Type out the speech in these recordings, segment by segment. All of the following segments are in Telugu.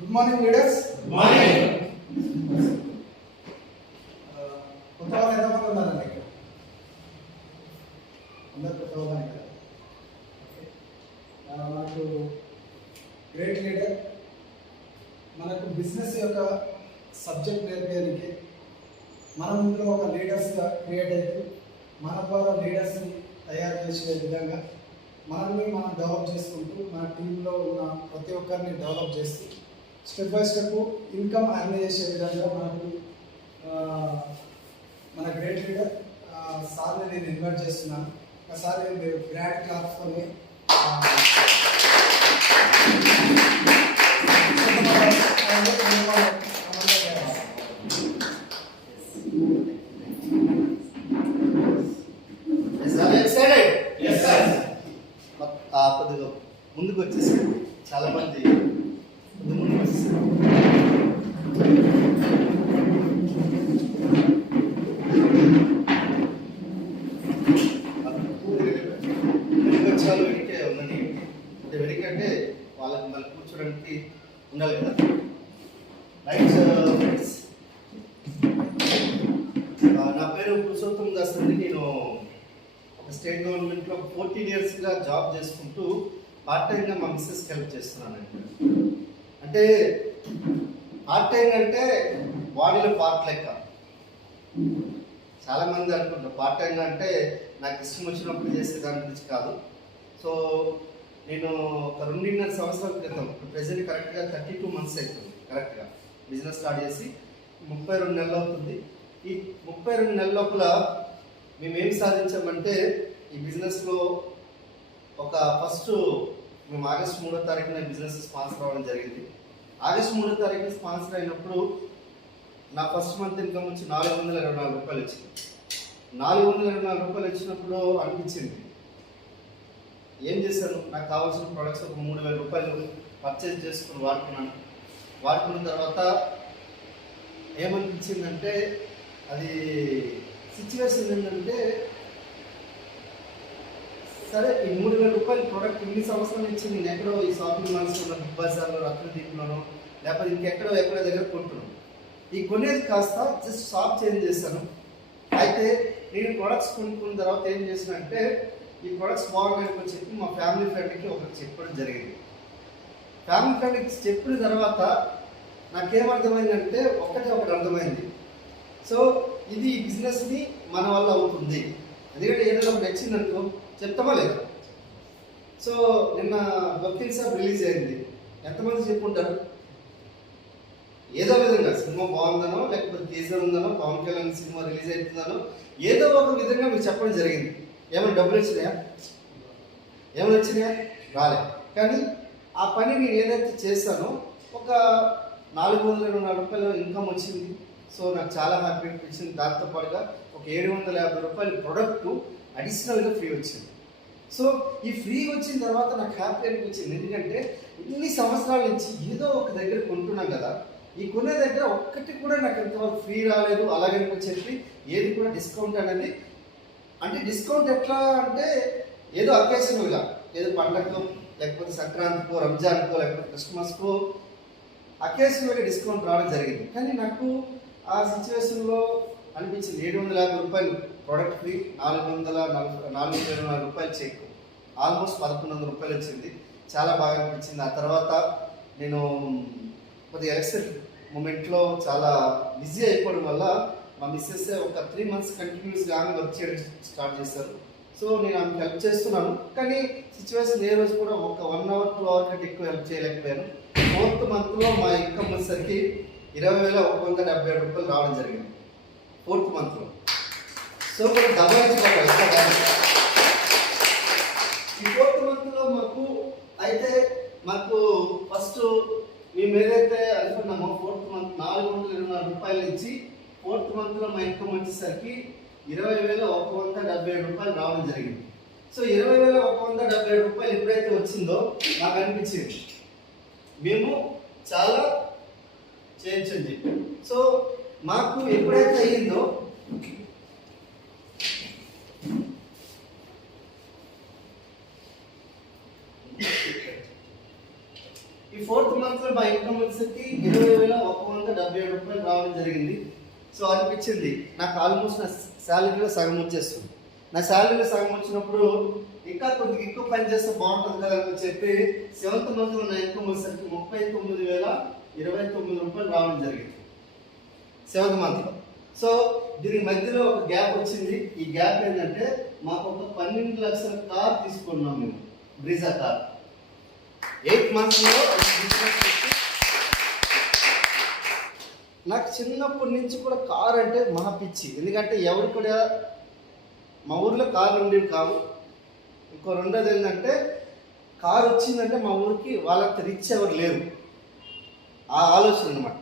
Good morning leaders. Good morning. కొత్త వాళ్ళు ఎంతమంది ఉన్నారండి ఇక్కడ? అందరు కొత్త వాళ్ళని కదా. మనకు గ్రేట్ లీడర్ మనకు బిజినెస్ యొక్క సబ్జెక్ట్ నేర్పేందుకే మనం ఇందులో ఒక లీడర్స్గా క్రియేట్ అవుతూ మన ద్వారా లీడర్స్ని తయారు చేసే విధంగా మనల్ని మనం డెవలప్ చేసుకుంటూ మన టీంలో ఉన్న ప్రతి ఒక్కరిని డెవలప్ చేస్తూ step by step income earn చేసే విధంగా మనకు మన గ్రేట్ లీడర్ సార్ని నేను ఇన్వైట్ చేస్తున్నాను. ఒకసారి మీరు గ్రాండ్ క్లాప్స్కొని కొద్దిగా ముందుకు వచ్చేసారు. చాలా మంది ముందుకు వచ్చేసారు. వెనుకొచ్చాలు వెనకే ఉందని అంటే వెనకంటే వాళ్ళకి మళ్ళీ కూర్చోడానికి ఉండాలి కదా. రైట్ ఫ్రెండ్స్, నా పేరు పురుషోత్తం దాస్ అండి. నేను స్టేట్ గవర్నమెంట్లో 14 yearsగా జాబ్ చేసుకుంటూ పార్ట్ టైంగా మా మిస్సెస్కి హెల్ప్ చేస్తున్నానండి. అంటే పార్ట్ టైం అంటే బాడీలో పార్ట్ లెక్క. చాలామంది అనుకుంటారు పార్ట్ టైంగా అంటే నాకు ఇష్టం వచ్చినప్పుడు చేసే దాని గురించి కాదు. సో నేను ఒక 2.5 సంవత్సరాల క్రితం, ప్రెజెంట్ కరెక్ట్గా 32 months అవుతుంది కరెక్ట్గా బిజినెస్ స్టార్ట్ చేసి 32 నెలలు అవుతుంది. ఈ 32 నెలల లోపల మేమేం సాధించామంటే ఈ బిజినెస్లో ఫస్ట్ మేము ఆగస్టు 3వ తారీఖున బిజినెస్ స్పాన్సర్ అవ్వడం జరిగింది. ఆగస్టు 3వ తారీఖున స్పాన్సర్ అయినప్పుడు నా ఫస్ట్ మంత్ ఇన్కమ్ వచ్చి 424 రూపాయలు వచ్చింది. 424 రూపాయలు వచ్చినప్పుడు అనిపించింది ఏం చేశాను, నాకు కావాల్సిన ప్రొడక్ట్స్ ఒక 3000 రూపాయలు పర్చేజ్ చేసుకుని వాడుకున్న తర్వాత ఏమనిపించిందంటే అది సిచ్యువేషన్ ఏంటంటే సరే ఈ 3000 రూపాయల ప్రోడక్ట్ ఇన్ని సంవత్సరాల నుంచి నేను ఎక్కడో ఈ షాపింగ్ మాల్స్లో బిగ్ బజార్లో రత్నదీప్లోనో లేకపోతే ఇంకెక్కడో దగ్గర కొంటున్నాను. ఈ కొనేది కాస్త జస్ట్ షాప్ చేంజ్ చేశాను. అయితే నేను ప్రొడక్ట్స్ కొనుక్కున్న తర్వాత ఏం చేశానంటే ఈ ప్రొడక్ట్స్ బాగున్నాయని చెప్పి మా ఫ్యామిలీ ఫ్రెండ్కి ఒకటి చెప్పడం జరిగింది. ఫ్యామిలీ ఫ్రెండ్కి చెప్పిన తర్వాత నాకేమర్థమైందంటే ఒకటి అర్థమైంది. సో ఇది ఈ బిజినెస్ని మన వల్ల అవుతుంది. ఎందుకంటే ఏదైనా నచ్చింది అనుకో చెప్తామా లేదా. సో నిన్న వకీల్ సాబ్ రిలీజ్ అయింది. ఎంతమంది చెప్పుకుంటారు? ఏదో విధంగా సినిమా బాగుందనో లేకపోతే టీజర్ ఉందనో పవన్ కళ్యాణ్ సినిమా రిలీజ్ అవుతుందనో ఏదో ఒక విధంగా మీకు చెప్పడం జరిగింది. ఏమైనా డబ్బులు వచ్చినాయా? ఏమైనా వచ్చినాయా? రాలే. కానీ ఆ పని నేను ఏదైతే చేశానో ఒక 424 రూపాయలు ఇన్కమ్ వచ్చింది. సో నాకు చాలా హ్యాపీ అనిపించింది. దాంతో పాటుగా ఒక 750 రూపాయల ప్రొడక్ట్ అడిషనల్గా ఫ్రీ వచ్చింది. సో ఈ ఫ్రీ వచ్చిన తర్వాత నాకు హ్యాపీ అనిపించింది. ఎందుకంటే ఇన్ని సంవత్సరాల నుంచి ఏదో ఒక దగ్గర కొంటున్నాం కదా, ఈ కొనే దగ్గర ఒక్కటి కూడా నాకు ఇంతవరకు ఫ్రీ రాలేదు. అలాగని చెప్పి ఏది కూడా డిస్కౌంట్ అనేది, అంటే డిస్కౌంట్ ఎట్లా అంటే ఏదో అకేషనల్గా ఏదో పండగకో లేకపోతే సంక్రాంతికో రంజాన్కో లేకపోతే క్రిస్మస్కో అకేషనల్గా డిస్కౌంట్ రావడం జరిగింది. కానీ నాకు ఆ సిచ్యువేషన్లో అనిపించింది 750 రూపాయలు ప్రోడక్ట్ ఫ్రీ, 424 రూపాయలు చెక్, ఆల్మోస్ట్ 1100 రూపాయలు వచ్చింది. చాలా బాగా అనిపించింది. ఆ తర్వాత నేను కొద్దిగా ఎలక్షన్ మూమెంట్లో చాలా బిజీ అయిపోవడం వల్ల మా మిస్సెస్ ఒక 3 months కంటిన్యూస్గా వర్క్ చేయడం స్టార్ట్ చేశారు. సో నేను ఆమెకు హెల్ప్ చేస్తున్నాను. కానీ సిచ్యువేషన్ ఏ రోజు కూడా ఒక 1 hour 2 hour కంటే ఎక్కువ హెల్ప్ చేయలేకపోయాను. 4th monthలో మా ఇన్కమ్ వచ్చేసరికి 20,177 రూపాయలు రావడం జరిగింది 4th monthలో. సో మనం దబాయించుకోవాలి. ఈ 4th monthలో మాకు ఫస్ట్ మేము ఏదైతే అనుకున్నామో 4th month 424 రూపాయల నుంచి 4th monthలో మా ఇన్కమ్ వచ్చేసరికి 20,177 రూపాయలు రావడం జరిగింది. సో 20,177 రూపాయలు ఎప్పుడైతే వచ్చిందో నాకు అనిపించింది మేము చాలా చేయొచ్చండి. సో మాకు ఎప్పుడైతే అయ్యిందో ఈ 4th మంత్ లో మా ఇన్కమ్ వచ్చేసి 20,177 రూపాయలు రావడం జరిగింది. సో అనిపించింది నాకు ఆల్మోస్ట్ నా శాలరీలో సగం వచ్చేస్తుంది. నా శాలరీలో సగం వచ్చినప్పుడు ఇంకా కొద్దిగా ఎక్కువ పని చేస్తే బాగుంటుంది కదా అని చెప్పి 7th మంత్ లో నా ఇన్కమ్ వచ్చేసరికి 39,029 రూపాయలు రావడం జరిగింది 7th మంత్ లో. సో దీని మధ్యలో ఒక గ్యాప్ వచ్చింది. ఈ గ్యాప్ ఏంటంటే మాకు ఒక 12 లక్షల కార్ తీసుకున్నాం మేము, బ్రీజా కార్. 8 మంత్స్ లో నాకు చిన్నప్పటి నుంచి కూడా కార్ అంటే మహా పిచ్చి. ఎందుకంటే ఎవరు కూడా మా ఊర్లో కార్లు ఉండేవి కావు. ఇంకో రెండోది ఏంటంటే కార్ వచ్చిందంటే మా ఊరికి వాళ్ళకి రిచ్ ఎవరు లేరు, ఆ ఆలోచన అనమాట.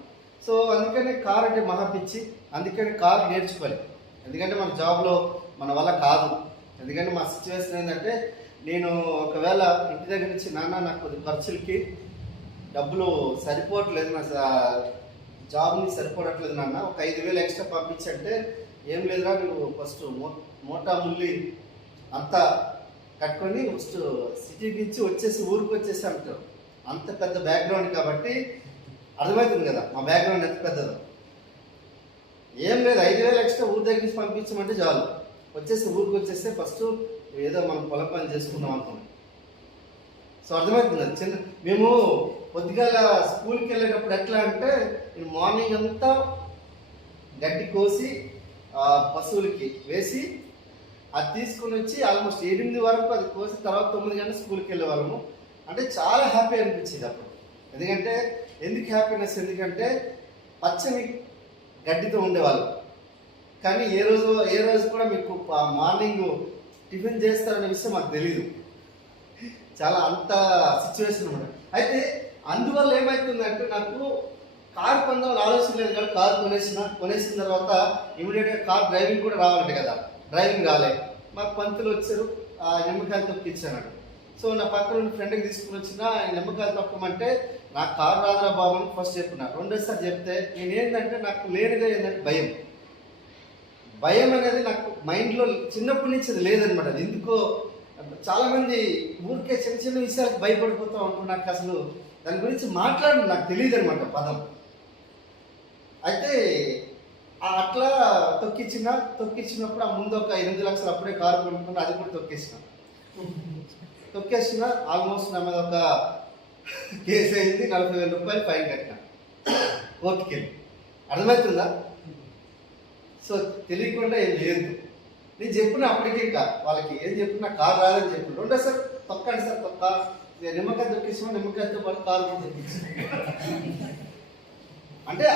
సో అందుకని కార్ అంటే మహా పిచ్చి. అందుకని కార్ నేర్చుకోవాలి. ఎందుకంటే మన జాబ్లో మన వల్ల కాదు. ఎందుకంటే మా సిచ్యువేషన్ ఏంటంటే నేను ఒకవేళ ఇంటి దగ్గర నుంచి నాన్న నాకు కొద్ది ఖర్చులకి డబ్బులు సరిపోవట్లేదు, నా జాబ్ని సరిపోవట్లేదు నాన్న, ఒక 5,000 ఎక్స్ట్రా పంపించంటే ఏం లేదురా నువ్వు ఫస్ట్ మోటా ముల్లి అంతా కట్టుకొని ఫస్ట్ సిటీ నుంచి వచ్చేసి ఊరికి వచ్చేసి అంటారు. అంత పెద్ద బ్యాక్గ్రౌండ్ కాబట్టి అర్థమవుతుంది కదా మా బ్యాక్గ్రౌండ్ ఎంత పెద్దదో. ఏం లేదు 5,000 ఎక్స్ట్రా ఊరి దగ్గర నుంచి పంపించమంటే చాలు, వచ్చేసి ఊరికి వచ్చేస్తే ఫస్ట్ ఏదో మనం పొలం పని చేసుకుందాం అనుకున్నాం. సో అర్థమవుతుంది కదా. మేము పొద్దుగాల స్కూల్కి వెళ్ళేటప్పుడు ఎట్లా అంటే నేను మార్నింగ్ అంతా గడ్డి కోసి పశువులకి వేసి అది తీసుకొని వచ్చి ఆల్మోస్ట్ 8 వరకు అది కోసి తర్వాత 9 గంటల స్కూల్కి వెళ్ళే వాళ్ళము. అంటే చాలా హ్యాపీ అనిపించింది అప్పుడు. ఎందుకంటే ఎందుకు హ్యాపీనెస్, ఎందుకంటే పచ్చని గడ్డితో ఉండేవాళ్ళు. కానీ ఏ రోజు కూడా మీకు మార్నింగ్ టిఫిన్ చేస్తారనే విషయం మాకు తెలీదు. చాలా అంత సిచ్యువేషన్ అనమాట. అయితే అందువల్ల ఏమవుతుందంటే నాకు కార్ పొందాలని ఆలోచన లేదు కానీ కార్ కొనేసిన తర్వాత ఇమీడియట్గా కార్ డ్రైవింగ్ కూడా రావాలంటే కదా, డ్రైవింగ్ రాలే. మాకు పంతులు వచ్చారు, నిమ్మకాయలు తొక్కిచ్చాను. సో నా పక్కన ఫ్రెండ్కి తీసుకుని వచ్చిన నిమ్మకాయలు తొక్కమంటే నాకు కారు రాదురా బాబు అని ఫస్ట్ చెప్పిన. రెండోసారి చెప్తే నేనేంటంటే నాకు లేనిగా ఏంటంటే భయం అనేది నాకు మైండ్లో చిన్నప్పటి నుంచి అది లేదనమాట. అది ఎందుకో చాలామంది ఊరికే చిన్న చిన్న విషయాలకు భయపడిపోతూ ఉంటారు. నాకు అసలు దాని గురించి మాట్లాడడం నాకు తెలియదు అనమాట పదం. అయితే అట్లా తొక్కించినప్పుడు ఆ ముందు ఒక 8 లక్షలు అప్పుడే కారు కొనుక్కున్నా, అది కూడా తొక్కేసిన ఆల్మోస్ట్ నా మీద ఒక కేసు అయింది. 40,000 రూపాయలు ఫైన్ కట్టిన కోర్టుకి వెళ్ళి. అర్థమవుతుందా? సో తెలియకుండా ఏం లేదు. నేను చెప్పిన అప్పటికి ఇంకా వాళ్ళకి ఏం చెప్పిన కారు రాదని చెప్పిన. రెండోసారి తొక్కండి సార్, నిమ్మకాయ తొక్కించిన, నిమ్మకాయతో పాటు కారు కూడా తొక్కించిన. అంటే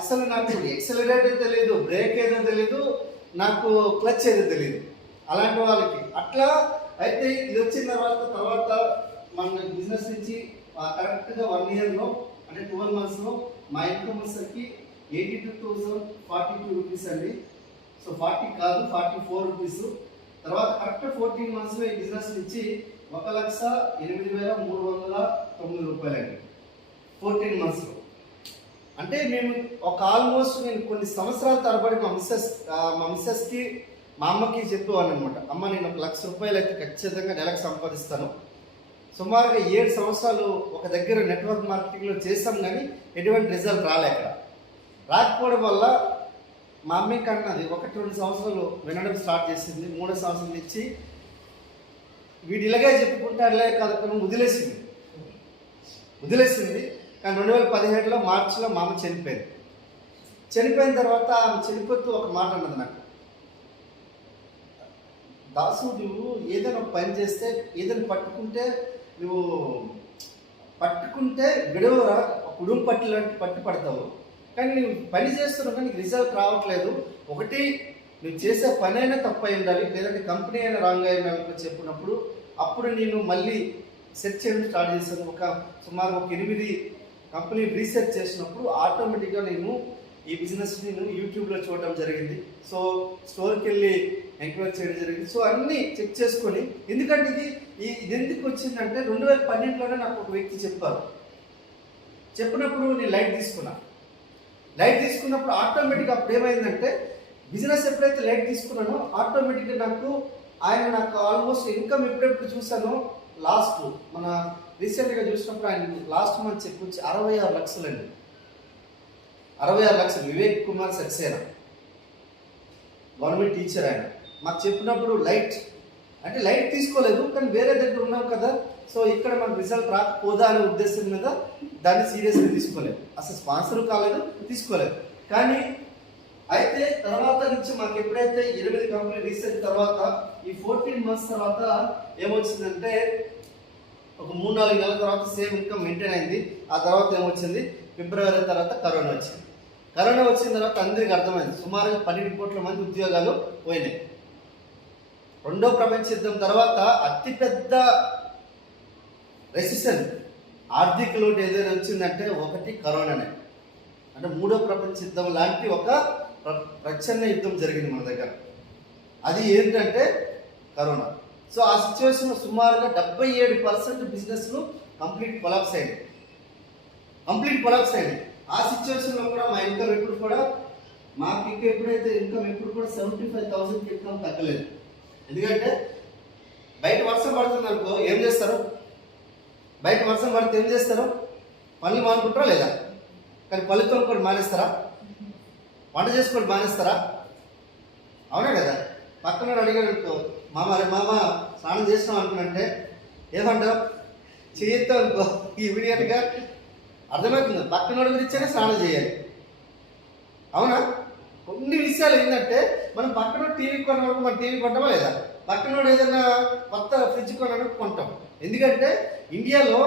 అసలు నాకు ఎక్సలరేటర్ తెలియదు, బ్రేక్ ఏదో తెలియదు, నాకు క్లచ్ ఏదో తెలియదు అలాంటి వాళ్ళకి. అట్లా అయితే ఇది వచ్చిన తర్వాత మన బిజినెస్ నుంచి కరెక్ట్గా 1 ఇయర్లో అంటే 12 మంత్స్లో మా ఇన్కమ్ వచ్చేసరికి 82,042 రూపీస్ అండి. సో 40 కాదు 44 రూపీస్. తర్వాత కరెక్ట్ 14 మంత్స్లో ఈ బిజినెస్ నుంచి 1,08,309 రూపాయలండి 14 మంత్స్లో. అంటే మేము ఒక ఆల్మోస్ట్ నేను కొన్ని సంవత్సరాల తరబడి మా మిస్సెస్కి మా అమ్మకి చెప్పేవాళ్ళు అనమాట. అమ్మ నేను 1,00,000 రూపాయలు అయితే ఖచ్చితంగా నెలకు సంపాదిస్తాను. సుమారుగా 7 సంవత్సరాలు ఒక దగ్గర నెట్వర్క్ మార్కెటింగ్లో చేస్తాం కానీ ఎటువంటి రిజల్ట్ రాకపోవడం వల్ల మా అమ్మాయి కన్నది 1-2 సంవత్సరాలు వినడం స్టార్ట్ చేసింది. 3వ సంవత్సరం నుంచి వీడు ఇలాగే చెప్పుకుంటే అలా కాదు వదిలేసింది. కానీ 2017లో మార్చిలో మా అమ్మ చనిపోయిన తర్వాత ఆమె చనిపోతూ ఒక మాట అన్నది నాకు, దాసు నువ్వు ఏదైనా పని చేస్తే ఏదైనా పట్టుకుంటే విడవరా కుడుం పట్టు పడతావు, కానీ నువ్వు పని చేస్తున్నావు కానీ రిజల్ట్ రావట్లేదు. ఒకటి నువ్వు చేసే పని అయినా తప్పు అయి ఉండాలి, లేదంటే కంపెనీ అయినా రాంగ్ అయినా చెప్పినప్పుడు అప్పుడు నేను మళ్ళీ సెర్చ్ చేయడం స్టార్ట్ చేశాను. సుమారు 8 కంపెనీ రీసెర్చ్ చేసినప్పుడు ఆటోమేటిక్గా నేను ఈ బిజినెస్ నేను యూట్యూబ్లో చూడడం జరిగింది. సో స్టోర్కి వెళ్ళి ఎంక్వైరీ చేయడం జరిగింది. సో అన్నీ చెక్ చేసుకొని, ఎందుకంటే ఇది ఎందుకు వచ్చిందంటే 2012లోనే నాకు ఒక వ్యక్తి చెప్పినప్పుడు నేను లైట్ తీసుకున్నప్పుడు ఆటోమేటిక్గా అప్పుడు ఏమైందంటే బిజినెస్ ఎప్పుడైతే లైట్ తీసుకున్నానో ఆటోమేటిక్గా నాకు ఆల్మోస్ట్ ఇన్కమ్ ఎప్పుడెప్పుడు చూసానో లాస్ట్ మన రీసెంట్గా చూసినప్పుడు ఆయన లాస్ట్ మంత్ చెక్ వచ్చి 66 లక్షలు అండి. 66 లక్షలు. వివేక్ కుమార్ సక్సేనా, గవర్నమెంట్ టీచర్ ఆయన. మాకు చెప్పినప్పుడు లైట్ తీసుకోలేదు, కానీ వేరే దగ్గర ఉన్నాం కదా, సో ఇక్కడ మనకు రిజల్ట్ రాకపోదా అనే ఉద్దేశం మీద దాన్ని సీరియస్గా తీసుకోలేదు. అసలు స్పాన్సర్ కాలేదు, తీసుకోలేదు. కానీ అయితే తర్వాత నుంచి మాకు ఎప్పుడైతే 8 కంపెనీ రీసెర్చ్ తర్వాత ఈ 14 మంత్స్ తర్వాత ఏమొచ్చిందంటే ఒక 3-4 నెలల తర్వాత సేమ్ ఇన్కమ్ మెయింటైన్ అయింది. ఆ తర్వాత ఏమొచ్చింది, ఫిబ్రవరి తర్వాత కరోనా వచ్చింది. కరోనా వచ్చిన తర్వాత అందరికీ అర్థమైంది, సుమారుగా 12 కోట్ల మంది ఉద్యోగాలు పోయినాయి. రెండో ప్రపంచ యుద్ధం తర్వాత అతిపెద్ద రెసిషన్, ఆర్థిక లోటు ఏదైనా వచ్చిందంటే ఒకటి కరోనానే. అంటే మూడో ప్రపంచ యుద్ధం లాంటి ఒక ప్రచ్ఛన్న యుద్ధం జరిగింది మన దగ్గర. అది ఏంటంటే కరోనా. సో ఆ సిచ్యువేషన్లో సుమారుగా 77% బిజినెస్లు కంప్లీట్ కొలాప్స్ అయ్యాయి. ఆ సిచ్యువేషన్లో కూడా మా ఇన్కమ్ ఎప్పుడు కూడా మాకు ఎప్పుడైతే ఇన్కమ్ ఎప్పుడు కూడా 75,000 ఇన్కమ్ తగ్గలేదు. ఎందుకంటే బయట వర్షం పడుతుంది అనుకో, ఏం చేస్తారు? బయట వర్షం పడితే ఏం చేస్తారు? పనులు మానుకుంటారా లేదా? కానీ పళ్ళు తోలుకోవడం మానేస్తారా? వంట చేసుకోవడం మానేస్తారా? అవునా కదా? పక్కన అడిగాడు అనుకో, మామ స్నానం చేసినాం అనుకున్నంటే ఏమంటావు? చేయొద్దాం అనుకో, ఇమీడియట్గా అర్థమవుతుంది, పక్కనోడి గురించేనే స్నానం చేయాలి. అవునా? కొన్ని విషయాలు ఏంటంటే మనం పక్కన టీవీ కొన్నప్పుడు మనం టీవీ కొంటామా లేదా? పక్కనోడు ఏదైనా కొత్త ఫ్రిడ్జ్ కొనడానికి కొంటాం. ఎందుకంటే ఇండియాలో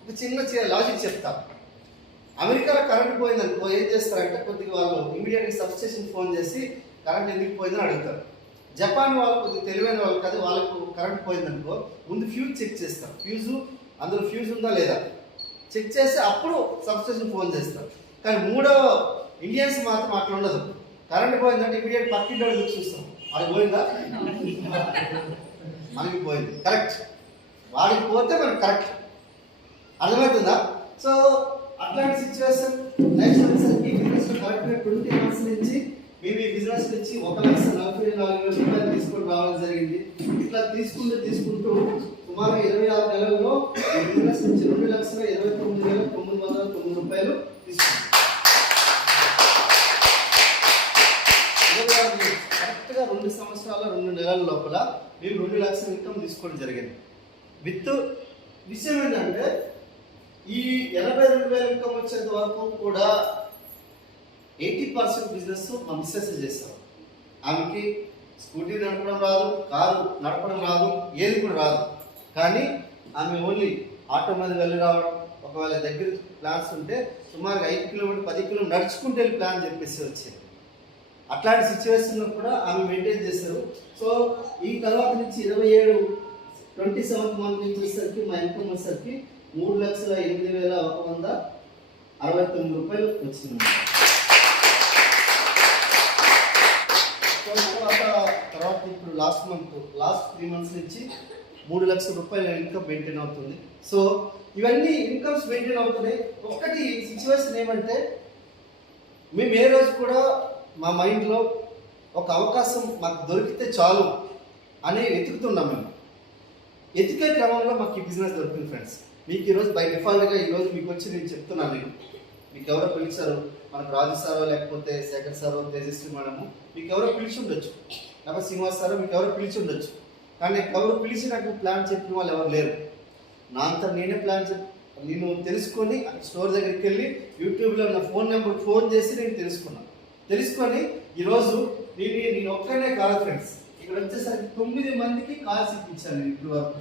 ఒక చిన్న లాజిక్ చెప్తాం. అమెరికాలో కరెంట్ పోయిందనుకో ఏం చేస్తారంటే కొద్దిగా వాళ్ళు ఇమీడియట్గా సబ్స్టేషన్ ఫోన్ చేసి కరెంట్ ఎందుకు పోయిందని అడుగుతారు. జపాన్ వాళ్ళు కొద్దిగా తెలివైన వాళ్ళు కాదు, వాళ్ళకు కరెంట్ పోయిందనుకో ముందు ఫ్యూజ్ చెక్ చేస్తారు. అందులో ఫ్యూజ్ ఉందా లేదా చెక్ చేసి అప్పుడు సబ్స్టేషన్ ఫోన్ చేస్తారు. కానీ ఇండియన్స్ మాత్రం అట్లా ఉండదు. కరెంట్ పోయిందంటే ఇమీడియట్ పక్కింటి చూస్తాం, అది పోయిందా? మనకి పోయింది, కరెక్ట్. వాడికి పోతే మనకు కరెక్ట్. అర్థమవుతుందా? సో అట్లాంటి సిచ్యువేషన్ నెక్స్ట్ వచ్చేసరికి బిజినెస్ కరెక్ట్గా 20 మంత్స్ నుంచి మేము ఈ బిజినెస్ నుంచి 1,44,000 రూపాయలు తీసుకొని రావడం జరిగింది. ఇట్లా తీసుకుంటూ సుమారు 26 నెలల్లో ఈ బిజినెస్ నుంచి 2,29,909 రూపాయలు తీసుకున్నాం. కరెక్ట్గా 2 సంవత్సరాల 2 నెలల లోపల మేము 2 లక్షల ఇన్కమ్ తీసుకోవడం జరిగింది. విషయం ఏంటంటే ఈ 82,000 ఇన్కమ్ వచ్చేంత వరకు కూడా 80% బిజినెస్ మా మిస్సెస్ చేస్తాం. ఆమెకి స్కూటీ నడపడం రాదు, కారు నడపడం రాదు, ఏది కూడా రాదు. కానీ ఆమె ఓన్లీ ఆటో మీద వెళ్ళి రావడం, ఒకవేళ దగ్గర ప్లాన్స్ ఉంటే సుమారుగా 5 కిలోమీటర్ 10 కిలోమీటర్ నడుచుకుంటే వెళ్ళి ప్లాన్ చెప్పేసి వచ్చేది. అట్లాంటి సిచ్యువేషన్లో కూడా ఆమె మెయింటైన్ చేస్తారు. సో ఈ తర్వాత నుంచి 27 మంత్ నుంచి వచ్చేసరికి మా ఇన్కమ్ వచ్చేసరికి 3,08,169 రూపాయలు వచ్చింది. తర్వాత ఇప్పుడు లాస్ట్ 3 మంత్స్ నుంచి 3 లక్షల రూపాయల ఇన్కమ్ మెయింటైన్ అవుతుంది. సో ఇవన్నీ ఇన్కమ్స్ మెయింటైన్ అవుతున్నాయి. ఒక్కటి సిచ్యువేషన్ ఏమంటే మేము ఏ రోజు కూడా మా మైండ్లో ఒక అవకాశం మాకు దొరికితే చాలు అని వెతుకుతున్నాం. మేము ఎతికే క్రమంలో మాకు ఈ బిజినెస్ దొరికింది ఫ్రెండ్స్. మీకు ఈరోజు బై డిఫాల్ట్గా ఈరోజు మీకు వచ్చి నేను చెప్తున్నాను. మీకు ఎవరో పిలిచారు, మనకు రాజు సారో లేకపోతే శేఖర్ సారో తేజస్వి మేడము మీకు ఎవరో పిలిచి ఉండొచ్చు, లేకపోతే శ్రీనివాస్ సారో మీకు ఎవరో పిలిచి ఉండొచ్చు. కానీ ఎవరు పిలిచి నాకు ప్లాన్ చెప్పిన వాళ్ళు ఎవరు లేరు. నా అంతా నేనే ప్లాన్ నేను తెలుసుకొని స్టోర్ దగ్గరికి వెళ్ళి యూట్యూబ్లో నా ఫోన్ నెంబర్ ఫోన్ చేసి నేను తెలుసుకొని ఈరోజు నేను ఒక్కనే కాదు ఫ్రెండ్స్, ఇక్కడ వచ్చేసరికి 9 మందికి కాల్స్ ఇప్పించాను నేను ఇప్పుడు వరకు.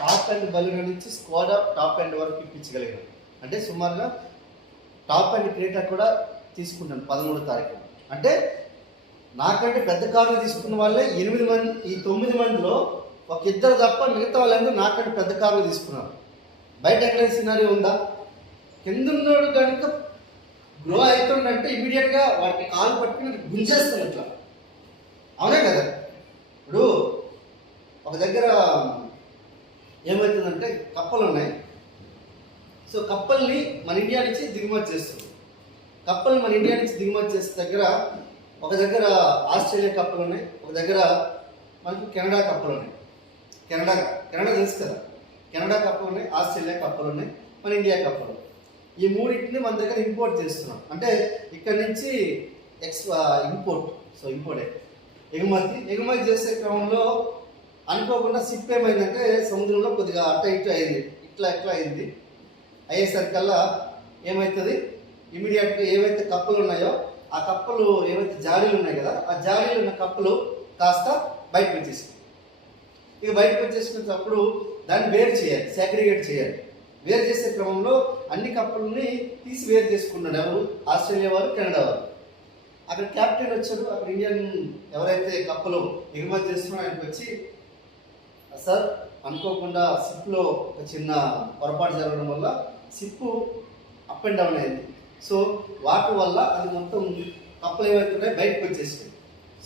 టాప్ అండ్ బలూన్ నుంచి స్క్వాడ్ టాప్ అండ్ వరకు ఇప్పించగలిగాను. అంటే సుమారుగా టాప్ అండ్ క్రియేటర్ కూడా తీసుకుంటాను 13వ తారీఖు. అంటే నాకంటే పెద్ద కార్లు తీసుకున్న వాళ్ళే 8 మంది. ఈ 9 మందిలో ఒక 2 తప్ప మిగతా వాళ్ళందరూ నాకంటే పెద్ద కార్లు తీసుకున్నారు. బయట ఎక్కడైనా సినారీ ఉందా? కింద ఉన్నోడు కనుక గ్రో అవుతుందంటే ఇమీడియట్గా వాటికి కాలు పట్టుకుని గుంజేస్తాను ఇట్లా. అవునే కదా? ఇప్పుడు ఒక దగ్గర ఏమవుతుందంటే కప్పలు ఉన్నాయి. సో కప్పల్ని మన ఇండియా నుంచి దిగుమతి చేస్తుంది. కప్పల్ని మన ఇండియా నుంచి దిగుమతి చేసే దగ్గర ఒక దగ్గర ఆస్ట్రేలియా కప్పులు ఉన్నాయి, ఒక దగ్గర మనకు కెనడా కప్పులు ఉన్నాయి. కెనడా తెలుసు కదా, కెనడా కప్పులు ఉన్నాయి, ఆస్ట్రేలియా కప్పులు ఉన్నాయి, మన ఇండియా కప్పులు. ఈ మూడింటిని మన దగ్గర ఇంపోర్ట్ చేస్తున్నాం. అంటే ఇక్కడ నుంచి ఇంపోర్టే ఎగుమతి చేసే క్రమంలో అనుకోకుండా షిప్ ఏమైందంటే సముద్రంలో కొద్దిగా అట్ట ఇటు అయింది, ఇట్లా అయింది. అయ్యేసరికల్లా ఏమవుతుంది, ఇమీడియట్గా ఏవైతే కప్పులు ఉన్నాయో ఆ కప్పులు ఏవైతే జాడీలు ఉన్నాయి కదా, ఆ జాడీలు ఉన్న కప్పులు కాస్త బయటకు వచ్చేసింది. ఇక బయటకు వచ్చేసినప్పుడు దాన్ని వేరు చేయాలి, సాగ్రిగేట్ చేయాలి. వేరు చేసే క్రమంలో అన్ని కప్పులని తీసి వేరు చేసుకున్నాడు ఎవరు, ఆస్ట్రేలియా వారు, కెనడా వారు. అక్కడ క్యాప్టెన్ వచ్చాడు, అక్కడ ఇండియన్ ఎవరైతే కప్పులు ఎగుమతి చేస్తున్నారో ఆయనకు వచ్చి, సార్ అనుకోకుండా షిప్లో ఒక చిన్న పొరపాటు జరగడం వల్ల షిప్ అప్ అండ్ డౌన్ అయింది. సో వాటర్ వల్ల అది మొత్తం కప్పులు ఏవైతే ఉన్నాయో బయటకు వచ్చేసింది.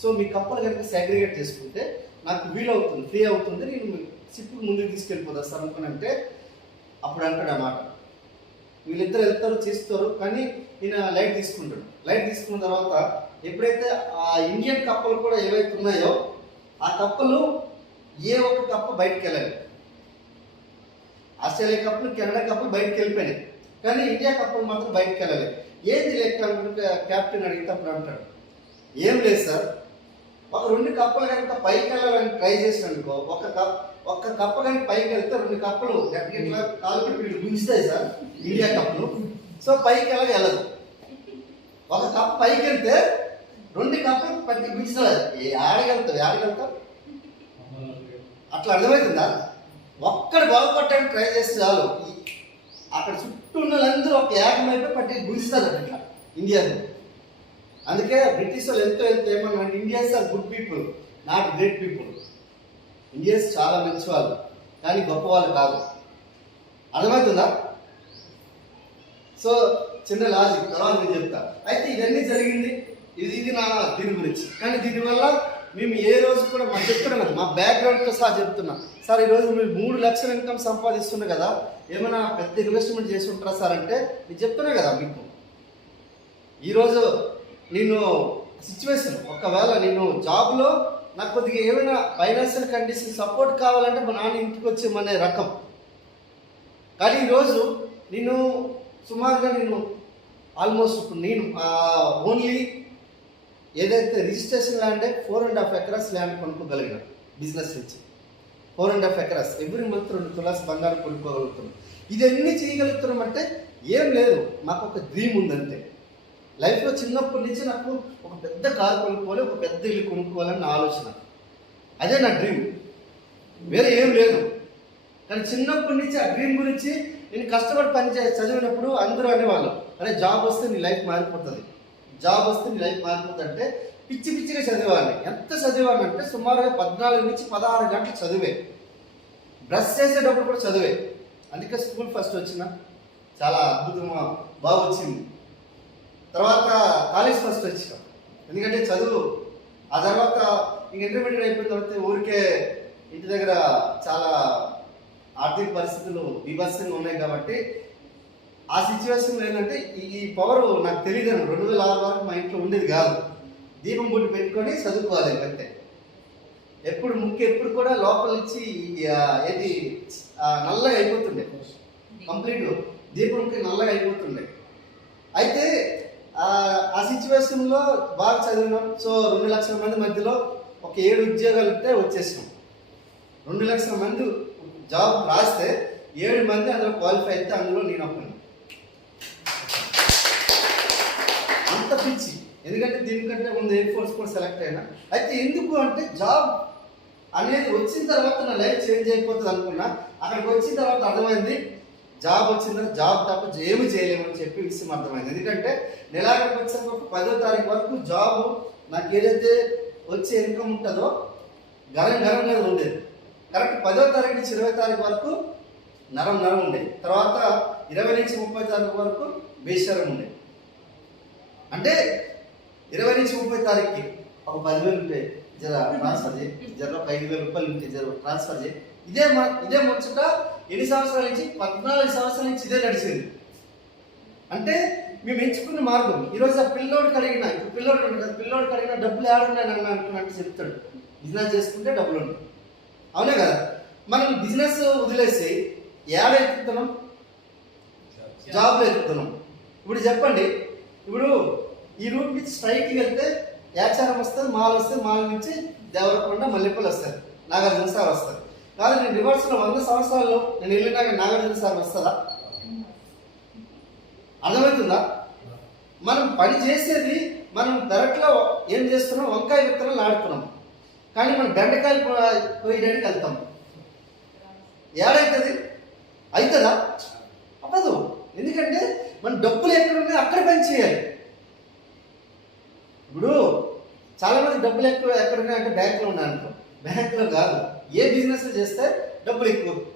సో మీ కప్పులు కనుక సాగ్రిగేట్ చేసుకుంటే నాకు వీలవుతుంది, ఫ్రీ అవుతుంది, నేను షిప్ ముందుకు తీసుకెళ్ళిపోతాను సార్ అనుకుని అప్పుడు అంటాడు అన్నమాట. వీళ్ళిద్దరు వెళ్తారు, చేస్తారు, కానీ ఈయన లైట్ తీసుకుంటాడు. లైట్ తీసుకున్న తర్వాత ఎప్పుడైతే ఆ ఇండియన్ కప్పులు కూడా ఏవైతే ఉన్నాయో ఆ కప్పులు ఏ ఒక్క కప్పు బయటకు వెళ్ళాలి. ఆస్ట్రేలియా కప్పులు, కెనడా కప్పులు బయటకు వెళ్ళిపోయినాయి, కానీ ఇండియా కప్పులు మాత్రం బయటకు వెళ్ళాలి. ఏంది లెక్క అనుకుంటే క్యాప్టెన్ అడిగితే అప్పుడు అంటాడు, ఏం లేదు సార్, ఒక 2 కప్పులు కనుక పైకి వెళ్ళాలని ట్రై చేసిననుకో, ఒక్క కప్పు కనుక పైకి వెళ్తే 2 కప్పులు ఇట్లా కాలు పెట్టి గుంజుతాయి సార్ ఇండియా కప్పులు. సో పైకి వెళ్ళదు. ఒక కప్పు పైకి వెళ్తే 2 కప్పులు పట్టి గుంజుతుంది. ఆడగలుగుతాం అట్లా అర్థమవుతుందా? ఒక్కడు బాగుపడడానికి ట్రై చేస్తే చాలు, అక్కడ చుట్టూ ఉన్న వాళ్ళందరూ ఒక ఏకమైపోయి పట్టి గుంజుతారు అట్లా ఇండియాలో. అందుకే బ్రిటిష్ వాళ్ళు ఎంతో ఏమన్నా, Indians are good people, not great people. Indians చాలా మంచి వాళ్ళు, కానీ గొప్ప వాళ్ళు కాదు. అర్థమవుతుందా? సో చిన్న లాజిక్ తర్వాత నేను చెప్తా. అయితే ఇవన్నీ జరిగింది, ఇది నా దీని గురించి. కానీ దీనివల్ల మేము ఏ రోజు కూడా మాకు చెప్తున్నాం కదా, మా బ్యాక్గ్రౌండ్తో సహా చెప్తున్నా, సార్ ఈరోజు మీరు 3 లక్షల ఇన్కమ్ సంపాదిస్తున్నారు కదా, ఏమైనా పెద్ద ఇన్వెస్ట్మెంట్ చేసి ఉంటారా సార్ అంటే నేను చెప్తున్నా కదా మీకు. ఈరోజు నేను సిచ్యువేషన్, ఒకవేళ నేను జాబ్లో నాకు కొద్దిగా ఏమైనా ఫైనాన్షియల్ కండిషన్ సపోర్ట్ కావాలంటే మా నాన్న ఇంటికి వచ్చేమనే రకం. కానీ ఈరోజు నేను సుమారుగా ఆల్మోస్ట్ నేను ఓన్లీ ఏదైతే రిజిస్ట్రేషన్ ల్యాండ్ 4.5 ఎకరాస్ ల్యాండ్ కొనుక్కోగలిగిన బిజినెస్ నుంచి. 4.5 ఎకరాస్ ఎవ్రీ మంత్ 2 తులాస్ బంగారం కొనుక్కోగలుగుతున్నాం. ఇదన్నీ చేయగలుగుతున్నాం అంటే ఏం లేదు, మాకు ఒక డ్రీమ్ ఉందంతే. లైఫ్లో చిన్నప్పటి నుంచి నాకు ఒక పెద్ద కారు కొనుక్కోవాలి, ఒక పెద్ద ఇల్లు కొనుక్కోవాలని నా ఆలోచన. అదే నా డ్రీమ్, వేరే ఏం లేదు. కానీ చిన్నప్పటి నుంచి ఆ డ్రీమ్ గురించి నేను కష్టపడి చదివినప్పుడు అందరూ అనేవాళ్ళు, అరే జాబ్ వస్తే నీ లైఫ్ మారిపోతుంది, జాబ్ వస్తే నీ లైఫ్ మారిపోతుంది అంటే పిచ్చిగా చదివేవాడిని. ఎంత చదివేవాడిని అంటే సుమారుగా 14 నుంచి 16 గంటలు చదివే. బ్రష్ చేసేటప్పుడు కూడా చదివే. అందుకే స్కూల్ ఫస్ట్ వచ్చిన, చాలా అద్భుతంగా బాగా వచ్చింది. తర్వాత కాలేజ్ ఫస్ట్ వచ్చినాం, ఎందుకంటే చదువు. ఆ తర్వాత ఇంక ఇంటర్మీడియట్ అయిపోయిన తర్వాత ఊరికే ఇంటి దగ్గర చాలా ఆర్థిక పరిస్థితులు బీభత్సంగా ఉన్నాయి కాబట్టి ఆ సిచ్యువేషన్లో ఏంటంటే ఈ పవర్ నాకు తెలియదు. 2006 వరకు మా ఇంట్లో ఉండేది కాదు. దీపం బుడ్డి పెట్టుకొని చదువుకోవాలి అంతే. ఎప్పుడు కూడా లోపల నుంచి ఏది నల్లగా అయిపోతుండే, కంప్లీట్ దీపంకి నల్లగా అయిపోతుండే. అయితే ఆ సిచ్యువేషన్లో బాగా చదివినాం. సో 2 లక్షల మంది మధ్యలో ఒక 7 ఉద్యోగాలు ఉంటే వచ్చేసినాం. 2 లక్షల మంది జాబ్ రాస్తే 7 మంది అందులో క్వాలిఫై అయితే అందులో నేను అప్పుడు అంత పిచ్చి. ఎందుకంటే దీనికంటే ముందు ఎయిర్ ఫోర్స్ కూడా సెలెక్ట్ అయినా. అయితే ఎందుకు అంటే జాబ్ అనేది వచ్చిన తర్వాత నా లైఫ్ చేంజ్ అయిపోతుంది అనుకున్నా. అక్కడికి వచ్చిన తర్వాత అర్థమైంది, జాబ్ వచ్చిన తర్వాత జాబ్ తప్ప ఏమి చేయలేమని చెప్పి విషయం అర్థమైంది. ఎందుకంటే నెలాఖరికి వచ్చాక ఒక 10వ తారీఖు వరకు జాబ్ నాకు ఏదైతే వచ్చే ఇన్కమ్ ఉంటుందో గరంగా ఉండేది. కరెక్ట్ 10వ తారీఖు నుంచి 20వ తారీఖు వరకు నరం ఉండేది. తర్వాత 20 నుంచి 30 తారీఖు వరకు బేషరం ఉండేది. అంటే 20 నుంచి 30 తారీఖుకి ఒక 10,000 ఉంటాయి, జర ట్రాన్స్ఫర్ చేయి, జర ఒక 5,000 రూపాయలు ఉంటాయి, జర ట్రాన్స్ఫర్ చేయి. ఇదే ముచ్చట ఎన్ని సంవత్సరాల నుంచి? 14 సంవత్సరాల నుంచి ఇదే నడిచింది. అంటే మేము ఎంచుకున్న మార్గం. ఈరోజు ఆ పిల్లోడికి అడిగినా, ఇప్పుడు పిల్లోడు ఉంటాడు కదా, పిల్లోడికి అడిగినా డబ్బులు ఏడున్నాయి నన్ను అనుకున్నట్టు చెప్తాడు. బిజినెస్ చేసుకుంటే డబ్బులు ఉంటాయి, అవునే కదా. మనం బిజినెస్ వదిలేసి ఏడ ఎక్కుతున్నాం, జాబ్లో ఎక్కుతున్నాం. ఇప్పుడు చెప్పండి, ఇప్పుడు ఈ రూట్ నుంచి స్ట్రైట్కి వెళ్తే యాచారం వస్తుంది, మాల్ వస్తుంది, మాల్ నుంచి దేవరకొండ మల్లెపల్లి వస్తుంది, నాగార్జున సార్ వస్తారు. కాదు నేను రివర్స్లో 100 సంవత్సరాల్లో నేను వెళ్ళినాక నాగార్జున సార్ వస్తుందా? అర్థమవుతుందా? మనం పని చేసేది, మనం పెరట్లో ఏం చేస్తున్నాం, వంకాయ విత్తనాలు నాడుతున్నాం, కానీ మనం బెండకాయలు పోయడానికి వెళ్తాం. ఏడవుతుంది? అవుతుందా? అవ్వదు. ఎందుకంటే మన డబ్బులు ఎక్కడ ఉన్నాయి అక్కడ పని చేయాలి. ఇప్పుడు చాలామంది డబ్బులు ఎక్కడ ఉన్నాయంటే బ్యాంకులో ఉన్నాయంటారు. బ్యాంకులో కాదు, ఏ బిజినెస్ చేస్తే డబ్బులు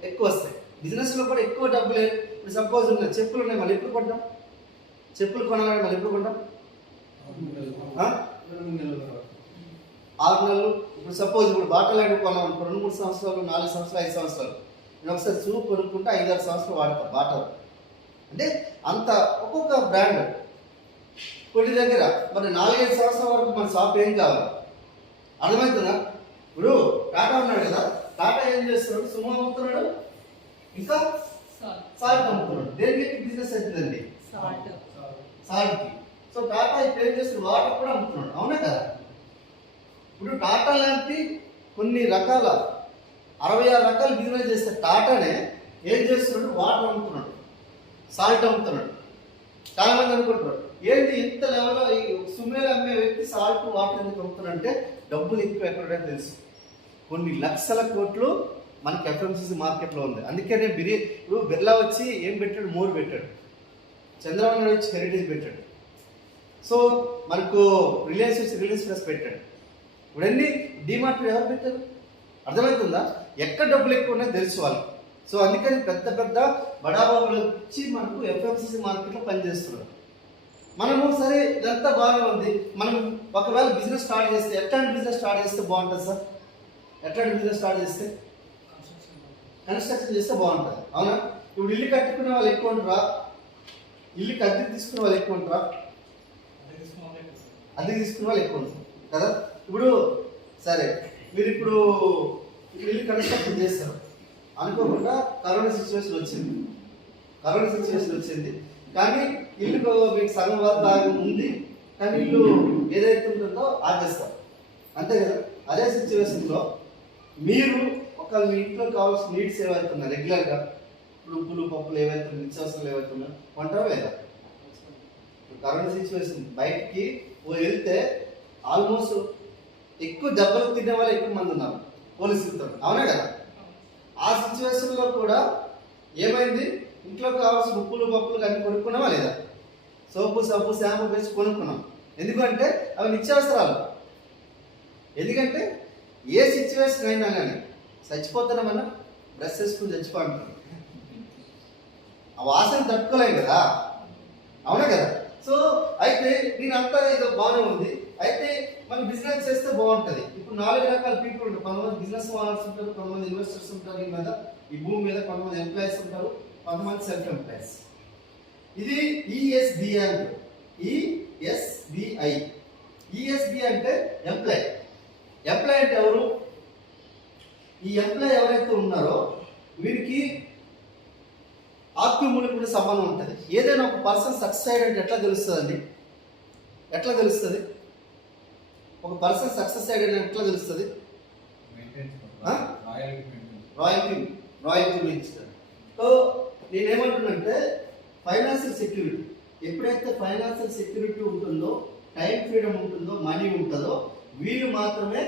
ఎక్కువ వస్తాయి. బిజినెస్లో కూడా ఎక్కువ డబ్బులు. ఇప్పుడు సపోజ్ ఉన్నాయి, చెప్పులు ఉన్నాయి, మళ్ళీ ఎప్పుడు కొంటాం? చెప్పులు కొనాలని మళ్ళీ ఎప్పుడు కొంటాం? 6 నెలలు. ఇప్పుడు సపోజ్ ఇప్పుడు బాటలు అంటే కొనాలి 2-3 సంవత్సరాలు, 4 సంవత్సరాలు, 5 సంవత్సరాలు. నేను ఒకసారి షూ కొనుక్కుంటే 5-6 సంవత్సరాలు వాడతాను బాటలు. అంటే అంత ఒక్కొక్క బ్రాండ్. కొన్ని దగ్గర మరి 4-5 సంవత్సరాల వరకు మన షాప్ ఏం కావాలి? అర్థమవుతుందా? ఇప్పుడు టాటా ఉన్నాడు కదా, టాటా ఏం చేస్తున్నాడు? సుమో అమ్ముతున్నాడు, ఇంకా సాల్ట్ అమ్ముతున్నాడు. దేనికి బిజినెస్ అవుతుందండి? సాల్ట్కి. సో టాటా ఇప్పుడు ఏం చేస్తున్నాడు? వాటర్ కూడా అమ్ముతున్నాడు, అవునా కదా. ఇప్పుడు టాటా లాంటి కొన్ని రకాల 66 రకాల బిజినెస్ చేస్తే టాటానే ఏం చేస్తున్నాడు? వాటర్ అమ్ముతున్నాడు, సాల్ట్ అమ్ముతున్నాడు. చాలా మంది అనుకుంటున్నారు ఏంటి ఇంత లెవెల్లో ఈ సుమేలు అమ్మే వ్యక్తి సాల్ట్ వాటర్ ఎందుకు అమ్ముతున్నాడు అంటే డబ్బులు ఎక్కువ ఎక్కడో తెలుసు. కొన్ని లక్షల కోట్లు మనకి ఎఫ్ఎంసీసీ మార్కెట్లో ఉంది. అందుకనే ఇప్పుడు బిర్లా వచ్చి ఏం పెట్టాడు? మోర్ పెట్టాడు. చంద్రబాబు నాయుడు వచ్చి హెరిటేజ్ పెట్టాడు. సో మనకు రిలయన్స్ వచ్చి రిలయన్స్ ప్లస్ పెట్టాడు. ఇప్పుడన్నీ డిమార్ట్ ఎవరు పెట్టారు? అర్థమవుతుందా? ఎక్కడ డబ్బులు ఎక్కువ ఉన్నాయో తెలుసు వాళ్ళు. సో అందుకని పెద్ద పెద్ద బడాబాబులు వచ్చి మనకు ఎఫ్ఎంసీసీ మార్కెట్లో పనిచేస్తున్నారు. మనము సరే ఇదంతా బాగానే ఉంది. మనం ఒకవేళ బిజినెస్ స్టార్ట్ చేస్తే ఎట్లాంటి బిజినెస్ స్టార్ట్ చేస్తే బాగుంటుంది సార్? ఎట్లాంటి బిజినెస్ స్టార్ట్ చేస్తే? కన్స్ట్రక్షన్ చేస్తే బాగుంటుంది, అవునా. ఇప్పుడు ఇల్లు కట్టుకునే వాళ్ళు ఎక్కువ ఉంటారా? ఇల్లుకి అద్దెకి తీసుకునే వాళ్ళు ఎక్కువ ఉంటారా? అద్దెకి తీసుకునే వాళ్ళు ఎక్కువ ఉంటారు కదా. ఇప్పుడు సరే మీరు ఇప్పుడు ఇల్లు కన్స్ట్రక్షన్ చేస్తారు, అనుకోకుండా కరోనా సిచ్యువేషన్ వచ్చింది. కానీ ఇల్లు మీకు సగం వరకు ఉంది, కానీ ఇల్లు ఏదైతే ఉంటుందో ఆపేస్తారు, అంతే కదా. అదే సిచ్యువేషన్లో మీరు ఒక మీ ఇంట్లో కావాల్సిన నీడ్స్ ఏవైతున్నాయి రెగ్యులర్గా, ఇప్పుడు ఉప్పులు పప్పులు ఏవైతే నిత్యావసరాలు ఏవైతున్నాయో కొంటారా లేదా? కరోనా సిచ్యువేషన్ బయటికి వెళ్తే ఆల్మోస్ట్ ఎక్కువ దెబ్బలు తినే వాళ్ళు ఎక్కువ మంది ఉన్నారు పోలీసులతో, అవునా కదా. ఆ సిచ్యువేషన్లో కూడా ఏమైంది? ఇంట్లో కావాల్సిన ఉప్పులు పప్పులు అన్ని కొనుక్కున్నావా లేదా? సోపు షాంపూ వేసి కొనుక్కున్నాం. ఎందుకంటే అవి నిత్యావసరాలు. ఎందుకంటే ఏ సిచ్యువేషన్ అయినా కానీ చచ్చిపోతున్నామన్నా బ్రష్ వేసుకుని చచ్చిపోంటాం, ఆ వాసన తట్టుకోలేం కదా, అవునా కదా. సో అయితే నేనంతా ఏదో బాగానే ఉంది, అయితే మనం బిజినెస్ చేస్తే బాగుంటుంది. ఇప్పుడు 4 రకాల పీపుల్ ఉంటారు. కొంతమంది బిజినెస్ ఓనర్స్ ఉంటారు, కొంతమంది ఇన్వెస్టర్స్ ఉంటారు, ఈ భూమి మీద కొంతమంది ఎంప్లాయీస్ ఉంటారు, కొంతమంది సెల్ఫ్ ఎంప్లాయీస్. ఇది ఈఎస్బిఐ అంటారు. ఈఎస్బి అంటే ఎంప్లాయ్. ఎంప్లాయ్ అంటే ఎవరు? ఈ ఎంప్లాయ్ ఎవరైతే ఉన్నారో వీరికి ఆత్మీయులకు సంబంధం ఉంటుంది. ఏదైనా ఒక పర్సన్ సక్సెస్ అయ్యాడంటే ఎట్లా తెలుస్తుందండి? ఎట్లా తెలుస్తుంది? ఒక పర్సన్ సక్సెస్ అయ్యాడని ఎట్లా తెలుస్తుంది? రాయల్టీ ఇస్తారు. సో నేనేమంటున్నానంటే ఫైనాన్షియల్ సెక్యూరిటీ. ఎప్పుడైతే ఫైనాన్షియల్ సెక్యూరిటీ ఉంటుందో, టైం ఫ్రీడమ్ ఉంటుందో, మనీ ఉంటుందో, వీళ్ళు మాత్రమే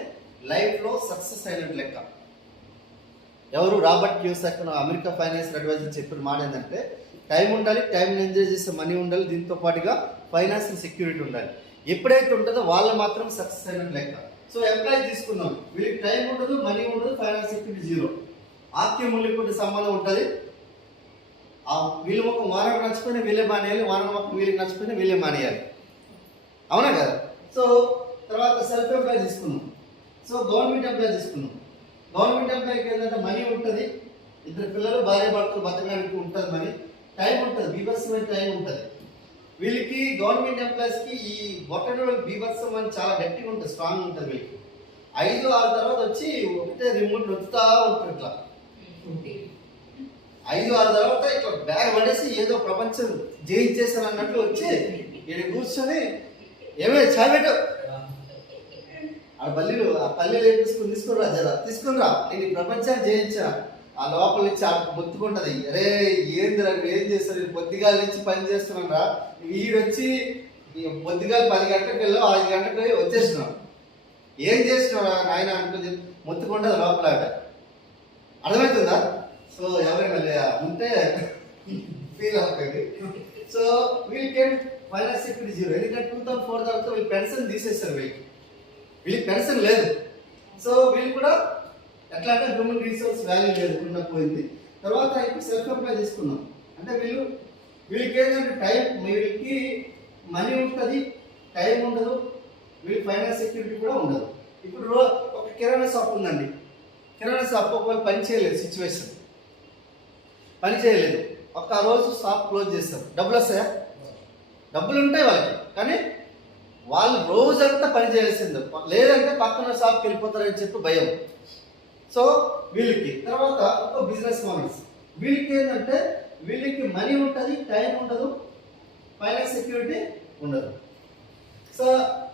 లైఫ్లో సక్సెస్ అయినట్టు లెక్క. ఎవరు? రాబర్ట్ క్యూసాక్ అమెరికా ఫైనాన్షియల్ అడ్వైజర్ చెప్పిన మాట ఏంటంటే టైం ఉండాలి, టైంని ఎంజాయ్ చేసే మనీ ఉండాలి, దీంతో పాటుగా ఫైనాన్షియల్ సెక్యూరిటీ ఉండాలి. ఎప్పుడైతే ఉంటుందో వాళ్ళు మాత్రం సక్సెస్ అయినట్టు లెక్క. సో ఎంప్లాయీ తీసుకుందాం, వీళ్ళకి టైం ఉండదు, మనీ ఉండదు, ఫైనాన్షియల్ సెక్యూరిటీ జీరో. ఆత్మీయులకు సంబంధం ఉంటుంది. వీళ్ళ ముఖం వానకు నచ్చిపోయినా వీళ్ళే మానేయాలి, వాన ముఖం వీళ్ళకి నచ్చిపోయినా వీళ్ళే మానేయాలి, అవునా కదా. సో తర్వాత సెల్ఫ్ ఎంప్లాయీ తీసుకున్నాం. సో గవర్నమెంట్ ఎంప్లాయీ తీసుకున్నాం. గవర్నమెంట్ ఎంప్లాయీకి ఏంటంటే మనీ ఉంటుంది, 2 పిల్లలు భార్య భర్తలు బతకడానికి ఉంటుంది, మనీ, టైం ఉంటుంది, బీభత్సమైన టైం ఉంటుంది. వీళ్ళకి గవర్నమెంట్ ఎంప్లాయీస్ కి ఈ బొట్టనోళ్ళు బీభత్సం అని చాలా గట్టిగా ఉంటుంది, స్ట్రాంగ్ ఉంటుంది వీళ్ళకి. 5-6 తర్వాత వచ్చి ఒకటే రిమోట్ నొక్కుతా ఉంటారు ఇట్లా. 5-6 తర్వాత ఇట్లా బ్యాగ్ పడేసి ఏదో ప్రపంచం జయించేసాను అన్నట్లు వచ్చి ఇక్కడ కూర్చొని ఏమే చాయబెట్టు ఆ పల్లీలు తీసుకురా జరా తీసుకునిరా, నేను ఈ ప్రపంచాన్ని జయించా. ఆ లోపల నుంచి ఆ మొత్తుకుంటది, అరే ఏందిరా ఏం చేస్తారు, పొద్దుగాల నుంచి పని చేస్తున్నాను రా, వీడొచ్చి పొద్దుగాల 10 గంటలకు వెళ్ళి 5 గంటలకు వచ్చేసినాం, ఏం చేసినావు నాయన అంటుంది, మొత్తుకుంటది లోపల. అర్థమవుతుందా? సో ఎవరైనా ఉంటే ఫీల్ అవుతుంది. సో వీళ్ళకి ఫైనాన్స్ సెక్యూరిటీ 0, ఎందుకంటే 2004 తర్వాత వీళ్ళు పెన్షన్ తీసేస్తారు, వీళ్ళకి పెన్షన్ లేదు. సో వీళ్ళు కూడా ఎట్లా అంటే హ్యూమన్ రిసోర్స్ వాల్యూ లేదు, ఉన్న పోయింది. తర్వాత ఇప్పుడు సెల్ఫ్ ఎంప్లాయ్ తీసుకున్నాం అంటే వీళ్ళకి ఏంటంటే టైం, వీళ్ళకి మనీ ఉంటుంది, టైం ఉండదు, వీళ్ళకి ఫైనాన్స్ సెక్యూరిటీ కూడా ఉండదు. ఇప్పుడు ఒక కిరాణా షాప్ ఉందండి, కిరాణా షాప్ ఒకవేళ పని చేయలేదు, సిచ్యువేషన్ పని చేయలేదు, ఒక్క రోజు షాప్ క్లోజ్ చేస్తారు, డబ్బులు వస్తాయా? డబ్బులు ఉంటాయి వాళ్ళకి, కానీ వాళ్ళు రోజంతా పని చేయాల్సింది, లేదంటే పక్కన షాప్కి వెళ్ళిపోతారని చెప్పి భయం. సో వీళ్ళకి తర్వాత ఒక బిజినెస్ ఓనర్స్, వీళ్ళకి ఏంటంటే వీళ్ళకి మనీ ఉంటుంది, టైం ఉండదు, ఫైనాన్స్ సెక్యూరిటీ ఉండదు. సో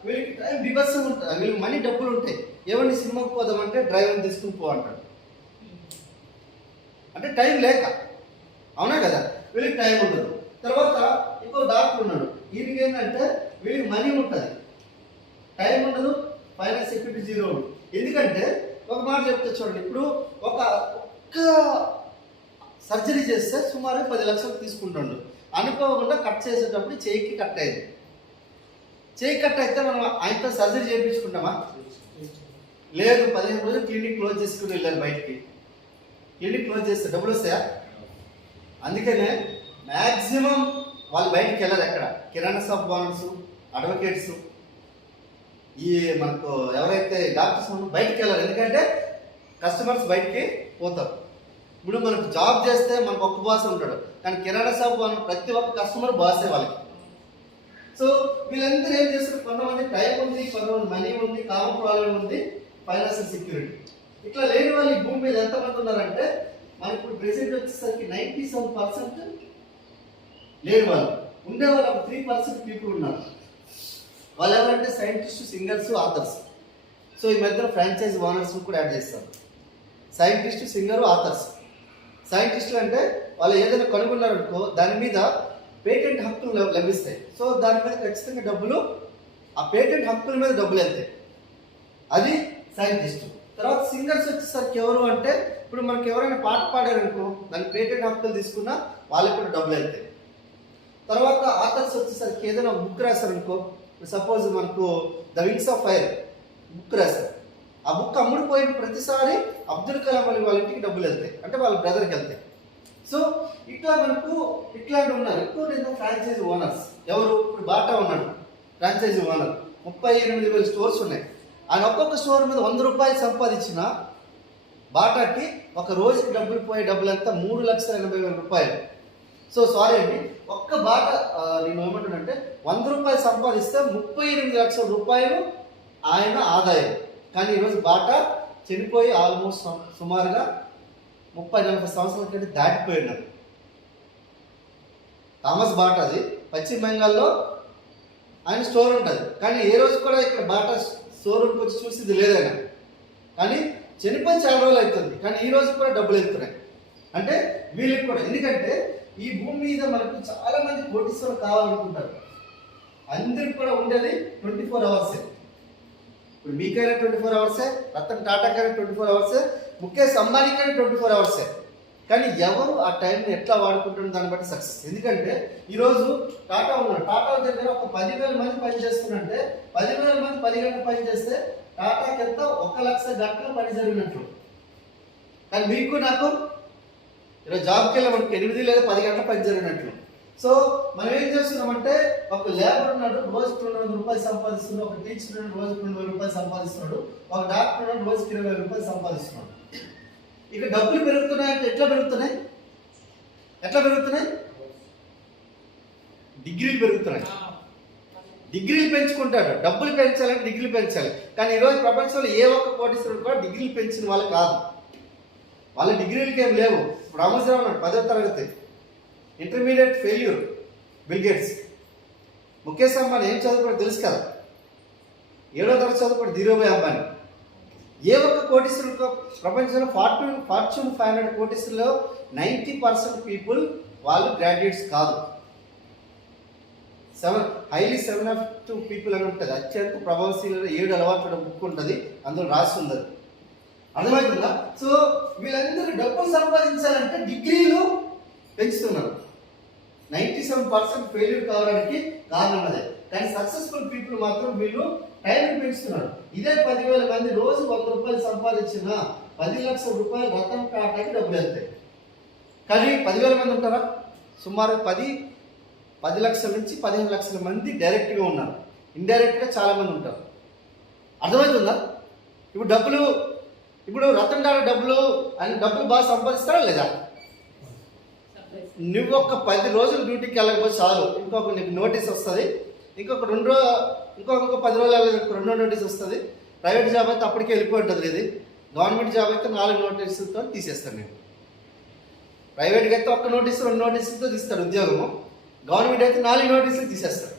వీళ్ళకి టైం బీభత్సం ఉంటుంది, వీళ్ళకి మనీ డబ్బులు ఉంటాయి. ఏమండి సినిమాకి పోదామంటే డ్రైవర్ని తీసుకుని పో అంటాడు, అంటే టైం లేక, అవునా కదా? వీళ్ళకి టైం ఉండదు. తర్వాత ఇంకో డాక్టర్ ఉన్నాడు, వీళ్ళకి ఏంటంటే వీళ్ళకి మనీ ఉంటుంది, టైం ఉండదు, ఫైనాన్స్ సెక్యూరిటీ 0. ఎందుకంటే ఒక మాట చెప్తే చూడండి, ఇప్పుడు ఒక్క సర్జరీ చేస్తే సుమారు 10 లక్షలు తీసుకుంటుండు, అనుకోకుండా కట్ చేసేటప్పుడు చేయికి కట్ అయింది. చేయి కట్ అయితే మనం ఆయనతో సర్జరీ చేయించుకుంటామా? లేదు, 15 రోజులు క్లినిక్ క్లోజ్ చేసుకుని వెళ్ళారు బయటికి. క్లినిక్ క్లోజ్ చేస్తే డబ్బులు వస్తాయా? అందుకనే మ్యాక్సిమం వాళ్ళు బయటికి వెళ్ళరు. ఎక్కడ కిరాణా షాప్ ఓనర్స్, అడ్వకేట్స్, ఈ మనకు ఎవరైతే డాక్టర్స్ బయటికి వెళ్ళారు, ఎందుకంటే కస్టమర్స్ బయటికి పోతారు. ఇప్పుడు మనకు జాబ్ చేస్తే మనకు ఒక్క బాస్ ఉంటాడు, కానీ కిరాణా షాప్ ఓనర్ ప్రతి ఒక్క కస్టమర్ బాసే వాళ్ళకి. సో వీళ్ళందరూ ఏం చేస్తారు, కొంతమంది టైం ఉంది, కొంతమంది మనీ ఉంది, కామన్ ప్రాబ్లం ఉంది, ఫైనాన్షియల్ సెక్యూరిటీ. ఇట్లా లేని వాళ్ళు ఈ భూమి మీద ఎంతమంది ఉన్నారంటే మనకి ఇప్పుడు ప్రెసెంట్ వచ్చేసరికి 97% లేని వాళ్ళు, ఉండేవాళ్ళు ఒక 3% పీపుల్ ఉన్నారు. వాళ్ళు ఎవరంటే సైంటిస్ట్, సింగర్స్, ఆథర్స్. సో ఈ మధ్య ఫ్రాంచైజ్ ఓనర్స్ కూడా యాడ్ చేస్తారు, సైంటిస్ట్, సింగర్, ఆథర్స్. సైంటిస్టులు అంటే వాళ్ళు ఏదైనా కనుగొన్నారనుకో దాని మీద పేటెంట్ హక్కులు లభిస్తాయి. సో దాని మీద ఖచ్చితంగా డబ్బులు, ఆ పేటెంట్ హక్కుల మీద డబ్బులు వెళ్తాయి, అది సైంటిస్ట్. తర్వాత సింగర్స్ వచ్చేసరికి ఎవరు అంటే ఇప్పుడు మనకి ఎవరైనా పాట పాడారనుకో దాని పేటెంట్ హక్కులు తీసుకున్నా వాళ్ళకి కూడా డబ్బులు వెళ్తాయి. తర్వాత ఆథర్స్ వచ్చేసరికి ఏదైనా బుక్ రాశారనుకో, సపోజ్ మనకు the wings of fire book రాశారు, ఆ బుక్ అమ్ముడిపోయిన ప్రతిసారి అబ్దుల్ కలాం అలీ వాళ్ళ ఇంటికి డబ్బులు వెళ్తాయి, అంటే వాళ్ళ బ్రదర్కి వెళ్తాయి. సో ఇట్లా మనకు ఇట్లాంటి ఉన్నారు. ఎక్కువ నేను ఫ్రాంచైజీ ఓనర్స్ ఎవరు, ఇప్పుడు బాటా ఉన్నాడు ఫ్రాంచైజీ ఓనర్, 38,000 స్టోర్స్ ఉన్నాయి. ఆయన ఒక్కొక్క స్టోర్ మీద 100 రూపాయలు సంపాదించిన బాటాకి ఒక రోజుకి డబ్బులు పోయే డబ్బులు అంతా 3,80,000 రూపాయలు. సో సారీ అండి, ఒక్క బాట నేను ఏమంటానంటే 100 రూపాయలు సంపాదిస్తే 38 లక్షల రూపాయలు ఆయన ఆదాయం. కానీ ఈరోజు బాటా చనిపోయి ఆల్మోస్ట్ సుమారుగా 30-40 సంవత్సరాల కంటే దాటిపోయినారు. థామస్ బాటా, అది పశ్చిమ బెంగాల్లో ఆయన స్టోర్ ఉంటుంది, కానీ ఏ రోజు కూడా ఇక్కడ బాటా షోరూమ్కి వచ్చి చూసింది లేదైనా. కానీ చనిపోయి చాలా రోజులు అవుతుంది, కానీ ఈ రోజు కూడా డబ్బులు వెళ్తున్నాయి. అంటే వీళ్ళకి కూడా, ఎందుకంటే ఈ భూమి మీద మనకు చాలా మంది కోటీశ్వరులు కావాలనుకుంటారు, అందరికి కూడా ఉండేది 24 అవర్సే. ఇప్పుడు మీకైనా 24 అవర్సే, రతన్ టాటాకైనా 24 అవర్సే, ముఖేష్ అంబానీకైనా 24 అవర్సే. కానీ ఎవరు ఆ టైంని ఎట్లా వాడుకుంటున్న దాన్ని బట్టి సక్సెస్. ఎందుకంటే ఈరోజు టాటా ఉన్నాడు, టాటా దగ్గర ఒక 10,000 మంది పని చేస్తున్నంటే 10,000 మంది 10 గంటలు పని చేస్తే టాటాకి ఎంత 1,00,000 గంటలు పని జరిగినట్లు. కానీ మీకు నాకు ఈరోజు జాబ్కి వెళ్ళి మనకి 8 లేదా 10 గంటల పని జరిగినట్లు. సో మనం ఏం చేస్తున్నామంటే ఒక లేబర్ ఉన్నాడు రోజుకి 200 రూపాయలు సంపాదిస్తున్నాడు, ఒక టీచర్ ఉన్నాడు రోజుకి 200 రూపాయలు సంపాదిస్తున్నాడు, ఒక డాక్టర్ ఉన్నాడు రోజుకి 20,000 రూపాయలు సంపాదిస్తున్నాడు. ఇక డబ్బులు పెరుగుతున్నాయంటే ఎట్లా పెరుగుతున్నాయి? డిగ్రీలు పెరుగుతున్నాయి. డిగ్రీలు పెంచుకుంటాడు, డబ్బులు పెంచాలంటే డిగ్రీలు పెంచాలి. కానీ ఈరోజు ప్రపంచంలో ఏ ఒక్క కోటీశ్వరుడు కూడా డిగ్రీలు పెంచిన వాళ్ళు కాదు. వాళ్ళ డిగ్రీలకి ఏం లేవు. ఇప్పుడు అమెజాన్ ఉన్నాడు 10వ తరగతి, intermediate failure. Bill gates, Mukesh Ambani ఏం చదువుకోవడం తెలుసు కదా, 7వ తరగతి చదువుకోవడం ధీరుభాయ్ అంబానీ. ఏ ఒక్క కోటీశ్వరుడు ప్రపంచంలో ఫార్చ్యూన్ 500 కోటీశ్వరులో 90% పీపుల్ వాళ్ళు గ్రాడ్యుయేట్స్ కాదు. హైలీ 7 పీపుల్ అని ఉంటుంది. అత్యంత ప్రభావశీల 7 అలవాట్ల బుక్ ఉంటుంది, అందులో రాసి ఉంది. అర్థమవుతుందా? సో వీళ్ళందరూ డబ్బులు సంపాదించాలంటే డిగ్రీలు పెంచుతున్నారు. 97% ఫెయిల్యూర్ కావడానికి కారణం అదే. కానీ సక్సెస్ఫుల్ పీపుల్ మాత్రం వీళ్ళు టైం పెంచుతున్నారు. ఇదే 10,000 మంది రోజు 100 రూపాయలు సంపాదించిన 10 లక్షల రూపాయలు రతం కాటానికి డబ్బులు వెళ్తాయి. కానీ 10,000 మంది ఉంటారా? సుమారు 10 లక్షల నుంచి 15 లక్షల మంది డైరెక్ట్గా ఉన్నారు. ఇండైరెక్ట్గా చాలా మంది ఉంటారు. అర్థమవుతుందా? ఇప్పుడు రతన్ టాటా డబ్బులు బాగా సంపాదిస్తారా లేదా? నువ్వు ఒక 10 రోజులు డ్యూటీకి వెళ్ళకపోతే చాలు, నీకు నోటీస్ వస్తుంది. ఇంకొక 10 రోజులు వెళ్ళకపోతే 2వ నోటీస్ వస్తుంది. ప్రైవేట్ జాబ్ అయితే అప్పటికే వెళ్ళిపోయి ఉంటుంది. ఇది గవర్నమెంట్ జాబ్ అయితే 4 నోటీసులతో తీసేస్తాను నేను. ప్రైవేట్గా అయితే 1 నోటీసు 2 నోటీసులతో తీస్తాడు ఉద్యోగము. గవర్నమెంట్ అయితే 4 నోటీసులు తీసేస్తారు.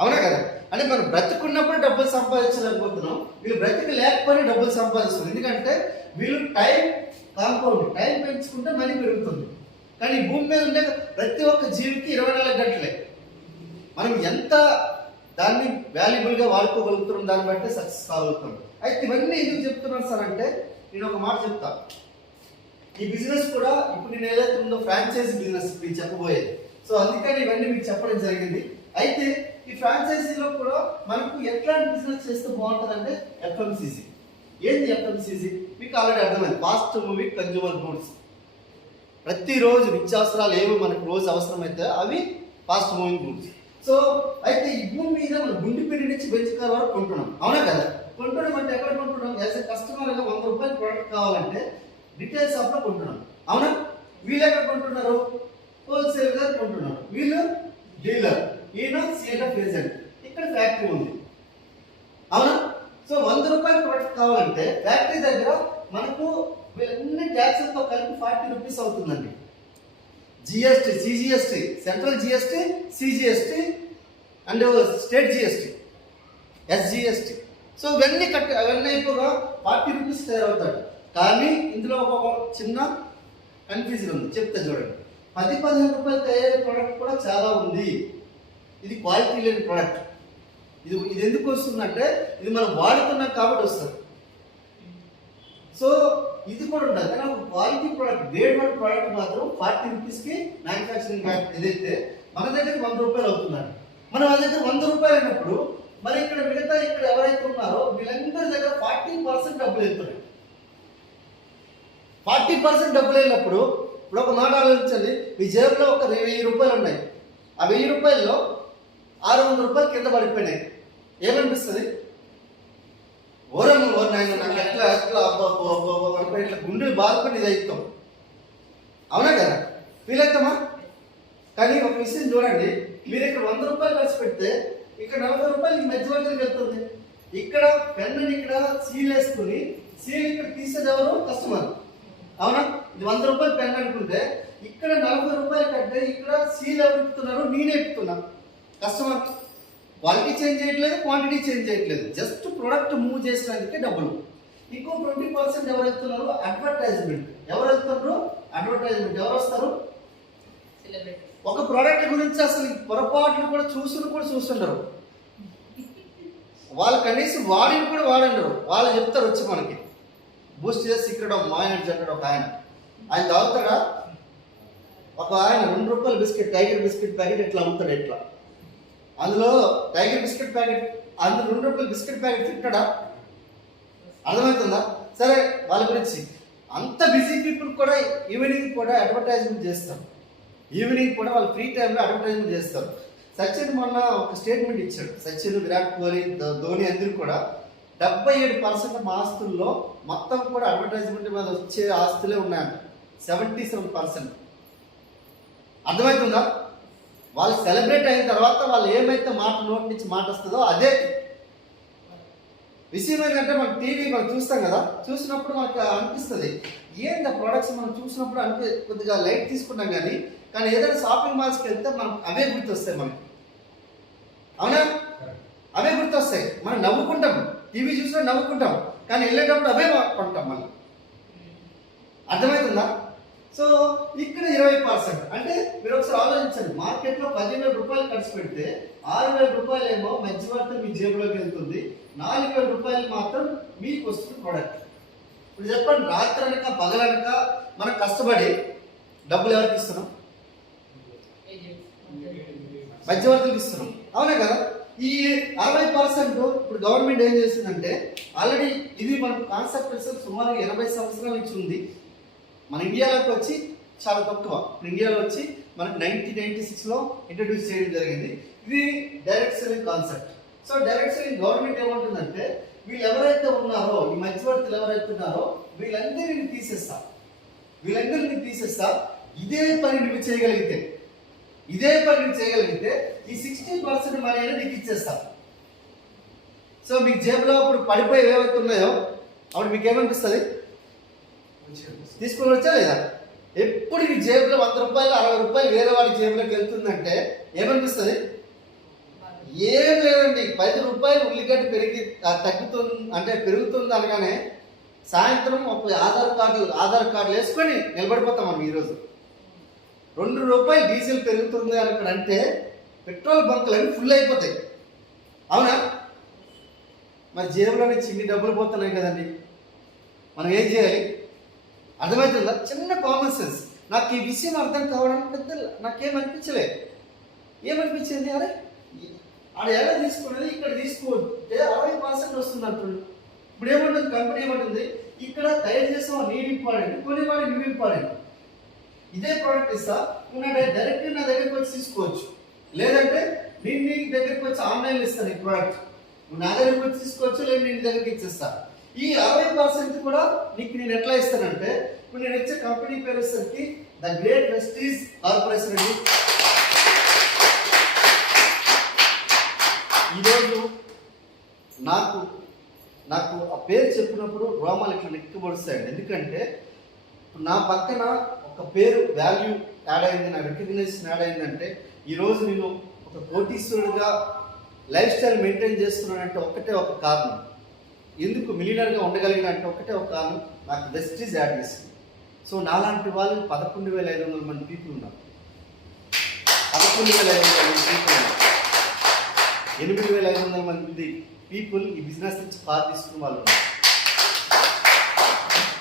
అవునా కదా? అంటే మనం బ్రతుకున్నప్పుడు డబ్బులు సంపాదించలేకపోతున్నాం, వీళ్ళు బ్రతికి లేకపోయినా డబ్బులు సంపాదిస్తున్నారు. ఎందుకంటే వీళ్ళు టైం పెంచుకుంటే మనీ పెరుగుతుంది. కానీ ఈ భూమి మీద ఉండే ప్రతి ఒక్క జీవికి 24 గంటలే. మనం ఎంత దాన్ని వాల్యుబుల్గా వాడుకోగలుగుతున్నాం, దాన్ని బట్టి సక్సెస్ కాగలుగుతాం. అయితే ఇవన్నీ ఎందుకు చెప్తున్నాను సార్ అంటే, నేను ఒక మాట చెప్తా. ఈ బిజినెస్ కూడా ఇప్పుడు నేను ఏదైతే ఉందో ఫ్రాంచైజీ బిజినెస్ మీకు చెప్పబోయేది. సో అందుకని ఇవన్నీ మీకు చెప్పడం జరిగింది. అయితే ఈ ఫ్రాంచైజీలో కూడా మనకు ఎట్లాంటి బిజినెస్ చేస్తే బాగుంటుందంటే ఎఫ్ఎంసీజీ. ఏంది ఎఫ్ఎంసీజీ? మీకు ఆల్రెడీ అర్థమైంది. Fast moving consumer goods. ప్రతిరోజు నిత్యావసరాలు ఏవి మనకు రోజు అవసరమైతే అవి ఫాస్ట్ మూవింగ్ గూడ్స్. సో అయితే ఈ భూమి మీద మనం గుండెపేట నుంచి బెంచకార్ వరకు కొంటున్నాం. అవునా కదా? కొంటున్నాం అంటే ఎక్కడ కొంటున్నాం? యాజ్ ఎ కస్టమర్గా 100 రూపాయలు ప్రోడక్ట్ కావాలంటే రిటైల్ షాప్లో కొంటున్నాం. అవునా? వీళ్ళు ఎక్కడ కొంటున్నారు? హోల్సేల్ గా కొంటున్నారు. వీళ్ళు డీలర్, ఈయన సేల్ ఏజెంట్. ఇక్కడ ఫ్యాక్టరీ ఉంది. అవునా? సో 100 రూపాయల ప్రోడక్ట్ కావాలంటే ఫ్యాక్టరీ దగ్గర మనకు వీళ్ళన్ని ట్యాక్స్లతో కలిపి 40 రూపీస్ అవుతుందండి. GST, CGST, central GST, CGST and state GST, SGST. So అవన్నీ అయిపోగా 40 రూపీస్ తయారవుతాడు. కానీ ఇందులో ఒక చిన్న కన్ఫ్యూజన్ ఉంది, చెప్తా చూడండి. 10-15 రూపాయలు తయారయ్యే ప్రోడక్ట్ కూడా చాలా ఉంది. ఇది క్వాలిటీ లేని ప్రోడక్ట్. ఇది ఎందుకు వస్తుందంటే ఇది మనం వాడుతున్నాం కాబట్టి వస్తుంది. సో ఇది కూడా ఉంటుంది. కానీ ఒక క్వాలిటీ ప్రోడక్ట్, గ్రేడ్ 1 ప్రోడక్ట్ మాత్రం 40 రూపీస్కి మ్యానుఫ్యాక్చరింగ్ ఏదైతే మన దగ్గర 100 రూపాయలు అవుతుందండి. మన దగ్గర 100 రూపాయలు అయినప్పుడు మరి ఇక్కడ ఎవరైతే ఉన్నారో వీళ్ళందరి దగ్గర 40% డబ్బులు వెళ్తున్నాయి. 40% డబ్బులు వెళ్ళినప్పుడు ఇప్పుడు ఒక మాట ఆలోచించండి. మీ జేబులో ఒక 1000 రూపాయలు ఉన్నాయి. ఆ 1000 రూపాయల్లో 600 రూపాయలు కింద పడిపోయినాయి. ఏమనిపిస్తుంది? నాకు ఎట్లా ఇట్లా గుండెలు బాధపడి ఇది అవుతాం. అవునా కదా? ఫీల్ అవుతామా? కానీ ఒక విషయం చూడండి, మీరు ఇక్కడ 100 రూపాయలు ఖర్చు పెడితే ఇక్కడ 40 రూపాయలు ఈ మధ్యవర్తికి వెళ్తుంది. ఇక్కడ పెన్నుని ఇక్కడ సీల్ వేసుకుని సీల్ ఇక్కడ తీసేది ఎవరు? కస్టమర్. అవునా? ఇది 100 రూపాయలు పెన్ అనుకుంటే ఇక్కడ 40 రూపాయలు కంటే ఇక్కడ సీల్ ఎవరు ఎక్కుతున్నారు? నేనే ఎక్కుతున్నా. కస్టమర్ క్వాలిటీ చేంజ్ చేయట్లేదు, క్వాంటిటీ చేంజ్ చేయట్లేదు, జస్ట్ ప్రొడక్ట్ మూవ్ చేసినందుకే డబ్బులు. ఇంకో 20% ఎవరు వెళ్తున్నారు? అడ్వర్టైజ్మెంట్. ఎవరు వెళ్తున్నారు? అడ్వర్టైజ్మెంట్. ఎవరు వస్తారు? ఒక ప్రోడక్ట్ గురించి అసలు పొరపాట్లు కూడా చూస్తుంటారు. వాళ్ళు కనీసం వాడిని కూడా వాడంటారు. వాళ్ళు చెప్తారు వచ్చి మనకి బూస్ట్ చేసి ఇక్కడ మాయనట్స్ అంటాడు ఒక ఆయన తాగుతాడా? ఒక ఆయన 2 రూపాయల బిస్కెట్, టైగర్ బిస్కెట్ ప్యాకెట్ ఇట్లా అమ్ముతాడు. ఇట్లా అందులో టైగర్ బిస్కెట్ ప్యాకెట్, అందులో 2 రూపాయల బిస్కెట్ ప్యాకెట్ తింటాడా? అర్థమవుతుందా? సరే, వాళ్ళ గురించి అంత బిజీ పీపుల్ కూడా ఈవినింగ్ కూడా అడ్వర్టైజ్మెంట్ చేస్తారు. ఈవినింగ్ కూడా వాళ్ళు ఫ్రీ టైంలో అడ్వర్టైజ్మెంట్ చేస్తారు. సచిన్ మొన్న ఒక స్టేట్మెంట్ ఇచ్చాడు. సచిన్, విరాట్ కోహ్లీ, ధోని అందరూ కూడా 77% మా ఆస్తుల్లో మొత్తం కూడా అడ్వర్టైజ్మెంట్ మీద వచ్చే ఆస్తులే ఉన్నాయంట. 77%. అర్థమవుతుందా? వాళ్ళు సెలబ్రేట్ అయిన తర్వాత వాళ్ళు ఏమైతే మాట నోటి నుంచి మాట వస్తుందో అదే విషయం. ఏంటంటే మనం టీవీ మనం చూస్తాం కదా, చూసినప్పుడు మనకు అనిపిస్తుంది ఏంది ఆ ప్రొడక్ట్స్ మనం చూసినప్పుడు కొద్దిగా లైట్ తీసుకుంటాం కానీ ఏదైనా షాపింగ్ మాల్స్కి వెళ్తే మనం అవే గుర్తొస్తాయి మనకి. అవునా? అవే గుర్తొస్తాయి. మనం నవ్వుకుంటాం, టీవీ చూసినా నవ్వుకుంటాం, కానీ వెళ్ళేటప్పుడు అవే కొంటాం మళ్ళీ. అర్థమవుతుందా? సో ఇక్కడ 20%. అంటే మీరు ఒకసారి ఆలోచించండి, మార్కెట్లో 10,000 రూపాయలు ఖర్చు పెడితే 6,000 రూపాయలు ఏమో మధ్యవర్తి మీ జేబులోకి వెళ్తుంది, 4,000 రూపాయలు మాత్రం మీకు వస్తుంది ప్రోడక్ట్. ఇప్పుడు చెప్పండి, రాత్రి అనక పగలనక మనం కష్టపడి డబ్బులు ఎవరికి ఇస్తున్నాం? మధ్యవర్తులకు ఇస్తున్నాం. అవునే కదా? ఈ 60% ఇప్పుడు గవర్నమెంట్ ఏం చేసిందంటే, ఆల్రెడీ ఇది మన కాన్సెప్ట్ సుమారు 80 సంవత్సరాల నుంచి ఉంది. మన ఇండియాలోకి వచ్చి చాలా తక్కువ. ఇండియాలో వచ్చి మనకు 1996లో ఇంట్రడ్యూస్ చేయడం జరిగింది. ఇది direct selling concept. So direct selling government ఏమంటుందంటే, వీళ్ళు ఎవరైతే ఉన్నారో, ఈ మధ్యవర్తులు ఎవరైతే ఉన్నారో వీళ్ళందరినీ తీసేస్తా. ఇదే పని నువ్వు చేయగలిగితే ఈ 60% మనీ అనేది నీకు ఇచ్చేస్తా. సో మీకు జేబులో అప్పుడు పడిపోయి ఏవైతే ఉన్నాయో అప్పుడు మీకు ఏమనిపిస్తుంది? తీసుకొని వచ్చా లేదా? ఎప్పుడు ఈ జేబులో 100 రూపాయలు 60 రూపాయలు వేరే వాడి జేబులోకి వెళ్తుందంటే ఏమనిపిస్తుంది? ఏం లేదండి, 10 రూపాయలు ఉల్లిగడ్డ పెరుగుతుంది అనగానే సాయంత్రం ఒక ఆధార్ కార్డులు వేసుకొని నిలబడిపోతాం మనం. ఈరోజు 2 రూపాయలు డీజిల్ పెరుగుతుంది అంటే పెట్రోల్ బంకులన్నీ ఫుల్ అయిపోతాయి. అవునా? మరి జేబులోనే చిన్ని డబ్బులు పోతున్నాయి కదండి, మనం ఏం చేయాలి? అర్థమవుతుందా? చిన్న కామన్ సెన్స్. నాకు ఈ విషయం అర్థం కావడానికి పెద్ద నాకేమనిపించలే. ఏమనిపించింది? అరే ఆడ ఎలా తీసుకున్నది ఇక్కడ తీసుకుంటే 60% వస్తుంది అంటుండు. ఇప్పుడు ఏమంటుంది కంపెనీ? ఏమంటుంది, ఇక్కడ తయారు చేసాం నేను ఇంపార్టెంట్, కొనేవాడు నువ్వు ఇంపార్టెంట్. ఇదే ప్రోడక్ట్ ఇస్తా, నువ్వు డైరెక్ట్ నా దగ్గరికి వచ్చి తీసుకోవచ్చు, లేదంటే నేను నీ దగ్గరికి వచ్చి ఆన్లైన్లో ఇస్తాను ఈ ప్రోడక్ట్, నువ్వు నా దగ్గరికి వచ్చి తీసుకోవచ్చు, లేదు నేను దగ్గరికి ఇచ్చేస్తా. ఈ 60% కూడా నీకు నేను ఎట్లా ఇస్తానంటే, ఇప్పుడు నేను ఇచ్చే కంపెనీ పేరు వచ్చేసరికి ద గ్రేట్ వెస్టీజ్ కార్పొరేషన్ అండి. ఈరోజు నాకు ఆ పేరు చెప్పినప్పుడు రోమాలు ఇట్లా నెక్కబడుస్తాయండి. ఎందుకంటే నా పక్కన ఒక పేరు వాల్యూ యాడ్ అయింది, నా రికగ్నైజేషన్ యాడ్ అయిందంటే, ఈరోజు నేను ఒక కోటీశ్వరుడిగా లైఫ్ స్టైల్ మెయింటైన్ చేస్తున్నానంటే ఒకటే ఒక కారణం. ఎందుకు మిలియనర్గా ఉండగలిగిన అంటే ఒకటే ఒక కారణం, నాకు వెస్టీజ్ యాడ్ చేసింది. సో నాలాంటి వాళ్ళు 11,500 మంది పీపుల్ ఉన్నారు. 11,500 మంది పీపుల్ ఉన్నారు. 8,500 మంది పీపుల్ ఈ బిజినెస్ నుంచి కార్ తీసుకున్న వాళ్ళు ఉన్నారు.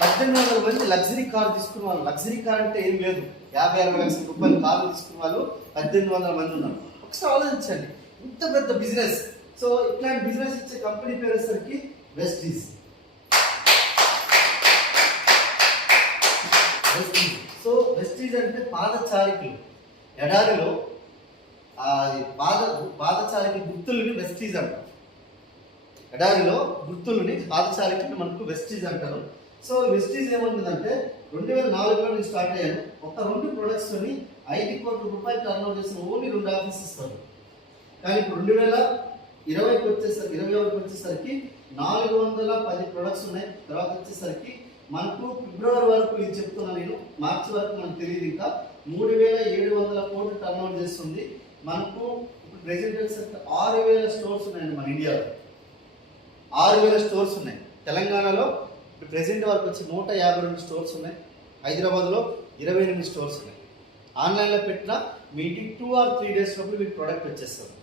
1800 మంది లగ్జరీ కార్ తీసుకున్న వాళ్ళు. లగ్జరీ కార్ అంటే ఏం లేదు, 50-60 లక్షల రూపాయల కార్లు తీసుకున్న వాళ్ళు 1800 మంది ఉన్నారు. ఒకసారి ఆలోచించండి, ఇంత పెద్ద బిజినెస్. సో ఇట్లాంటి బిజినెస్ ఇచ్చే కంపెనీ పేరు వచ్చేసరికి వెస్టీజ్. సో వెస్టీజ్ అంటే పాదచారికులు. ఎడారిలో పాదచారికి గుర్తులని వెస్టీజ్ అంటారు. ఎడారిలో గుర్తులని పాదచారికులు మనకు వెస్టీజ్ అంటారు. సో వెస్టీజ్ ఏమంటుందంటే, 2004లో నేను స్టార్ట్ అయ్యాను. ఒక 2 ప్రొడక్ట్స్తోని 5 కోట్ల రూపాయలు టర్న్ ఓవర్ చేసిన ఓన్లీ 2 ఆఫీసెస్ ఇస్తారు. కానీ ఇప్పుడు 2020కి వచ్చేసరికి 410 ప్రొడక్ట్స్ ఉన్నాయి. తర్వాత వచ్చేసరికి మనకు ఫిబ్రవరి వరకు ఇది చెప్తున్నా నేను, మార్చి వరకు మనకు తెలియదు, ఇంకా 3,700 కోట్లు టర్న్ ఓవర్ చేస్తుంది. మనకు ఇప్పుడు ప్రెసెంట్ వచ్చేసరికి 6,000 స్టోర్స్ ఉన్నాయండి మన ఇండియాలో. 6,000 స్టోర్స్ ఉన్నాయి. తెలంగాణలో ప్రెసెంట్ వరకు వచ్చి 152 స్టోర్స్ ఉన్నాయి. హైదరాబాద్లో 28 స్టోర్స్ ఉన్నాయి. ఆన్లైన్లో పెట్టినా మీ ఇంటికి 2 or 3 days లోపల మీకు ప్రోడక్ట్ వచ్చేస్తుంది.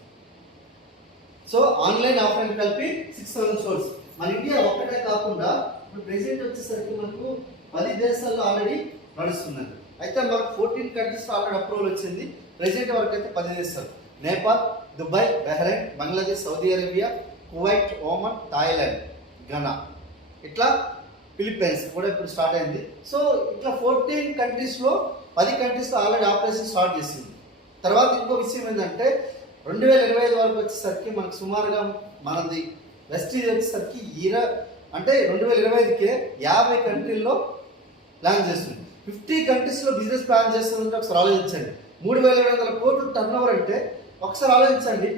సో ఆన్లైన్ ఆఫ్లైన్ కలిపి 6,000 స్టోర్స్ మన ఇండియా ఒక్కటే కాకుండా ఇప్పుడు ప్రెసెంట్ వచ్చేసరికి మనకు 10 దేశాల్లో ఆల్రెడీ నడుస్తుందండి. అయితే మనకు 14 కంట్రీస్ ఆల్రెడీ అప్రూవల్ వచ్చింది. ప్రెసెంట్ వరకు అయితే 10 దేశాలు: Nepal, Dubai, Bahrain, Bangladesh, Saudi Arabia, Kuwait, Oman, Thailand, Ghana, ఇట్లా ఫిలిప్పైన్స్ కూడా ఇప్పుడు స్టార్ట్ అయింది. సో ఇట్లా 14 కంట్రీస్లో 10 కంట్రీస్లో ఆల్రెడీ ఆపరేషన్ స్టార్ట్ చేసింది. తర్వాత ఇంకో విషయం ఏంటంటే, 2025 వరకు వచ్చేసరికి మనకు సుమారుగా మనది వెస్టీజ్ వచ్చేసరికి 2025కే 50 కంట్రీల్లో ప్లాన్ చేస్తుంది. 50 కంట్రీస్లో బిజినెస్ ప్లాన్ చేస్తుందంటే ఒకసారి ఆలోచించండి. 3,700 కోట్లు టర్న్ ఓవర్ అంటే ఒకసారి ఆలోచించండి.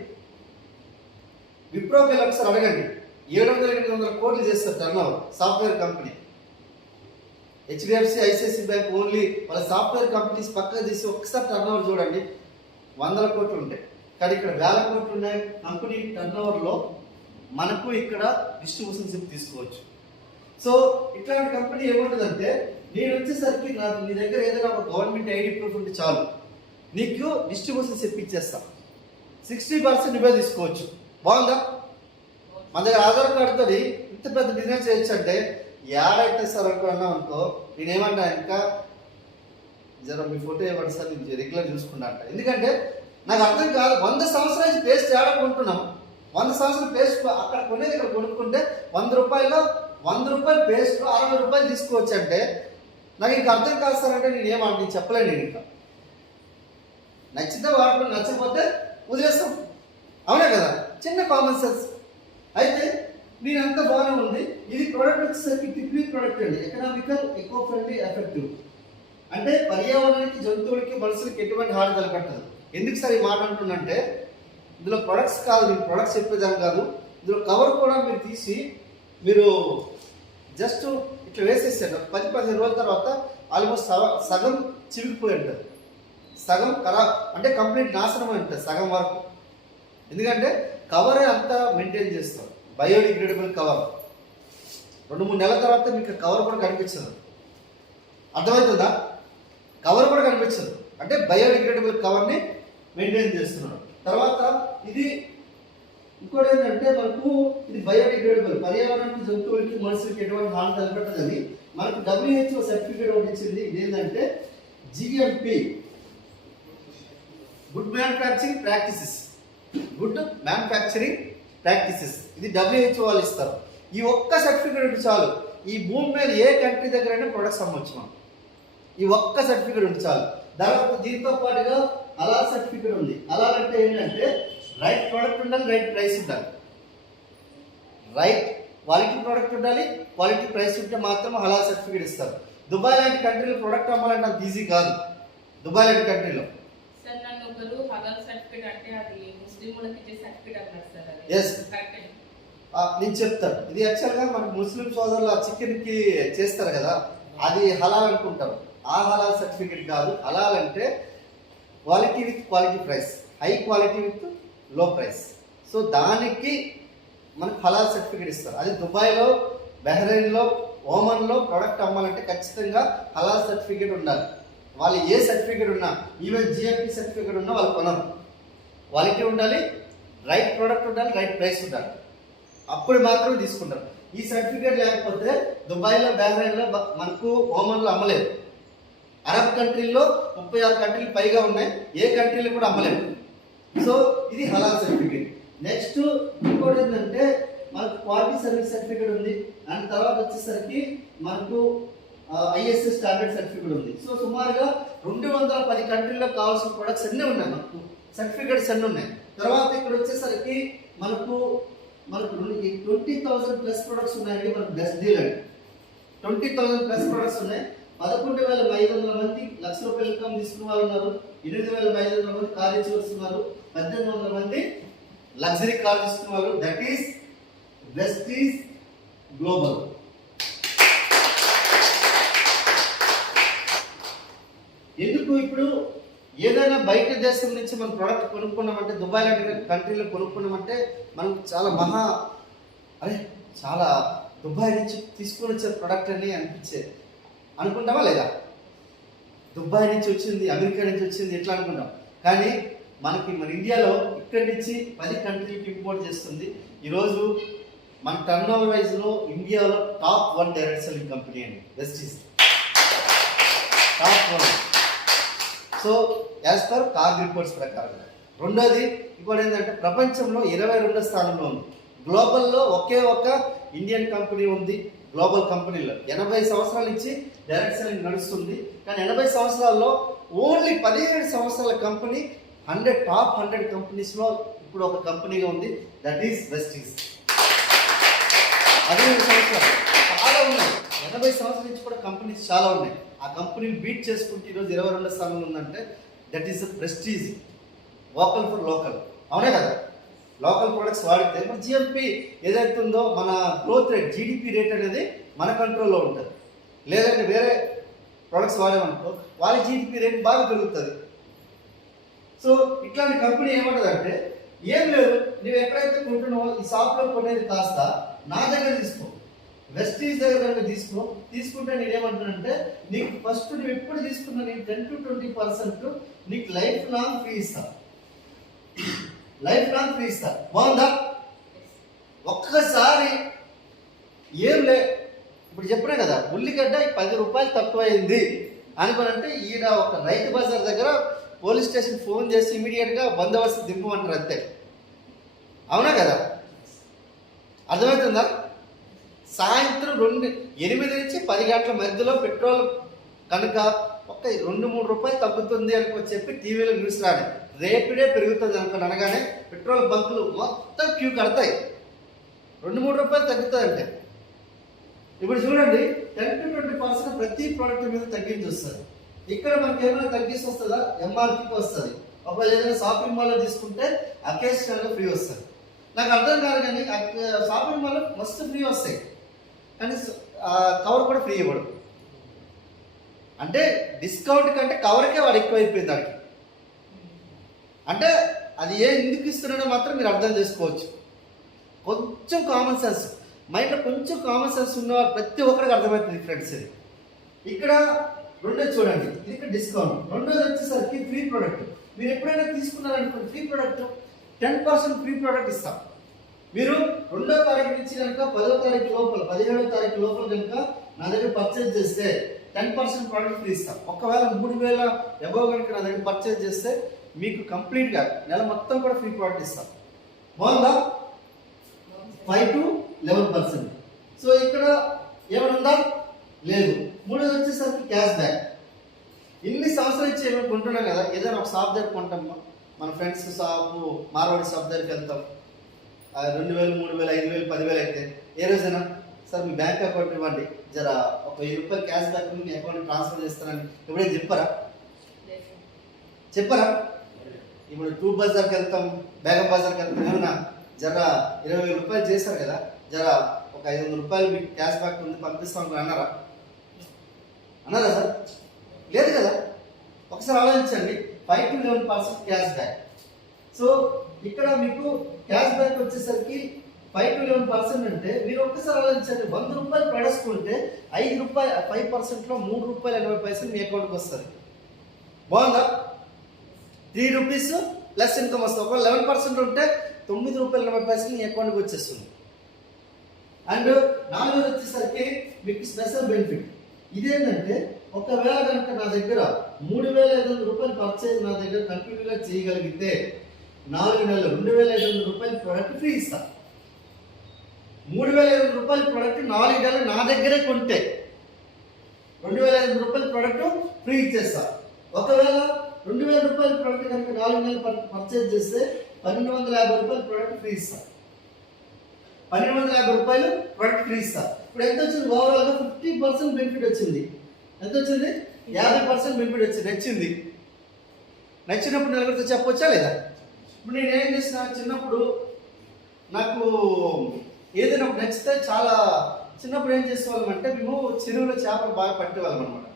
విప్రోకి వెళ్ళి ఒకసారి అడగండి, 700-800 కోట్లు చేస్తారు turn over software company. HDFC, ICICI bank only వాళ్ళ సాఫ్ట్వేర్ కంపెనీస్ పక్కన తీసి ఒకసారి టర్న్ ఓవర్ చూడండి, 100 కోట్లు ఉంటాయి. కానీ ఇక్కడ 1000 కోట్లు ఉన్నాయి. కంపెనీ టర్న్ ఓవర్లో మనకు ఇక్కడ డిస్ట్రిబ్యూషన్షిప్ తీసుకోవచ్చు. సో ఇట్లాంటి కంపెనీ ఏముంటుందంటే, నేను వచ్చేసరికి నీ దగ్గర ఏదైనా ఒక గవర్నమెంట్ ఐడి ప్రూఫ్ ఉంటే చాలు, నీకు డిస్ట్రిబ్యూషన్షిప్ ఇచ్చేస్తా, 60% నువ్వే తీసుకోవచ్చు. బాగుందా? మన దగ్గర ఆధార్ కార్డుతో ఇంత పెద్ద బిజినెస్ చేయొచ్చు అంటే యాడైతే సార్ అనుకున్నాం అనుకో, నేనేమన్నా ఇంకా జర మీ ఫోటో ఇవ్వండి సార్, నేను రెగ్యులర్ చూసుకున్నా అంట. ఎందుకంటే నాకు అర్థం కాదు, 100 సంవత్సరాల నుంచి పేస్ట్ ఏడ కొంటున్నాం, 100 సంవత్సరాల పేస్ట్ అక్కడ కొనేది ఇక్కడ కొనుక్కుంటే 100 రూపాయలు పేస్ట్ 60 రూపాయలు తీసుకోవచ్చు అంటే నాకు ఇంకా అర్థం కాదు సార్ అంటే నేను చెప్పలేను. నేను ఇంకా నచ్చితే వాడుకుని, నచ్చకపోతే వదిలేస్తాం. అవునా కదా? చిన్న కామన్ సెన్స్. అయితే నేనంతా బాగానే ఉంది. ఇది ప్రోడక్ట్ వచ్చేసరికి టిప్లీ ప్రోడక్ట్ అండి, ఎకనామికల్, ఎకో ఫ్రెండ్లీ, ఎఫెక్టివ్. అంటే పర్యావరణానికి, జంతువులకి, మనుషులకి ఎటువంటి హాని తలపెట్టదు. ఎందుకు సార్ ఈ మాట అంటున్నంటే, ఇందులో ప్రొడక్ట్స్ కాదు, మీకు ప్రొడక్ట్స్ చెప్పేదాన్ని కాదు, ఇందులో కవర్ కూడా మీరు తీసి మీరు జస్ట్ ఇట్లా వేసేసాడు. 10-15 రోజుల తర్వాత ఆల్మోస్ట్ సగం చివికిపోయి ఉంటుంది, సగం ఖరాబ్ అంటే కంప్లీట్ నాశనం ఉంటుంది సగం వరకు. ఎందుకంటే కవరే అంతా మెయింటైన్ చేస్తాం, బయోడిగ్రేడబుల్ కవర్. 2-3 నెలల తర్వాత మీకు కవర్ కూడా కనిపించదు. అర్థమవుతుందా? కవర్ కూడా కనిపించదు, అంటే బయోడిగ్రేడబుల్ కవర్ని మెయింటైన్ చేస్తున్నాడు. తర్వాత ఇది ఇంకోటి ఏంటంటే, మనకు ఇది బయోడిగ్రేడబుల్, పర్యావరణానికి, జంతువులకి, మనుషులకి ఎటువంటి హాని తలపెట్టదని మనకు WHO సర్టిఫికేట్ ఒకటి ఇచ్చింది. ఇది ఏంటంటే GMP, గుడ్ మ్యానుఫ్యాక్చరింగ్ ప్రాక్టీసెస్. ఇది WHO వాళ్ళు ఇస్తారు. ఈ ఒక్క సర్టిఫికేట్ చాలు, ఈ భూమి మీద ఏ కంట్రీ దగ్గరైనా ప్రొడక్ట్స్ అమ్మొచ్చు మనం. ఈ ఒక్క సర్టిఫికేట్ ఉంటే చాలు. దాదాపు దీంతో పాటుగా హలాల్ సర్టిఫికేట్ ఉంది. హలాల్ అంటే ఏంటంటే రైట్ ప్రోడక్ట్ ఉండాలి, రైట్ ప్రైస్ ఉండాలి. రైట్ క్వాలిటీ ప్రోడక్ట్ ఉండాలి, క్వాలిటీ ప్రైస్ ఉంటే మాత్రం హలాల్ సర్టిఫికేట్ ఇస్తారు. దుబాయ్ లాంటి కంట్రీలో ప్రోడక్ట్ అమ్మాలంటే అంత ఈజీ కాదు. దుబాయ్ లాంటి కంట్రీలో ఎస్ నేను చెప్తాను. ఇది యాక్చువల్గా మనకు ముస్లిం సోదరులు చికెన్కి చేస్తారు కదా, అది హలాల్ అనుకుంటారు. ఆ హలాల్ సర్టిఫికేట్ కాదు. హలాల్ అంటే quality with quality price, high quality with లో ప్రైస్. సో దానికి మనకు హలాల్ సర్టిఫికేట్ ఇస్తారు. అది దుబాయ్లో, బహ్రెయిన్లో, ఓమన్లో ప్రోడక్ట్ అమ్మాలంటే ఖచ్చితంగా హలాల్ సర్టిఫికేట్ ఉండాలి. వాళ్ళు ఏ సర్టిఫికేట్ ఉన్నా, ఈవెన్ GMP సర్టిఫికేట్ ఉన్నా వాళ్ళు కొనరు. క్వాలిటీ ఉండాలి, రైట్ ప్రోడక్ట్ ఉండాలి, రైట్ ప్రైస్ ఉండాలి, అప్పుడు మాత్రమే తీసుకుంటారు. ఈ సర్టిఫికేట్ లేకపోతే దుబాయ్లో, బహ్రెయిన్లో, మనకు ఓమన్లో అమ్మలేదు. అరబ్ కంట్రీల్లో 36 కంట్రీలు పైగా ఉన్నాయి, ఏ కంట్రీలో కూడా అమ్మలేదు. సో ఇది హలాల్ సర్టిఫికేట్. నెక్స్ట్ ఇంకోటి ఏంటంటే మనకు క్వాలిటీ సర్వీస్ సర్టిఫికేట్ ఉంది. అండ్ తర్వాత వచ్చేసరికి మనకు ISO స్టాండర్డ్ సర్టిఫికేట్ ఉంది. సో సుమారుగా 210 కంట్రీల్లో కావాల్సిన ప్రొడక్ట్స్ అన్నీ ఉన్నాయి, మనకు సర్టిఫికేట్స్ అన్నీ ఉన్నాయి. తర్వాత ఇక్కడ వచ్చేసరికి మనకు 20,000 ప్లస్ ప్రొడక్ట్స్ ఉన్నాయండి. మనకు బెస్ట్ డీల్ అండి, 20,000 ప్లస్ ప్రొడక్ట్స్ ఉన్నాయి. 11,500 మంది ₹1,00,000 ఇన్కమ్ తీసుకున్న వాళ్ళు ఉన్నారు, 8,500 మంది కార్ ఇన్సూరెన్స్ ఉన్నారు, 1,800 మంది లగ్జరీ కార్ తీసుకున్న వాళ్ళు. That is Vestige global. ఎందుకు ఇప్పుడు ఏదైనా బయట దేశం నుంచి మనం ప్రోడక్ట్ కొనుక్కున్నామంటే, దుబాయ్ లాంటి కంట్రీలో కొనుక్కున్నామంటే మనకు చాలా దుబాయ్ నుంచి తీసుకొని వచ్చే ప్రోడక్ట్ అని అనుకుంటామా లేదా? దుబాయ్ నుంచి వచ్చింది, అమెరికా నుంచి వచ్చింది ఎట్లా అనుకుంటాం. కానీ మన ఇండియాలో ఇక్కడి నుంచి 10 కంట్రీలకి ఇంపోర్ట్ చేస్తుంది. ఈరోజు మన టర్న్ ఓవర్ వైజ్లో ఇండియాలో టాప్ 1 డైరెక్ట్ సెల్లింగ్ కంపెనీ అండి Vestige, top 1. So as per కార్గ్ reports ప్రకారం. రెండోది ఇంకోటి ఏంటంటే ప్రపంచంలో 22వ స్థానంలో ఉంది. గ్లోబల్లో ఒకే ఒక్క ఇండియన్ కంపెనీ ఉంది. గ్లోబల్ కంపెనీలో 80 సంవత్సరాల నుంచి డైరెక్ట్ సెల్లింగ్ నడుస్తుంది. కానీ 80 సంవత్సరాల్లో ఓన్లీ 17 సంవత్సరాల కంపెనీ టాప్ 100 కంపెనీస్లో ఇప్పుడు ఒక కంపెనీగా ఉంది. That is Vestige. 15 సంవత్సరాలు చాలా ఉన్నాయి, 80 సంవత్సరాల నుంచి కూడా కంపెనీస్ చాలా ఉన్నాయి. ఆ కంపెనీని బీట్ చేసుకుంటే ఈరోజు 22వ స్థానంలో ఉందంటే that is prestige, vocal for local. అవునే కదా, లోకల్ ప్రొడక్ట్స్ వాడితే మన జిఎంపి ఏదైతే ఉందో మన గ్రోత్ రేట్, జీడిపి రేట్ అనేది మన కంట్రోల్లో ఉంటుంది. లేదంటే వేరే ప్రొడక్ట్స్ వాడామనుకో వాళ్ళ జీడిపి రేట్ బాగా పెరుగుతుంది. సో ఇట్లాంటి కంపెనీ ఏమంటుందంటే, ఏం లేదు నువ్వు ఎక్కడైతే కొంటున్నావో ఈ షాప్లో కొనేది కాస్త నా దగ్గర తీసుకో, వెస్టీజ్ దగ్గర కనుక తీసుకుంటే నేనేమంటానంటే, నీకు ఫస్ట్ నువ్వు ఎప్పుడు తీసుకున్నా నేను 10 to 20% నీకు లైఫ్ లాంగ్ ఫ్రీ ఇస్తా, లైఫ్ లాంగ్ ఫ్రీ ఇస్తా. బాగుందా? ఒక్కసారి ఏం లే, ఇప్పుడు చెప్పినా కదా ఉల్లిగడ్డ 10 రూపాయలు తక్కువైంది అనుకోనంటే ఈడ ఒక రైతు బజార్ దగ్గర పోలీస్ స్టేషన్ ఫోన్ చేసి ఇమీడియట్గా బందోబస్తు దింపమంటారు అంతే. అవునా కదా? అర్థమవుతుందా? సాయంత్రం 8 నుంచి 10 గంటల మధ్యలో పెట్రోల్ కనుక ఒక 2-3 రూపాయలు తగ్గుతుంది అనుకో చెప్పి టీవీలో న్యూస్ రాని, రేపిడే పెరుగుతుంది అనుకుని అనగానే పెట్రోల్ బంకులు మొత్తం క్యూ కడతాయి. 2-3 రూపాయలు తగ్గుతుంది అంటే. ఇప్పుడు చూడండి 10 to 20% ప్రతి ప్రోడక్ట్ మీద తగ్గించి వస్తుంది. ఇక్కడ మనకి ఏమైనా తగ్గిస్తే వస్తుందా? ఎంఆర్పీకి వస్తుంది. ఒకవేళ ఏదైనా షాపింగ్ మాల్లో తీసుకుంటే అకేషనల్గా ఫ్రీ వస్తుంది. నాకు అర్థం కాదు కానీ షాపింగ్ మాల్లో మస్తు ఫ్రీ వస్తాయి, కానీ కవర్ కూడా ఫ్రీ ఇవ్వడు. అంటే డిస్కౌంట్ కంటే కవర్కే వాడు ఎక్కువైపోయింది వాడికి. అంటే అది ఎందుకు ఇస్తున్నాడో మాత్రం మీరు అర్థం చేసుకోవచ్చు. కొంచెం కామన్ సెన్స్, మైండ్లో కొంచెం కామన్ సెన్స్ ఉన్న ప్రతి ఒక్కరికి అర్థమవుతుంది ఫ్రెండ్స్. ఇది ఇక్కడ రెండోది చూడండి, ఇది ఇక్కడ డిస్కౌంట్. రెండోది వచ్చేసరికి ఫ్రీ ప్రోడక్ట్. మీరు ఎప్పుడైనా తీసుకున్నారనుకోండి ఫ్రీ ప్రోడక్ట్ 10% ఫ్రీ ప్రోడక్ట్ ఇస్తాం. మీరు 2వ తారీఖు నుంచి కనుక 10వ తారీఖు లోపల 17వ తారీఖు లోపల కనుక నా దగ్గర పర్చేజ్ చేస్తే 10% ప్రోడక్ట్ ఫ్రీ ఇస్తాం. ఒకవేళ 3000 అబోవ్ కనుక నా దగ్గర పర్చేజ్ చేస్తే మీకు కంప్లీట్గా నెల మొత్తం కూడా ఫ్రీ ప్రోడక్ట్ ఇస్తాం. బాగుందా? 5 to 11%. సో ఇక్కడ ఏమైనా ఉందా? లేదు. మూడోది వచ్చేసరికి క్యాష్ బ్యాక్. ఇన్ని సంవత్సరాలు ఇచ్చి ఏమైనా కొంటున్నాం కదా, ఏదైనా ఒక షాప్ దగ్గర కొంటాం, మన ఫ్రెండ్స్ షాపు మార్వాడి షాప్ దగ్గరికి వెళ్తాం, 2000, 3000, 5000, 10,000 అయితే ఏ రోజైనా సార్ మీ బ్యాంక్ అకౌంట్ ఇవ్వండి, జర ఒక 1000 రూపాయలు క్యాష్ బ్యాక్ మీ అకౌంట్ ట్రాన్స్ఫర్ చేస్తానని ఎప్పుడైనా చెప్పరా? ఇప్పుడు 2 బజార్కి వెళ్తాం, బేగం బజార్కి వెళ్తాం, ఏమన్నా జర 20,000 రూపాయలు చేశారు కదా, జర ఒక 500 రూపాయలు మీకు క్యాష్ బ్యాక్ ఉంది పంపిస్తాం అన్నారా సార్? లేదు కదా. ఒకసారి ఆలోచించండి, 5 to 11% క్యాష్ బ్యాక్. సో ఇక్కడ మీకు క్యాష్ బ్యాక్ వచ్చేసరికి 5 to 11% అంటే మీరు ఒక్కసారి ఆలోచించండి, 100 రూపాయలు పడేసుకుంటే 5 రూపాయలు 5%లో 3 రూపాయలు 80 పైసలు మీ అకౌంట్కి వస్తుంది. బాగుందా? 3 రూపీస్ ప్లస్ ఇన్కమ్ వస్తుంది. ఒకవేళ 11% ఉంటే 9 రూపాయలు 80 పైసలు మీ అకౌంట్కి వచ్చేస్తుంది. అండ్ 4வது వచ్చేసరికి మీకు స్పెషల్ బెనిఫిట్. ఇదేంటంటే ఒకవేళ కనుక నా దగ్గర 3500 రూపాయలు పర్చేజ్ నా దగ్గర కంటిన్యూగా చేయగలిగితే 4 నెలలు 2500 రూపాయలు ప్రోడక్ట్ ఫ్రీ ఇస్తా. 3500 రూపాయల ప్రోడక్ట్ 4 నెలలు నా దగ్గరే కొంటే 2500 రూపాయల ప్రోడక్ట్ ఫ్రీ ఇచ్చేస్తా. ఒకవేళ 2000 రూపాయల ప్రోడక్ట్ కనుక 4 నెలలు పర్చేజ్ చేస్తే 1250 రూపాయల ప్రోడక్ట్ ఫ్రీ ఇస్తా. 1250 రూపాయలు ప్రోడక్ట్ ఫ్రీ ఇస్తా. ఇప్పుడు ఎంత వచ్చింది? ఓవరాల్గా 50% బెనిఫిట్ వచ్చింది. ఎంత వచ్చింది? 50% బెనిఫిట్ వచ్చింది. నచ్చినప్పుడు నలుగురితో చెప్పొచ్చా లేదా? ఇప్పుడు నేను ఏం చేసిన, చిన్నప్పుడు నాకు ఏదైనా ఒకటి నచ్చితే చాలా చిన్నప్పుడు ఏం చేసేవాళ్ళం అంటే, మేము చెరువులో చేపలు బాగా పట్టేవాళ్ళం అనమాట.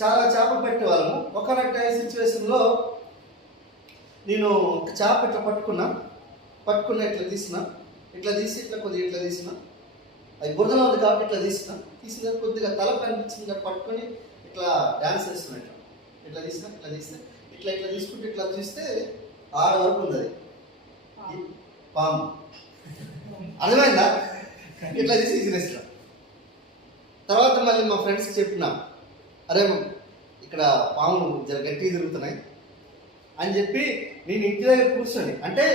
చాలా చేపలు పట్టేవాళ్ళము. ఒకనొక సిచ్యువేషన్లో నేను ఒక చేప ఇట్లా పట్టుకున్నా ఇట్లా తీసి ఇట్లా కొద్దిగా ఇట్లా తీసిన, అది బురదలో ఉంది కాబట్టి ఇట్లా తీసిన కొద్దిగా తల కనిపించింది కాబట్టి పట్టుకొని ఇట్లా డ్యాన్స్ చేస్తున్నా, ఇట్లా తీస్తే ఇట్లా తీసుకుంటే ఇట్లా చూస్తే 6 వరకు ఉంది అది పాము. అర్థమైందా? ఇట్లా తీసి విసిరేసిన. తర్వాత మళ్ళీ మా ఫ్రెండ్స్కి చెప్పిన, అరే ఇక్కడ పాములు జర గట్టిగా తిరుగుతున్నాయి అని చెప్పి నేను ఇంటి దగ్గర కూర్చొని, అంటే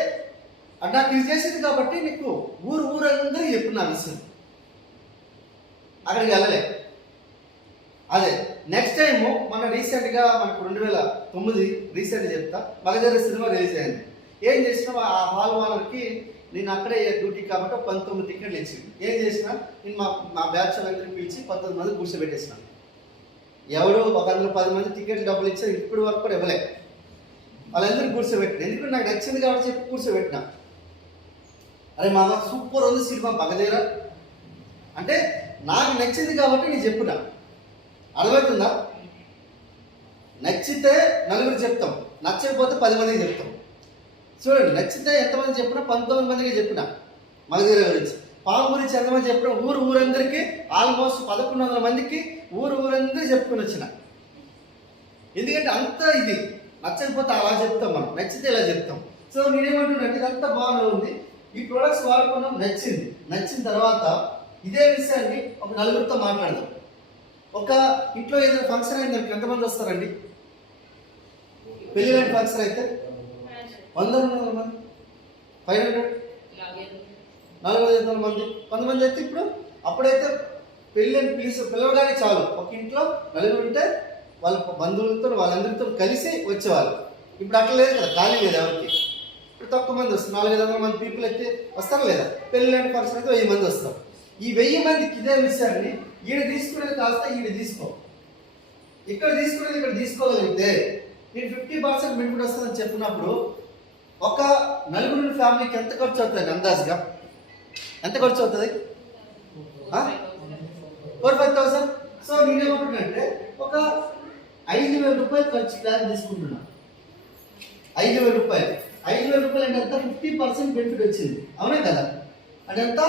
నాకు ఇది చేసింది కాబట్టి నీకు ఊరందరూ చెప్పిన విషయం. అక్కడికి వెళ్ళలే. అదే నెక్స్ట్ టైం మన రీసెంట్గా మనకు 2009 రీసెంట్ చెప్తా, మగధర సినిమా రిలీజ్ అయింది. ఏం చేసినా ఆ హాల్ వాళ్ళకి నేను అక్కడే డ్యూటీ కాబట్టి 19 టికెట్లు ఇచ్చింది. ఏం చేసినా నేను మా బ్యాచ్ అందరినీ పిలిచి 19 మంది కూర్చోబెట్టేసినాను. ఎవడు ఒక 10 మంది టికెట్ డబ్బులు ఇచ్చారు, ఇప్పటి వరకు కూడా ఇవ్వలే. వాళ్ళందరినీ కూర్చోబెట్టిన, ఎందుకంటే నాకు నచ్చింది కాబట్టి చెప్పి కూర్చోబెట్టిన. అరే మామ సూపర్ ఉంది సినిమా పగదేరా అంటే నాకు నచ్చింది కాబట్టి నేను చెప్పిన. అర్థమవుతుందా? నచ్చితే నలుగురు చెప్తాం, నచ్చకపోతే 10 మందికి చెప్తాం. చూడండి, నచ్చితే ఎంతమంది చెప్పినా 19 మందికి చెప్పిన మగధీర గురించి. పాము గురించి ఎంతమంది చెప్పిన ఊరందరికీ ఆల్మోస్ట్ 1100 మందికి ఊరందరూ చెప్పుకొని వచ్చిన. ఎందుకంటే అంత ఇది నచ్చకపోతే అలా చెప్తాం, మనం నచ్చితే ఇలా చెప్తాం. సో నేనేమంటున్నాను, ఇదంతా బాగానే ఉంది, ఈ ప్రొడక్ట్స్ వాడుకున్నాం, నచ్చిన తర్వాత ఇదే విషయాన్ని ఒక నలుగురితో మాట్లాడదాం. ఒక ఇంట్లో ఏదైనా ఫంక్షన్ అయింది, ఎంతమంది వస్తారండి? పెళ్లి లాంటి ఫంక్షన్ అయితే 100 మంది, 500, 400 మంది, 100 మంది అయితే ఇప్పుడు. అప్పుడైతే పెళ్ళిని పిలవగానే చాలు, ఒక ఇంట్లో నలుగురు ఉంటే వాళ్ళ బంధువులతో వాళ్ళందరితో కలిసి వచ్చేవాళ్ళు. ఇప్పుడు అట్లా లేదు కదా, ఖాళీ లేదు ఎవరికి. ఇప్పుడు తక్కువ మంది వస్తారు, 400 మంది పీపుల్ అయితే వస్తారు లేదా? పెళ్లి లాంటి ఫంక్షన్ అయితే 1000 మంది వస్తారు. ఈ 1000 మందికి ఇదే విషయాన్ని ఈడ తీసుకునేది కాస్త ఈడ తీసుకో, ఇక్కడ తీసుకునేది ఇక్కడ తీసుకోగలిగితే నేను 50% బెనిఫిట్ వస్తుందని చెప్పినప్పుడు ఒక నలుగురు ఫ్యామిలీకి ఎంత ఖర్చు అవుతుంది అందాజుగా? ఎంత ఖర్చు అవుతుంది? 4-5,000. సో నేనేమంటున్నానంటే ఒక 5,000 రూపాయలు ఖర్చు ప్లాన్ తీసుకుంటున్నా. 5,000 రూపాయలు అంటే ఎంత? 50% బెనిఫిట్ వచ్చింది, అవునే కదా? అంటే ఎంత?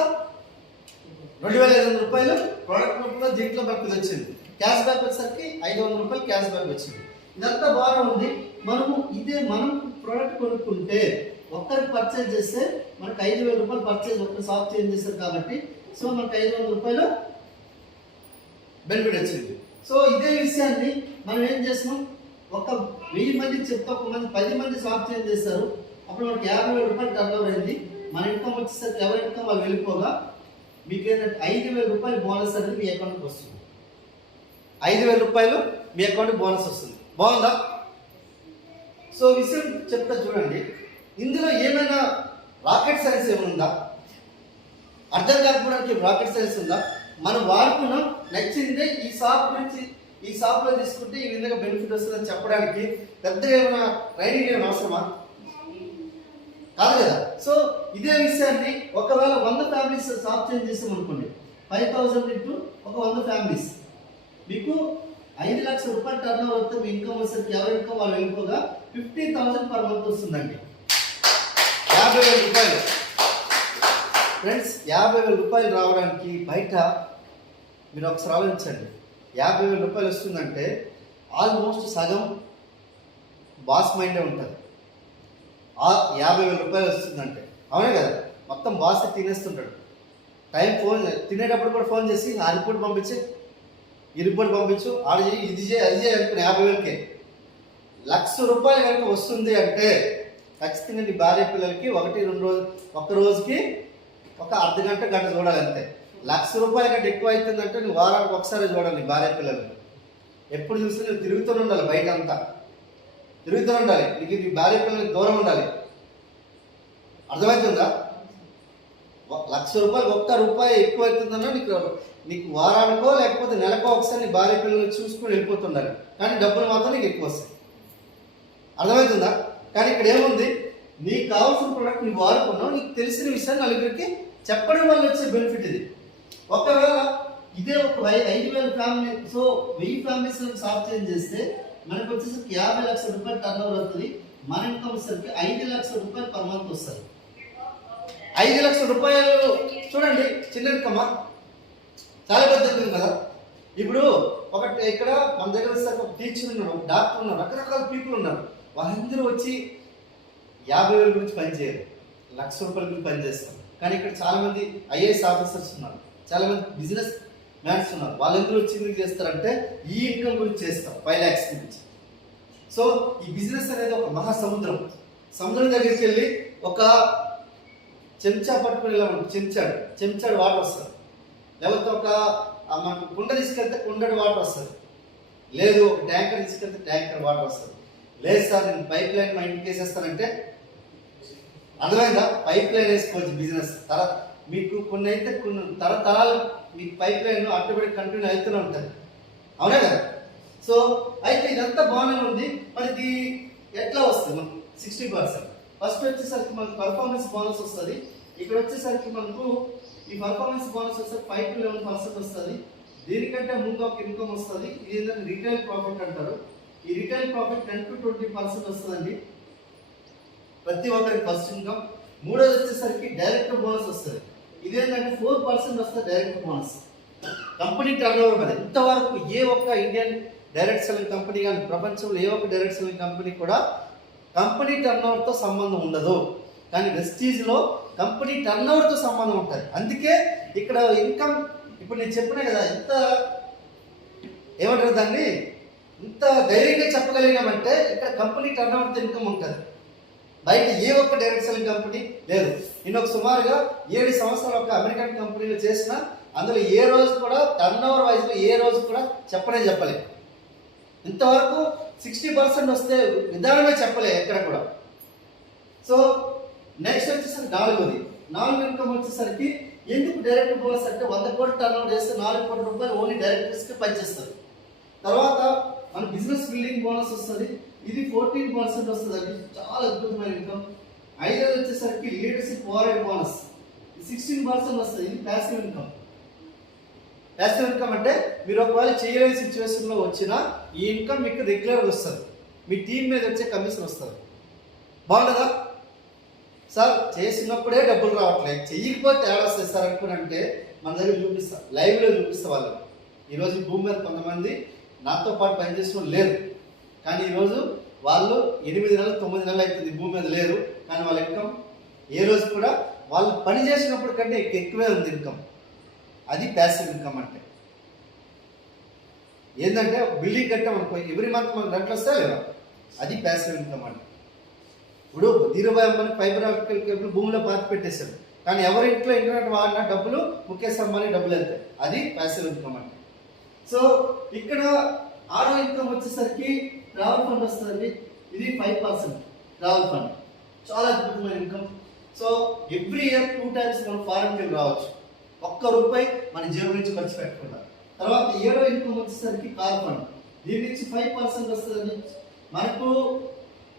2,500 రూపాయలు ప్రోడక్ట్ రూపంలో దీంట్లో మనకు వచ్చింది. క్యాష్ బ్యాక్ వచ్చేసరికి 500 రూపాయలు క్యాష్ బ్యాక్ వచ్చింది. ఇదంతా బాగా ఉంది. మనం ప్రోడక్ట్ కొనుక్కుంటే ఒక్కరికి పర్చేజ్ చేస్తే మనకు 5,000 రూపాయలు పర్చేజ్ ఒక్క షాప్ చేంజ్ చేస్తారు కాబట్టి, సో మనకు 500 రూపాయలు బెనిఫిట్ వచ్చింది. సో ఇదే విషయాన్ని మనం ఏం చేస్తున్నాం, ఒక 1000 మందికి చెప్తే ఒక 10 మంది షాప్ చేంజ్ చేస్తారు. అప్పుడు మనకి 50,000 రూపాయలు టర్న్ ఓవర్ అయింది. మన ఇన్కమ్ వచ్చేసరికి ఎవరి ఇన్కమ్ వాళ్ళు వెళ్ళిపోగా మీకు ఏంటంటే 5,000 రూపాయలు బోనస్ అనేది మీ అకౌంట్కి వస్తుంది. 5,000 రూపాయలు మీ అకౌంట్కి బోనస్ వస్తుంది. బాగుందా? సో విషయం చెప్తా చూడండి. ఇందులో ఏమైనా రాకెట్ సైన్స్ ఏముందా? అర్థం కాకపోవడానికి రాకెట్ సైన్స్ ఉందా? మనం వాడుకున్నాం, నచ్చిందే, ఈ షాప్ గురించి ఈ షాప్లో తీసుకుంటే ఈ విధంగా బెనిఫిట్ వస్తుందని చెప్పడానికి పెద్దగా ఏమైనా ట్రైనింగ్ ఏమైనా అవసరమా? కాదు కదా. సో ఇదే విషయాన్ని ఒకవేళ 100 ఫ్యామిలీస్ షాప్ చేంజ్ చేస్తాం అనుకోండి, 5,000 ఇంటూ ఒక 100 ఫ్యామిలీస్, మీకు 5 లక్షల రూపాయలు టర్న్ ఓవర్ వస్తే మీ ఇన్కమ్ వచ్చేసరికి ఎవరి ఇన్కమ్ వాళ్ళు వెళ్ళిపోగా 50,000 పర్ మంత్ వస్తుందండి. 50,000 రూపాయలు ఫ్రెండ్స్. 50,000 రూపాయలు రావడానికి బయట మీరు ఒకసారి ఆలోచించండి. 50,000 రూపాయలు వస్తుందంటే ఆల్మోస్ట్ సగం బాస్ మైండే ఉంటుంది. 50,000 రూపాయలు వస్తుందంటే, అవునే కదా? మొత్తం బాస్ తినేస్తుంటాడు. ఫోన్ తినేటప్పుడు కూడా ఫోన్ చేసి ఆ రిపోర్ట్ పంపించి, ఈ రిపోర్ట్ పంపించు, ఆడ చేయి, ఇది చేయి, అది చేయి అనుకుని 50,000కే 1,00,000 రూపాయలు కనుక వస్తుంది అంటే ఖచ్చితంగా నీ భార్య పిల్లలకి 1-2 రోజు, ఒక్క రోజుకి ఒక అర్ధ గంట చూడాలి అంతే. 1,00,000 రూపాయల కంటే ఎక్కువ అవుతుందంటే నువ్వు వారానికి ఒకసారి చూడాలి నీ భార్య పిల్లల్ని. ఎప్పుడు చూస్తే నువ్వు తిరుగుతూనే ఉండాలి, బయట అంతా తిరుగుతూనే ఉండాలి. నీకు నీ భార్య పిల్లలకి దూరం ఉండాలి. అర్థమవుతుందా? 1,00,000 రూపాయలు ఒక్క రూపాయి ఎక్కువ అవుతుందన్నా నీకు వారానికో లేకపోతే నెలకో ఒకసారి నీ భార్య పిల్లలు చూసుకుని వెళ్ళిపోతుండాలి. కానీ డబ్బులు మాత్రం నీకు ఎక్కువ వస్తాయి. అర్థమవుతుందా? కానీ ఇక్కడ ఏముంది, నీకు కావాల్సిన ప్రోడక్ట్ నువ్వు వాడుకున్నావు, నీకు తెలిసిన విషయాన్ని నలుగురికి చెప్పడం వల్ల వచ్చే బెనిఫిట్ ఇది. ఒకవేళ ఇదే ఒక 5,000 family, so 1000 families shop change చేస్తే మనకు వచ్చేసరికి 50 లక్షల రూపాయలు టర్న్ ఓవర్ అవుతుంది. మన ఇన్కమ్ వచ్చేసరికి 5 లక్షల రూపాయలు పర్ మంత్ వస్తుంది. 5 లక్షల రూపాయలు చూడండి, చిన్న ఇన్కమా? చాలా పెద్ద ఇన్కమ్ కదా. ఇప్పుడు ఇక్కడ మన దగ్గర వచ్చేసరికి ఒక టీచర్ ఉన్నారు, ఒక డాక్టర్ ఉన్నారు, రకరకాల పీపుల్ ఉన్నారు. వాళ్ళందరూ వచ్చి 50,000 గురించి పనిచేయరు, 1,00,000 రూపాయల గురించి పనిచేస్తారు. కానీ ఇక్కడ చాలామంది IAS ఆఫీసర్స్ ఉన్నారు, చాలామంది బిజినెస్ మ్యాన్స్ ఉన్నారు. వాళ్ళందరూ వచ్చి ఎందుకు చేస్తారంటే ఈ ఇన్కమ్ గురించి చేస్తారు, 5 lakhs గురించి. సో ఈ బిజినెస్ అనేది ఒక మహాసముద్రం. సముద్రం దగ్గరికి వెళ్ళి ఒక చెంచా పట్టుకుని ఇలా చెంచాడు వాటర్ వస్తుంది, లేకపోతే ఒక మనకు కుండ తీసుకెళ్తే కుండడు వాటర్ వస్తుంది, లేదు ఒక ట్యాంకర్ తీసుకెళ్తే ట్యాంకర్ వాటర్ వస్తుంది. లేదు సార్ నేను పైప్ లైన్ మా ఇంటికి వేసేస్తానంటే, అర్థమైందా? పైప్ లైన్ వేసుకోవచ్చు బిజినెస్. మీకు కొన్ని అయితే కొన్ని తరతరాలు మీకు పైప్ లైన్ అట్టుబడి కంటిన్యూ అవుతూనే ఉంటుంది, అవునా కదా? సో అయితే ఇదంతా బాగానే ఉంది. మరి ఇది ఎట్లా వస్తుంది మనకు 60%? ఫస్ట్ వచ్చేసరికి మనకు పర్ఫార్మెన్స్ బోనస్ వస్తుంది. ఇక్కడ వచ్చేసరికి మనకు ఈ పర్ఫార్మెన్స్ బోనస్ వస్తే 5 to 11% వస్తుంది. దీనికంటే ముందు ఒక ఇన్కమ్ వస్తుంది. ఇది ఏంటంటే రిటైల్ ప్రాఫిట్ అంటారు. ఈ రిటైల్ ప్రాఫిట్ 10 to 20% వస్తుందండి ప్రతి ఒక్కరికి ఫస్ట్ ఇన్కమ్. మూడోది వచ్చేసరికి డైరెక్ట్ బోనస్ వస్తుంది. ఇదేంటంటే 4% వస్తుంది direct bonus. Company turn over మీద ఇంతవరకు ఏ ఒక్క ఇండియన్ డైరెక్ట్ సెల్లింగ్ కంపెనీ కానీ ప్రపంచంలో ఏ ఒక్క డైరెక్ట్ సెల్లింగ్ కంపెనీ కూడా కంపెనీ టర్న్ ఓవర్తో సంబంధం ఉండదు. కానీ వెస్టీజ్లో కంపెనీ టర్న్ ఓవర్తో సంబంధం ఉంటుంది. అందుకే ఇక్కడ ఇన్కమ్ ఇప్పుడు నేను చెప్పినా కదా, ఇంత ఏమంటారు దాన్ని, ఇంత ధైర్యంగా చెప్పగలిగామంటే ఇక్కడ కంపెనీ టర్న్ ఓవర్తో ఇన్కమ్ ఉంటుంది. బయట ఏ ఒక్క డైరెక్ట్ సెల్లింగ్ కంపెనీ లేదు. నేను ఒక సుమారుగా 7 సంవత్సరాలు ఒక అమెరికన్ కంపెనీలో చేసిన, అందులో ఏ రోజు కూడా టర్న్ ఓవర్ వైజ్లో ఏ రోజు కూడా చెప్పలేదు. ఇంతవరకు 60% వస్తే విధానమే చెప్పలే ఎక్కడ కూడా. సో నెక్స్ట్ వచ్చేసరికి నాలుగు ఇన్కమ్ వచ్చేసరికి ఎందుకు డైరెక్ట్ బోనస్ అంటే 100 కోట్లు టర్న్ ఓవర్ చేస్తే 4 కోట్ల రూపాయలు ఓన్లీ డైరెక్టర్స్కి పనిచేస్తారు. తర్వాత మన బిజినెస్ బిల్డింగ్ బోనస్ వస్తుంది. ఇది 14% వస్తుంది అండి, చాలా అద్భుతమైన ఇన్కమ్. 5వ వచ్చేసరికి లీడర్షిప్ ఓవర్ బోనస్ 16% వస్తుంది. ఇది ప్యాసివ్ ఇన్కమ్. ప్యాసివ్ ఇన్కమ్ అంటే మీరు ఒకవేళ చేయలేని సిచ్యువేషన్లో వచ్చినా ఈ ఇన్కమ్ మీకు రెగ్యులర్గా వస్తుంది. మీ టీం మీద వచ్చే కమిషన్ వస్తుంది. బాగుంటుందా సార్? చేసినప్పుడే డబ్బులు రావట్లేదు, చెయ్యకపోతే తేడా వస్తుంది సార్ అనుకునంటే మన దగ్గర చూపిస్తా, లైవ్లో చూపిస్తా వాళ్ళకి. ఈరోజు ఈ భూమి మీద కొంతమంది నాతో పాటు పనిచేసిన లేరు, కానీ ఈరోజు వాళ్ళు 8 నెలలు 9 నెలలు అవుతుంది భూమి మీద లేరు, కానీ వాళ్ళ ఇన్కమ్ ఏ రోజు కూడా వాళ్ళు పని చేసినప్పుడు కంటే ఎక్కువే ఉంది ఇన్కమ్. అది ప్యాసివ్ ఇన్కమ్ అంటే. ఏంటంటే బిల్డింగ్ కట్టామనుకో ఎవ్రీ మంత్ మనకు రెంట్లు వస్తా లేదా, అది ప్యాసివ్ ఇన్కమ్ అంటే. ఇప్పుడు Dhirubhai Ambani fibre optical cable భూమిలో పాతి పెట్టేశాడు, కానీ ఎవరి ఇంట్లో ఇంటర్నెట్ వాడిన డబ్బులు ముఖేష్ అంబానీ డబ్బులు వెళ్తాయి. అది ప్యాసివ్ ఇన్కమ్ అంటే. సో ఇక్కడ 6వ ఇన్కమ్ వచ్చేసరికి ట్రావెల్ ఫండ్ వస్తుందండి. ఇది 5% ట్రావెల్ ఫండ్, చాలా అద్భుతమైన income. So every year 2 times మనం ఫారెన్కి వెళ్ళి రావచ్చు, ₹1 మన జేబు నుంచి ఖర్చు పెట్టకుండా. తర్వాత 7వ ఇన్కమ్ వచ్చేసరికి కార్ ఫండ్. దీని నుంచి 5% వస్తుందండి. మనకు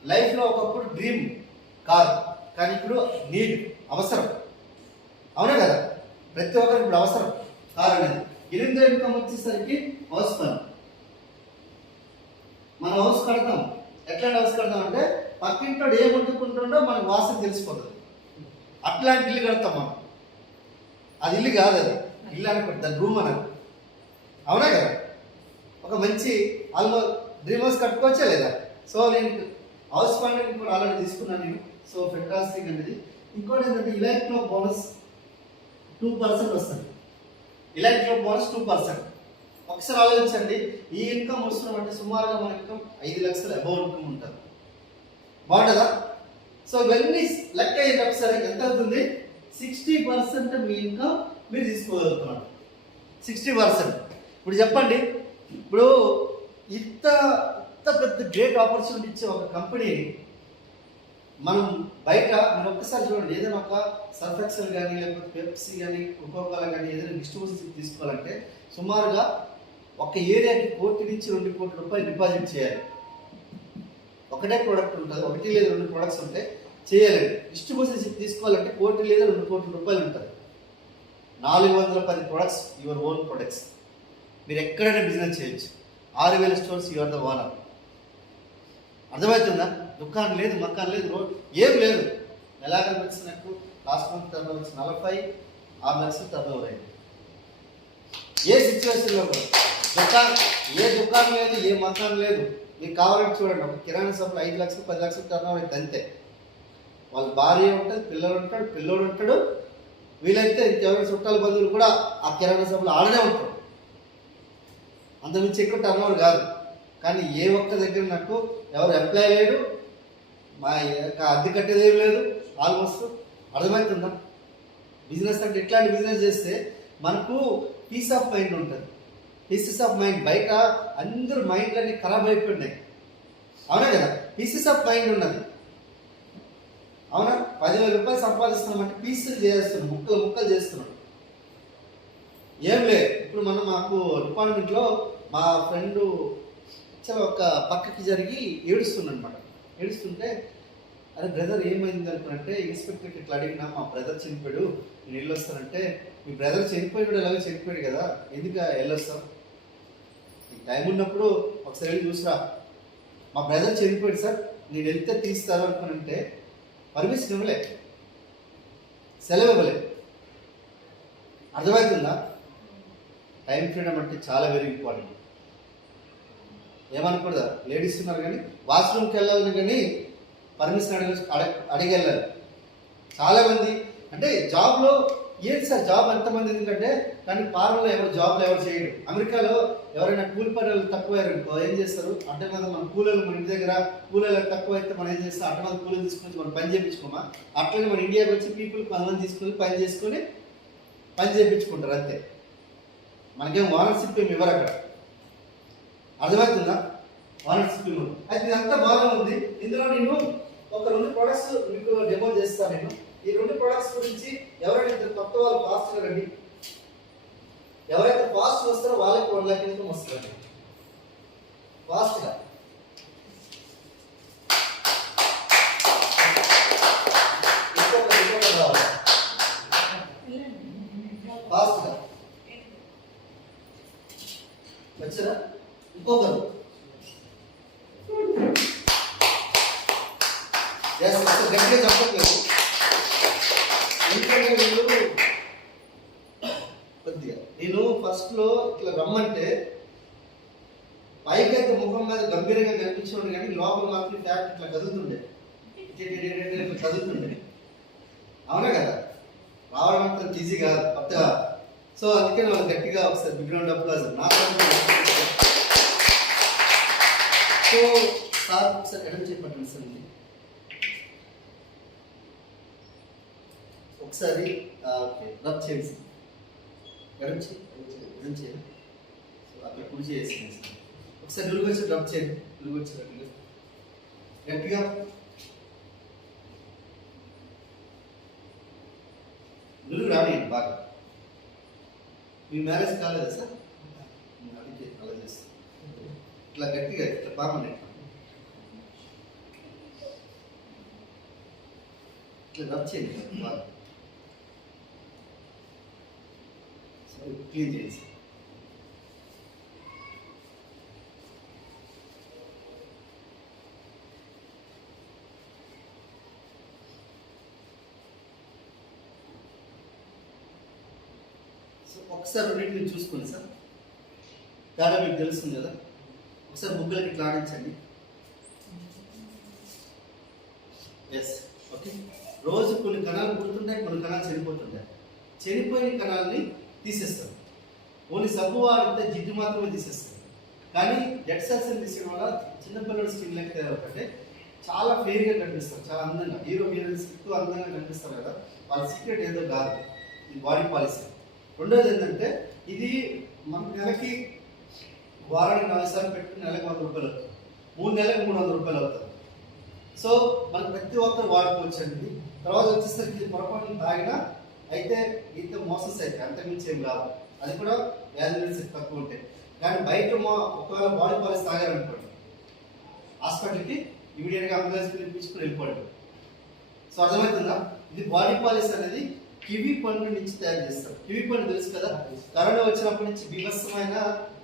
లైఫ్లో ఒకప్పుడు డ్రీమ్ కార్, కానీ ఇప్పుడు నీడ్, అవసరం. అవునా కదా? ప్రతి ఒక్కరికి ఇప్పుడు అవసరం కార్ అనేది. 8వ ఇన్కమ్ వచ్చేసరికి హౌస్ ఫండ్. మనం హౌస్ కడతాం. ఎట్లాంటి హౌస్ కడతాం అంటే పక్కింటోడు ఏం వండుకుంటుండో మనకు వాసన తెలిసిపోతుంది. అట్లాంటి ఇల్లు కడతాం మనం. అది ఇల్లు కాదు, అది ఇల్లు అనుకుంటుంది, దాని రూమ్ అని. అవునా కదా? ఒక మంచి ఆల్మోస్ట్ డ్రీమ్ హౌస్ కట్టుకోవచ్చా లేదా? సో నేను హౌస్ ఫండ్ కూడా ఆల్రెడీ తీసుకున్నాను నేను. సో ఫెంటాస్టిక్ అనేది. ఇంకోటి ఏంటంటే ఇలాంటిలో బోనస్ 2% వస్తుంది. ఇలాంటిలో బోనస్ 2%. ఒకసారి ఆలోచించండి, ఈ ఇన్కమ్ వస్తున్నామంటే సుమారుగా మన ఇన్కమ్ 5 లక్షలు అబౌవ్ ఇన్కమ్ ఉంటుంది. బాగుంటుందా? సో ఇవన్నీ లెక్క అయ్యేది ఒకసారి ఎంత అవుతుంది? 60% మీ ఇన్కమ్ మీరు తీసుకోగలుగుతున్నారు. 60%. ఇప్పుడు చెప్పండి, ఇప్పుడు ఇంత పెద్ద గ్రేట్ ఆపర్చునిటీ ఇచ్చే ఒక కంపెనీ మనం బయట మీరు ఒక్కసారి చూడండి, ఏదైనా ఒక సర్ఫ్ ఎక్సెల్ కానీ లేకపోతే పెప్సీ కానీ కోకోకోలా కానీ ఏదైనా డిస్ట్రిబ్యూషన్ తీసుకోవాలంటే సుమారుగా ఒక ఏరియాకి 1 నుంచి 2 కోట్ల రూపాయలు డిపాజిట్ చేయాలి. ఒకటే ప్రోడక్ట్ ఉంటుంది, 1 లేదా 2 ప్రొడక్ట్స్ ఉంటే చేయలేదు. డిస్ట్రిబ్యూషన్ తీసుకోవాలంటే 1 లేదా 2 కోట్ల రూపాయలు ఉంటుంది. 410 ప్రొడక్ట్స్, యువర్ ఓన్ ప్రొడక్ట్స్. మీరు ఎక్కడైనా బిజినెస్ చేయొచ్చు. 6000 స్టోర్స్, యువర్ ద ఓనర్. అర్థమవుతుందా? దుకాణం లేదు, మకాన్ లేదు, రోడ్ ఏం లేదు. నెలాఖరికి వచ్చి నాకు లాస్ట్ మంత్ టర్న్ ఓవర్ 46 లక్షలు టర్న్ ఓవర్ అయింది. ఏ సిచ్యువేషన్లో ఏ దుకాణం లేదు, ఏ మకాన్ లేదు. మీకు కావాలంటే చూడండి, ఒక కిరాణా షాప్లో 5 లక్షలు 10 లక్షలు టర్న్ ఓవర్ అయితే అంతే. వాళ్ళ భార్య ఉంటుంది, పిల్లోడు ఉంటాడు, వీలైతే ఇంకెవరైనా చుట్టాల బంధువులు కూడా ఆ కిరాణా షాప్లో ఆడనే ఉంటాడు. అంతమించి ఎక్కువ టర్న్ ఓవర్ కాదు. కానీ ఏ ఒక్క దగ్గర నాకు ఎవరు ఎంప్లాయ్ లేడు, మా అద్దె కట్టేది ఏం లేదు ఆల్మోస్ట్. అర్థమవుతుందా? బిజినెస్ అంటే ఇట్లాంటి బిజినెస్ చేస్తే మనకు పీస్ ఆఫ్ మైండ్ ఉంటుంది. పీసెస్ ఆఫ్ మైండ్ బయట అందరూ మైండ్లన్నీ ఖరాబ్ అయిపోయినాయి. అవునా కదా? పీసెస్ ఆఫ్ మైండ్ ఉన్నది. అవునా? 10,000 రూపాయలు సంపాదిస్తున్నామంటే పీసులు చేస్తున్నాం, ముక్కలు చేస్తున్నాం. ఏం లేదు. ఇప్పుడు మాకు డిపార్ట్మెంట్లో మా ఫ్రెండ్ చాలా ఒక పక్కకి జరిగి ఏడుస్తున్నాను అనమాట. ఏడుస్తుంటే అరే బ్రదర్ ఏమైంది అనుకున్నంటే ఇన్స్పెక్టర్కి ఇట్లా అడిగినా మా బ్రదర్ చనిపోయాడు, నేను వెళ్ళొస్తానంటే మీ బ్రదర్ చనిపోయాడు, ఎలాగో చనిపోయాడు కదా, ఎందుకు వెళ్ళొస్తాం, నీకు టైం ఉన్నప్పుడు ఒకసారి వెళ్ళి చూసిరా, మా బ్రదర్ చనిపోయాడు సార్, నేను వెళ్తే తీస్తారు అనుకునంటే పర్మిషన్ ఇవ్వలే, సెలవు ఇవ్వలే. అర్థమవుతుందా? టైం ఫ్రీడమ్ అంటే చాలా వెరీ ఇంపార్టెంట్. ఏమనకూడదా, లేడీస్ ఉన్నారు కానీ వాష్రూమ్కి వెళ్ళాలని కానీ పర్మిషన్ అడిగి వెళ్ళాలి. చాలామంది అంటే జాబ్లో ఏంటి సార్ జాబ్ ఎంతమంది, ఎందుకంటే కానీ పార్లర్లో ఎవరు జాబ్లో ఎవరు చేయడు. అమెరికాలో ఎవరైనా కూలి పనులు తక్కువయ్యారనుకో ఏం చేస్తారు, అంటే మనం మన కూలీలు మన ఇంటి దగ్గర కూలీలు తక్కువ అయితే మనం ఏం చేస్తాం, అట్టమంది కూలీలు తీసుకొని మనం పని చేయించుకోమా, అట్లనే మన ఇండియాకి వచ్చి పీపుల్ కొంతమంది తీసుకొని పని చేయించుకుంటారు అంతే. మనకేం ఓనర్షిప్ ఏమి ఇవ్వరు అక్కడ. అర్థమవుతుందా? ఓనర్షిప్ ఇవ్వరు. అయితే ఇదంతా బాగా ఉంది. ఇందులో నేను ఒక 2 ప్రొడక్ట్స్ మీకు డెమో చేస్తాను. నేను ఈ 2 ప్రొడక్ట్స్ గురించి ఎవరైనా ఇద్దరు కొత్త వాళ్ళు ఫాస్ట్గా రండి, ఎవరైతే ఫాస్ట్ వస్తారో వాళ్ళకి 1 లక్ష ఇన్కమ్ వస్తుంది ఫాస్ట్గా. ఫాస్ట్గా వచ్చారా? ఇంకొకరు గట్టిగా చెప్పట్లేదు, ఎందుకంటే వీళ్ళు కొద్దిగా నేను ఫస్ట్లో ఇట్లా రమ్మంటే పైకైతే ముఖం మీద గంభీరంగా కనిపించేవాడు కానీ లోపల మాత్రం ఫ్యాక్ట్ ఇట్లా కదులుతుండే, ఇట్లా కదులుతుండే. అవునా కదా? రావడం అంత ఈజీ కాదు కొత్తగా. సో అందుకని వాళ్ళు గట్టిగా ఒకసారి బిగ్రౌండ్ అప్లాజ్ నా. సో సార్ ఒకసారి ఎడం చెప్పండి సార్, ఒకసారి ఓకే రబ్ చేయండి సార్, ఎడం చేయండి. సో అక్కడ కుడి చేసింది సార్, ఒకసారి నురుగు వచ్చి రబ్ చేయండి, నురుగు వచ్చి గట్టిగా. నురుగు రానియండి బాగా. మీ మ్యారేజ్ కాలేదా సార్? అందుకే అలా చేస్తాను. ఇట్లా గట్టిగా ఇట్లా బాగుంది, ఇట్లా రబ్ చేయండి బాగా, క్లీన్ చేయండి. సో ఒకసారి రెండింటిని చూసుకోండి సార్, తేడా మీకు తెలుస్తుంది కదా. ఒకసారి ముగ్గులకి ఇట్లా ఆడించండి. Yes okay. రోజు కొన్ని కణాలు పుడుతుంటాయి, కొన్ని కణాలు చనిపోతుంటాయి. చనిపోయిన కణాలని తీసేస్తారు. ఓన్లీ సబ్బు వాడితే జిడ్డు మాత్రమే తీసేస్తారు. కానీ డెడ్ సెల్స్ని తీసేయడం వల్ల చిన్నపిల్లల స్కిన్ లెక్క ఒకటే చాలా ఫెయిర్గా కనిపిస్తారు, చాలా అందంగా. హీరోయిన్స్ ఎక్కువ అందంగా కనిపిస్తారు కదా, వాళ్ళ సీక్రెట్ ఏదో కాదు, ఇది బాడీ పాలిసీ. రెండోది ఏంటంటే ఇది మనకు నెలకి వారానికి 4 సార్లు పెట్టుకుని నెలకు 100 రూపాయలు అవుతుంది, 3 నెలలకు 300 రూపాయలు అవుతుంది. సో మనకు ప్రతి ఒక్కరు వాడుకోవచ్చు అండి. తర్వాత వచ్చేసరికి ఇది పొరపాటును తాగినా అయితే ఇంత మోసస్ అయితే అంతకుమించి ఏం రావు, అది కూడా వ్యాధి తక్కువ ఉంటాయి. కానీ బయట ఒకవేళ బాడీ పాలిస్ తాగారనుకోండి హాస్పిటల్కి ఇమీడియట్గా అంబులెన్స్ పిలిపించుకుని వెళ్ళిపోండి. సో అర్థమవుతుందా? ఇది బాడీ పాలిస్ అనేది కివి పండు నుంచి తయారు చేస్తారు. కివి పండు తెలుసు కదా, కరోనా వచ్చినప్పటి నుంచి బీభత్సమైన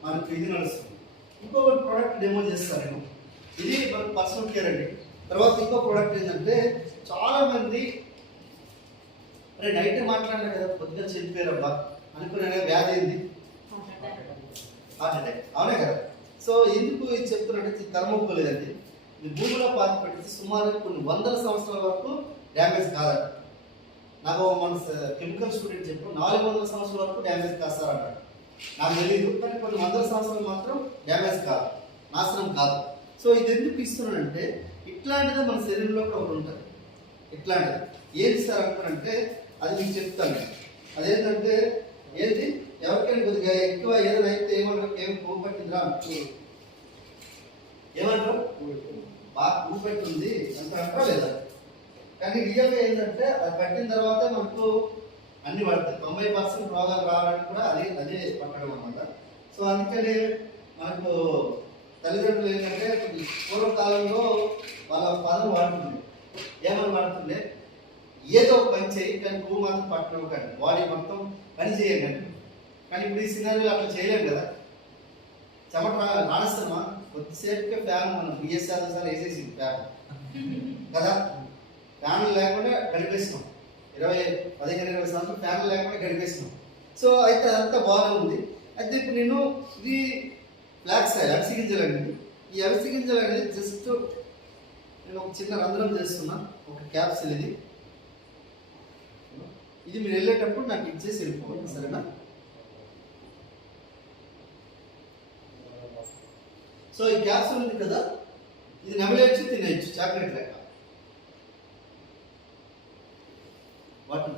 మనకు ఇది నడుస్తుంది. ఇంకొక ప్రోడక్ట్ డెమో చేస్తాను నేను, ఇది మనకు పర్సనల్ కేర్ అండి. తర్వాత ఇంకో ప్రోడక్ట్ ఏంటంటే చాలా మంది అరే నైట్ మాట్లాడినా కదా పొద్దుగా చనిపోయారబ్బా అనుకునే వ్యాధి ఏంది? Heart attack. అవునే కదా? సో ఎందుకు ఇది చెప్తున్నట్టు థర్మోకోలేదండి, ఇది భూమిలో పాతి పెట్టేసి సుమారు కొన్ని 100 సంవత్సరాల వరకు డ్యామేజ్ కాదంట. నాకు మన కెమికల్ స్టూడెంట్ చెప్పు 400 సంవత్సరాల వరకు డ్యామేజ్ కాస్తారంట. నాకు తెలియదు, కానీ కొన్ని 100 సంవత్సరాలు మాత్రం డ్యామేజ్ కాదు, నాశనం కాదు. సో ఇది ఎందుకు ఇస్తున్నానంటే ఇట్లాంటిదే మన శరీరంలో కూడా ఒకటి ఉంటుంది. ఇట్లాంటిది ఏది సార్ అంటారంటే అది మీకు చెప్తాను. అదేంటంటే ఏంటి, ఎవరికైనా కొద్దిగా ఎక్కువ ఏదైనా అయితే ఏమంటారు, ఏమి పువ్వు పట్టిందిరా ఏమంటారు, బాగా పువ్వు పెట్టింది అంటారా లేదా? కానీ రియల్గా ఏంటంటే అది పట్టిన తర్వాత మనకు అన్ని పడతాయి. 90% రోగాలు రావడానికి కూడా అదే పట్టడం అన్నమాట. సో అందుకని మనకు తల్లిదండ్రులు ఏంటంటే పూర్వకాలంలో వాళ్ళ పదం వాడుతుండే, ఏమని వాడుతుండే, ఏదో ఒక పని చేయి కానీ పువ్వు మాత్రం పట్టడం కానీ బాడీ మొత్తం పని చేయండి అంటే. కానీ ఇప్పుడు ఈ సినారీలో అట్లా చేయలేము కదా. చెమట నాడుస్తామా కొద్దిసేపుకే ఫ్యాన్ మనం బిఎస్ఆర్ సార్ వేసేసి ఫ్యాన్ కదా, ఫ్యాన్లు లేకుండా గడిపేస్తున్నాం 15-20 సంవత్సరాలు ఫ్యాన్లు లేకుండా గడిపేస్తున్నాం. సో అయితే అదంతా బాగానే ఉంది. అయితే ఇప్పుడు నేను ఇది ఫ్లాక్స్ ఆయిల్ అవిసె గింజలు అనేది, ఈ అవిసె గింజలు అనేది జస్ట్ నేను ఒక చిన్న రంధ్రం చేస్తున్నా, ఒక క్యాప్సిల్ ఇది. ఇది మీరు వెళ్ళేటప్పుడు నాకు ఇచ్చేసి వెళ్ళిపోవాలి, సరేనా? సో ఈ క్యాప్సిల్ ఉంది కదా, ఇది నమిలేయచ్చు, తినేయచ్చు, చాక్లెట్ లెక్క. వాటి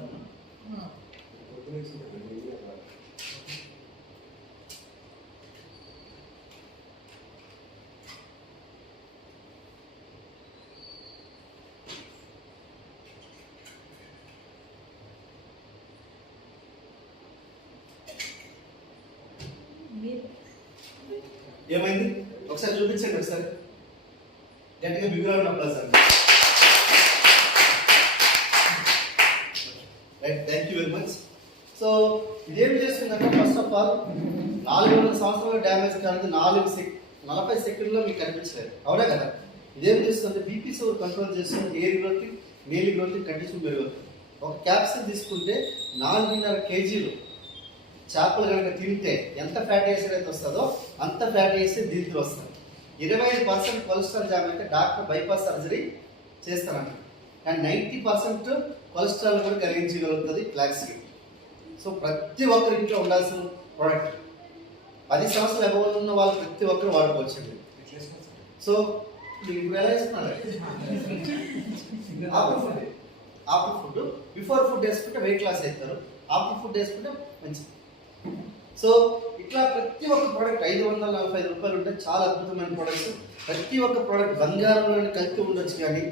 ఏమైంది ఒకసారి చూపించండి, ఒకసారి గట్టిగా బిగులాడు sir. Right, thank you very much. So ఇదేం చేస్తుందంటే ఫస్ట్ ఆఫ్ ఆల్ 400 సంవత్సరాల డ్యామేజ్ కానీ 40 సెకండ్లో మీకు కనిపించలేదు, అవునా కదా? ఇదేం చేస్తుందంటే బీపీ షుగర్ కంట్రోల్ చేస్తుంది, air growth, mail growth condition పెరుగుతుంది. ఒక క్యాప్సిల్ తీసుకుంటే 4.5 కేజీలు చేపలు కనుక తింటే ఎంత ఫ్యాటీ యాసిడ్ అయితే వస్తుందో అంత ఫ్యాటీ యాసిడ్ దీంట్లో వస్తుంది. 25% కొలెస్ట్రాల్ జామ్ అయితే డాక్టర్ బైపాస్ సర్జరీ చేస్తారంట. అండ్ 90% కొలెస్ట్రాల్ కూడా కలిగించగలుగుతుంది ఫ్లాక్సీడ్. సో ప్రతి ఒక్కరి ఇంట్లో ఉండాల్సిన ప్రోడక్ట్. 10 సంవత్సరాలు అబౌవ్ ఉన్న వాళ్ళు ప్రతి ఒక్కరు వాడుకోవచ్చు. సో మీకు ఎలా ఇస్తున్నారు? ఆఫ్టర్ ఫుడ్, బిఫోర్ ఫుడ్ వేసుకుంటే వెయిట్ లాస్ అవుతారు, ఆఫ్టర్ ఫుడ్ వేసుకుంటే మంచిది. సో ఇట్లా ప్రతి ఒక్క ప్రోడక్ట్ 545 రూపాయలు ఉంటే చాలా అద్భుతమైన ప్రోడక్ట్స్. ప్రతి ఒక్క ప్రోడక్ట్ బంగారంలో కల్తీ ఉండొచ్చు కానీ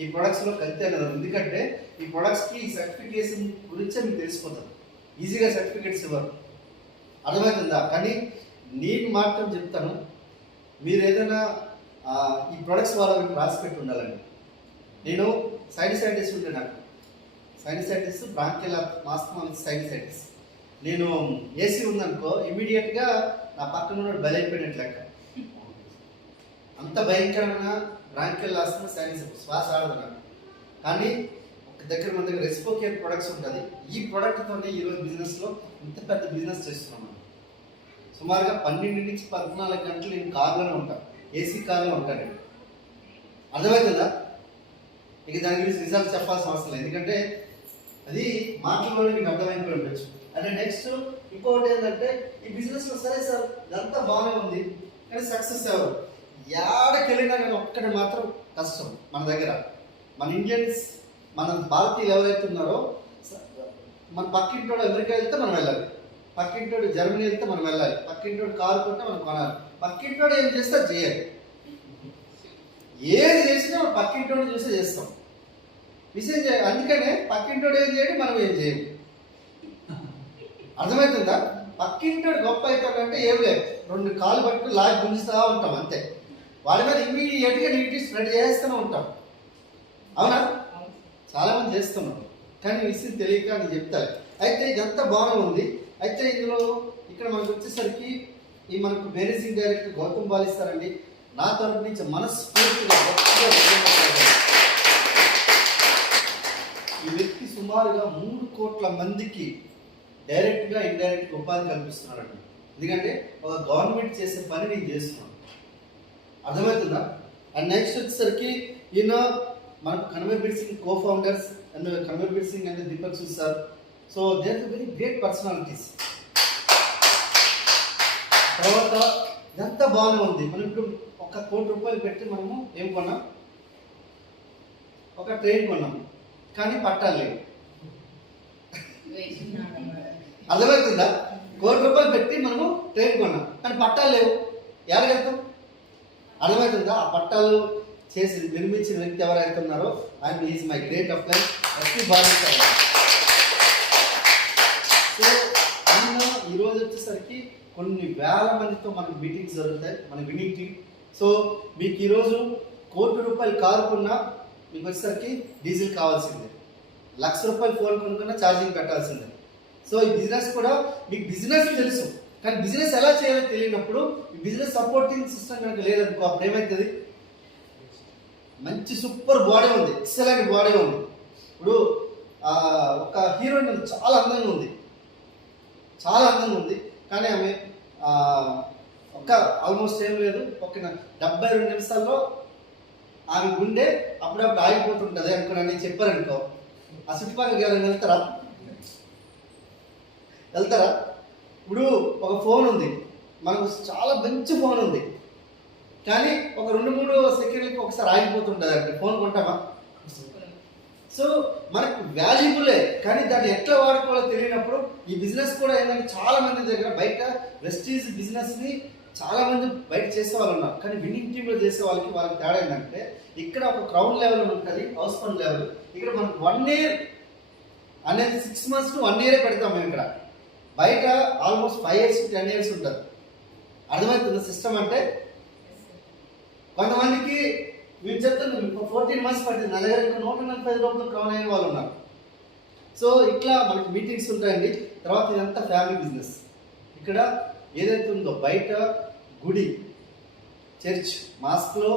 ఈ ప్రొడక్ట్స్లో కల్తీ అనేది, ఎందుకంటే ఈ ప్రొడక్ట్స్కి సర్టిఫికేషన్ గురించే మీకు తెలిసిపోతుంది. ఈజీగా సర్టిఫికేట్స్ ఇవ్వరు, అర్థమవుతుందా? కానీ నేను మాత్రం చెప్తాను, మీరు ఏదైనా ఈ ప్రొడక్ట్స్ వాళ్ళకి రాసి పెట్టి ఉండాలండి. నేను సైనసైటిస్ ఉంటే, నాకు సైనసైటిస్, బ్రాంకియల్ మాస్టమా విత్ సైనసైటిస్. నేను ఏసీ ఉందనుకో ఇమీడియట్గా నా పక్కన ఉన్న బలైపోయినట్టు లెక్క. అంత భయంకరమైన బ్రాంకియల్ ఆస్తమా, సైనసైటిస్, శ్వాస ఆడదు నాకు. కానీ ఒక దగ్గర మన దగ్గర రెస్పోకేర్ ప్రొడక్ట్స్ ఉంటుంది. ఈ ప్రోడక్ట్తోనే ఈరోజు బిజినెస్లో ఇంత పెద్ద బిజినెస్ చేస్తున్నాను. సుమారుగా 12 నుంచి 14 గంటలు నేను కార్లోనే ఉంటాను, ఏసీ కార్లో ఉంటాను. అర్థమవుతుందా? ఇక దాని గురించి రిజల్ట్ చెప్పాల్సిన అవసరం లేదు, ఎందుకంటే అది మాటల్లోనే మీకు అర్థమైపోయి ఉండొచ్చు. అంటే నెక్స్ట్ ఇంకొకటి ఏంటంటే ఈ బిజినెస్లో సరే సార్ ఇదంతా బాగానే ఉంది కానీ సక్సెస్ అవ్వరు. ఏడకెళ్ళినా నేను ఒక్కటి మాత్రం కష్టం. మన దగ్గర మన ఇండియన్స్, మన భారతీయులు ఎవరైతే ఉన్నారో, మన పక్కింటోడు అమెరికా వెళ్తే మనం వెళ్ళాలి, పక్కింటోడు జర్మనీ వెళ్తే మనం వెళ్ళాలి, పక్కింటోడు కారు కొంటే మనం కొనాలి, పక్కింటోడు ఏం చేస్తే అది చేయాలి. ఏది చేసినా మనం పక్కింటోడు చూసే చేస్తాం. విషయం అందుకనే పక్కింటోడు ఏం చేయడం, మనం ఏం చేయము. అర్థమవుతుందా? పక్కింటోడు గొప్ప అవుతాడంటే ఏం లేదు, 2 కాళ్ళు పట్టుకుని లాగి గుంజుతూ ఉంటాం అంతే. వాళ్ళ మీద ఇమ్మీడియట్గా నెగిటివ్ స్ప్రెడ్ చేస్తూనే ఉంటాం, అవునా? చాలామంది చేస్తున్నాం కానీ విషయం తెలియక నేను చెప్తాను. అయితే ఇదంతా బాగానే ఉంది. అయితే ఇందులో ఇక్కడ మనకు వచ్చేసరికి ఈ మనకు మేనేజింగ్ డైరెక్టర్ గౌతమ్ బాలిస్తారండి. నా తరపు నుంచి మనస్ఫూర్తిగా ఈ వ్యక్తి సుమారుగా 3 కోట్ల మందికి డైరెక్ట్గా ఇండైరెక్ట్గా ఉపాధి కల్పిస్తున్నారండి. ఎందుకంటే ఒక గవర్నమెంట్ చేసే పని నేను చేస్తున్నాను, అర్థమవుతుందా? అండ్ నెక్స్ట్ వచ్చేసరికి ఈయన మనకు Kanwarbir Singh co-founders and Kanwarbir Singh and Deepak Sood sir. So they are very great personalities. తర్వాత ఇదంతా బాగానే ఉంది. మనం ఇప్పుడు 1 కోటి రూపాయలు పెట్టి మనము ఏం కొన్నాం, ఒక ట్రైన్ కొన్నాం కానీ పట్టాలు లేవు. అర్థమవుతుందా? 1 కోటి రూపాయలు పెట్టి మనము ట్రైన్ కొన్నాం కానీ పట్టాలు లేవు, ఎలాగెళ్తాం? అర్థమవుతుందా? ఆ పట్టాలు చేసి నిర్మించిన వ్యక్తి ఎవరైతే ఉన్నారో ఆయన is my great apply SP బాలిస్తార్. సో ఆయన ఈరోజు వచ్చేసరికి కొన్ని వేల మందితో మనకు మీటింగ్స్ జరుగుతాయి, మన విన్నింగ్ టీమ్. సో మీకు ఈరోజు ₹1,00,00,000 కారు కొన్నా మీకు వచ్చేసరికి డీజిల్ కావాల్సిందే, ₹1,00,000 ఫోన్ కొనుక్కున్నా ఛార్జింగ్ పెట్టాల్సిందే. సో ఈ బిజినెస్ కూడా మీకు బిజినెస్ తెలుసు, కానీ బిజినెస్ ఎలా చేయాలో తెలియనప్పుడు ఈ బిజినెస్ సపోర్టింగ్ సిస్టమ్ కనుక లేదనుకో అప్పుడు ఏమవుతుంది? మంచి సూపర్ బాడీ ఉంది, ఎక్సలెంట్ బాడీ ఉంది. ఇప్పుడు ఒక హీరోయిన్ ఉంది, చాలా అందంగా ఉంది, చాలా అందంగా ఉంది, కానీ ఆమె ఒక ఆల్మోస్ట్ ఏం లేదు, ఒక 72 నిమిషాల్లో ఆమె గుండె అప్పుడప్పుడు ఆగిపోతుంటుంది అనుకున్నా చెప్పారనుకో, ఆ చుట్టుపక్కల ఎవరైనా వెళ్తారా? ఇప్పుడు ఒక ఫోన్ ఉంది, మనకు చాలా మంచి ఫోన్ ఉంది, కానీ ఒక 2-3 సెకండ్లకి ఒకసారి ఆగిపోతుంటుంది అంటే ఫోన్ కొంటామా? సో మనకు వాల్యుబులే, కానీ దాన్ని ఎట్లా వాడుకోవాలో తెలియనప్పుడు ఈ బిజినెస్ కూడా ఏంటంటే చాలా మంది దగ్గర బయట వెస్టీజ్ బిజినెస్ని చాలా మంది బయట చేసే వాళ్ళు ఉన్నారు, కానీ విన్నింగ్ టీంలో చేసే వాళ్ళకి తేడా ఏంటంటే ఇక్కడ ఒక క్రౌన్ లెవెల్ ఉంటుంది, హౌస్ ఫండ్ లెవెల్. ఇక్కడ మనకు 1 year అనేది 6 months to 1 year పెడతాం మేము. ఇక్కడ బయట ఆల్మోస్ట్ 5 years to 10 years ఉంటుంది. అర్థమవుతుంది సిస్టమ్ అంటే? కొంతమందికి మీరు చెప్తాను 14 months పట్టింది, నా దగ్గర ఇంకా 145 రూపాయలు క్రౌన్ అయిన వాళ్ళు ఉన్నారు. సో ఇట్లా మనకి మీటింగ్స్ ఉంటాయండి. తర్వాత ఇదంతా ఫ్యామిలీ బిజినెస్. ఇక్కడ ఏదైతే ఉందో బయట గుడి, చర్చ్, మాస్క్లో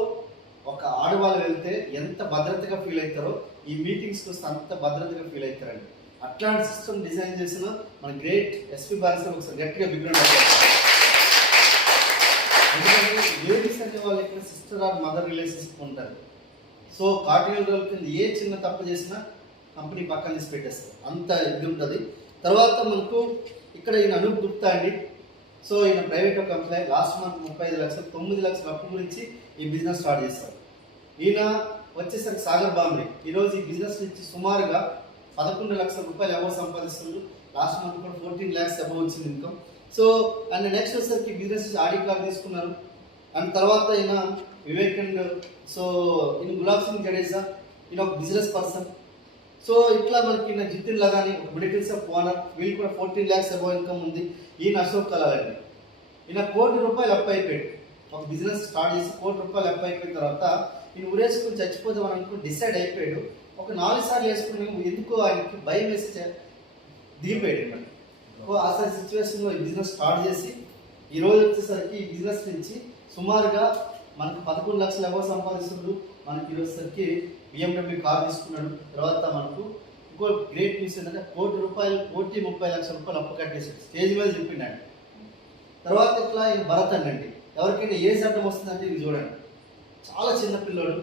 ఒక ఆడవాళ్ళు వెళ్తే ఎంత భద్రతగా ఫీల్ అవుతారో ఈ మీటింగ్స్కి వస్తే అంత భద్రతగా ఫీల్ అవుతారండి. అట్లాంటి సిస్టమ్ డిజైన్ చేసిన మన గ్రేట్ ఎస్పీ బాలసార్ ఒకసారి గట్టిగా బిగ్రౌండ్. ఎందుకంటే లేడీస్ అంటే వాళ్ళు ఇక్కడ సిస్టర్ ఆర్ మదర్ రిలేషన్షిప్ ఉంటారు. సో కార్డియల్ రోల్ కింద ఏ చిన్న తప్పు చేసినా కంపెనీ పక్కన తీసి పెట్టేస్తారు, అంత ఇది ఉంటుంది. తర్వాత మనకు ఇక్కడ ఈయన అనూప్ గుప్తా అండి. సో ఈయన ప్రైవేట్ ఒక ఎంప్లాయ్, లాస్ట్ మంత్ 35 లక్షలు 9 లక్షల అప్పు గురించి ఈ బిజినెస్ స్టార్ట్ చేస్తారు. ఈయన వచ్చేసరికి సాగర్ బాంబ్రీ ఈరోజు ఈ బిజినెస్ నుంచి సుమారుగా 11 లక్షల రూపాయలు ఎవరు సంపాదిస్తున్నారు. లాస్ట్ మంత్ కూడా 14 lakhs అబౌవ్ వచ్చింది ఇన్కమ్. సో అండ్ నెక్స్ట్ వచ్చేసరికి బిజినెస్ ఆడి కార్ తీసుకున్నారు. అండ్ తర్వాత ఈయన వివేక్ అండ్ సో ఈయన గులాబ్ సింగ్ జడేజా, ఈయన ఒక బిజినెస్ పర్సన్. సో ఇట్లా మనకి ఈయన జితిన్ లగాని ఒక మెడికల్ షాప్ ఓనర్, వీళ్ళు కూడా 14 lakhs అబౌవ్ ఇన్కమ్ ఉంది. ఈయన అశోక్ కలాల్ అండి, ఈయన ₹1,00,00,000 అప్పు అయిపోయాడు. ఒక బిజినెస్ స్టార్ట్ చేసి ₹1,00,00,000 అప్పు అయిపోయిన తర్వాత ఈయన ఊరేసుకుని చచ్చిపోదామని అనుకుని డిసైడ్ అయిపోయాడు. ఒక 4 సార్లు వేసుకుని ఎందుకో ఆయనకి భయం వేసి దిగిపోయాడు. ఆ సారి సిచ్యువేషన్లో ఈ బిజినెస్ స్టార్ట్ చేసి ఈరోజు వచ్చేసరికి ఈ బిజినెస్ నుంచి సుమారుగా మనకు 11 లక్షలు ఎవరు సంపాదిస్తున్నాడు. మనకి ఈరోజు సరికి BMW కార్ తీసుకున్నాడు. తర్వాత మనకు ఇంకో గ్రేట్ న్యూస్ ఏంటంటే ₹1,30,00,000 అప్పు కట్టేసాడు, స్టేజ్ మీద చెప్పిండండి. తర్వాత ఇట్లా ఈయన భరత్ అండి, ఎవరికైనా ఏ అడ్డం వస్తుందంటే ఇది చూడండి, చాలా చిన్న పిల్లోడు,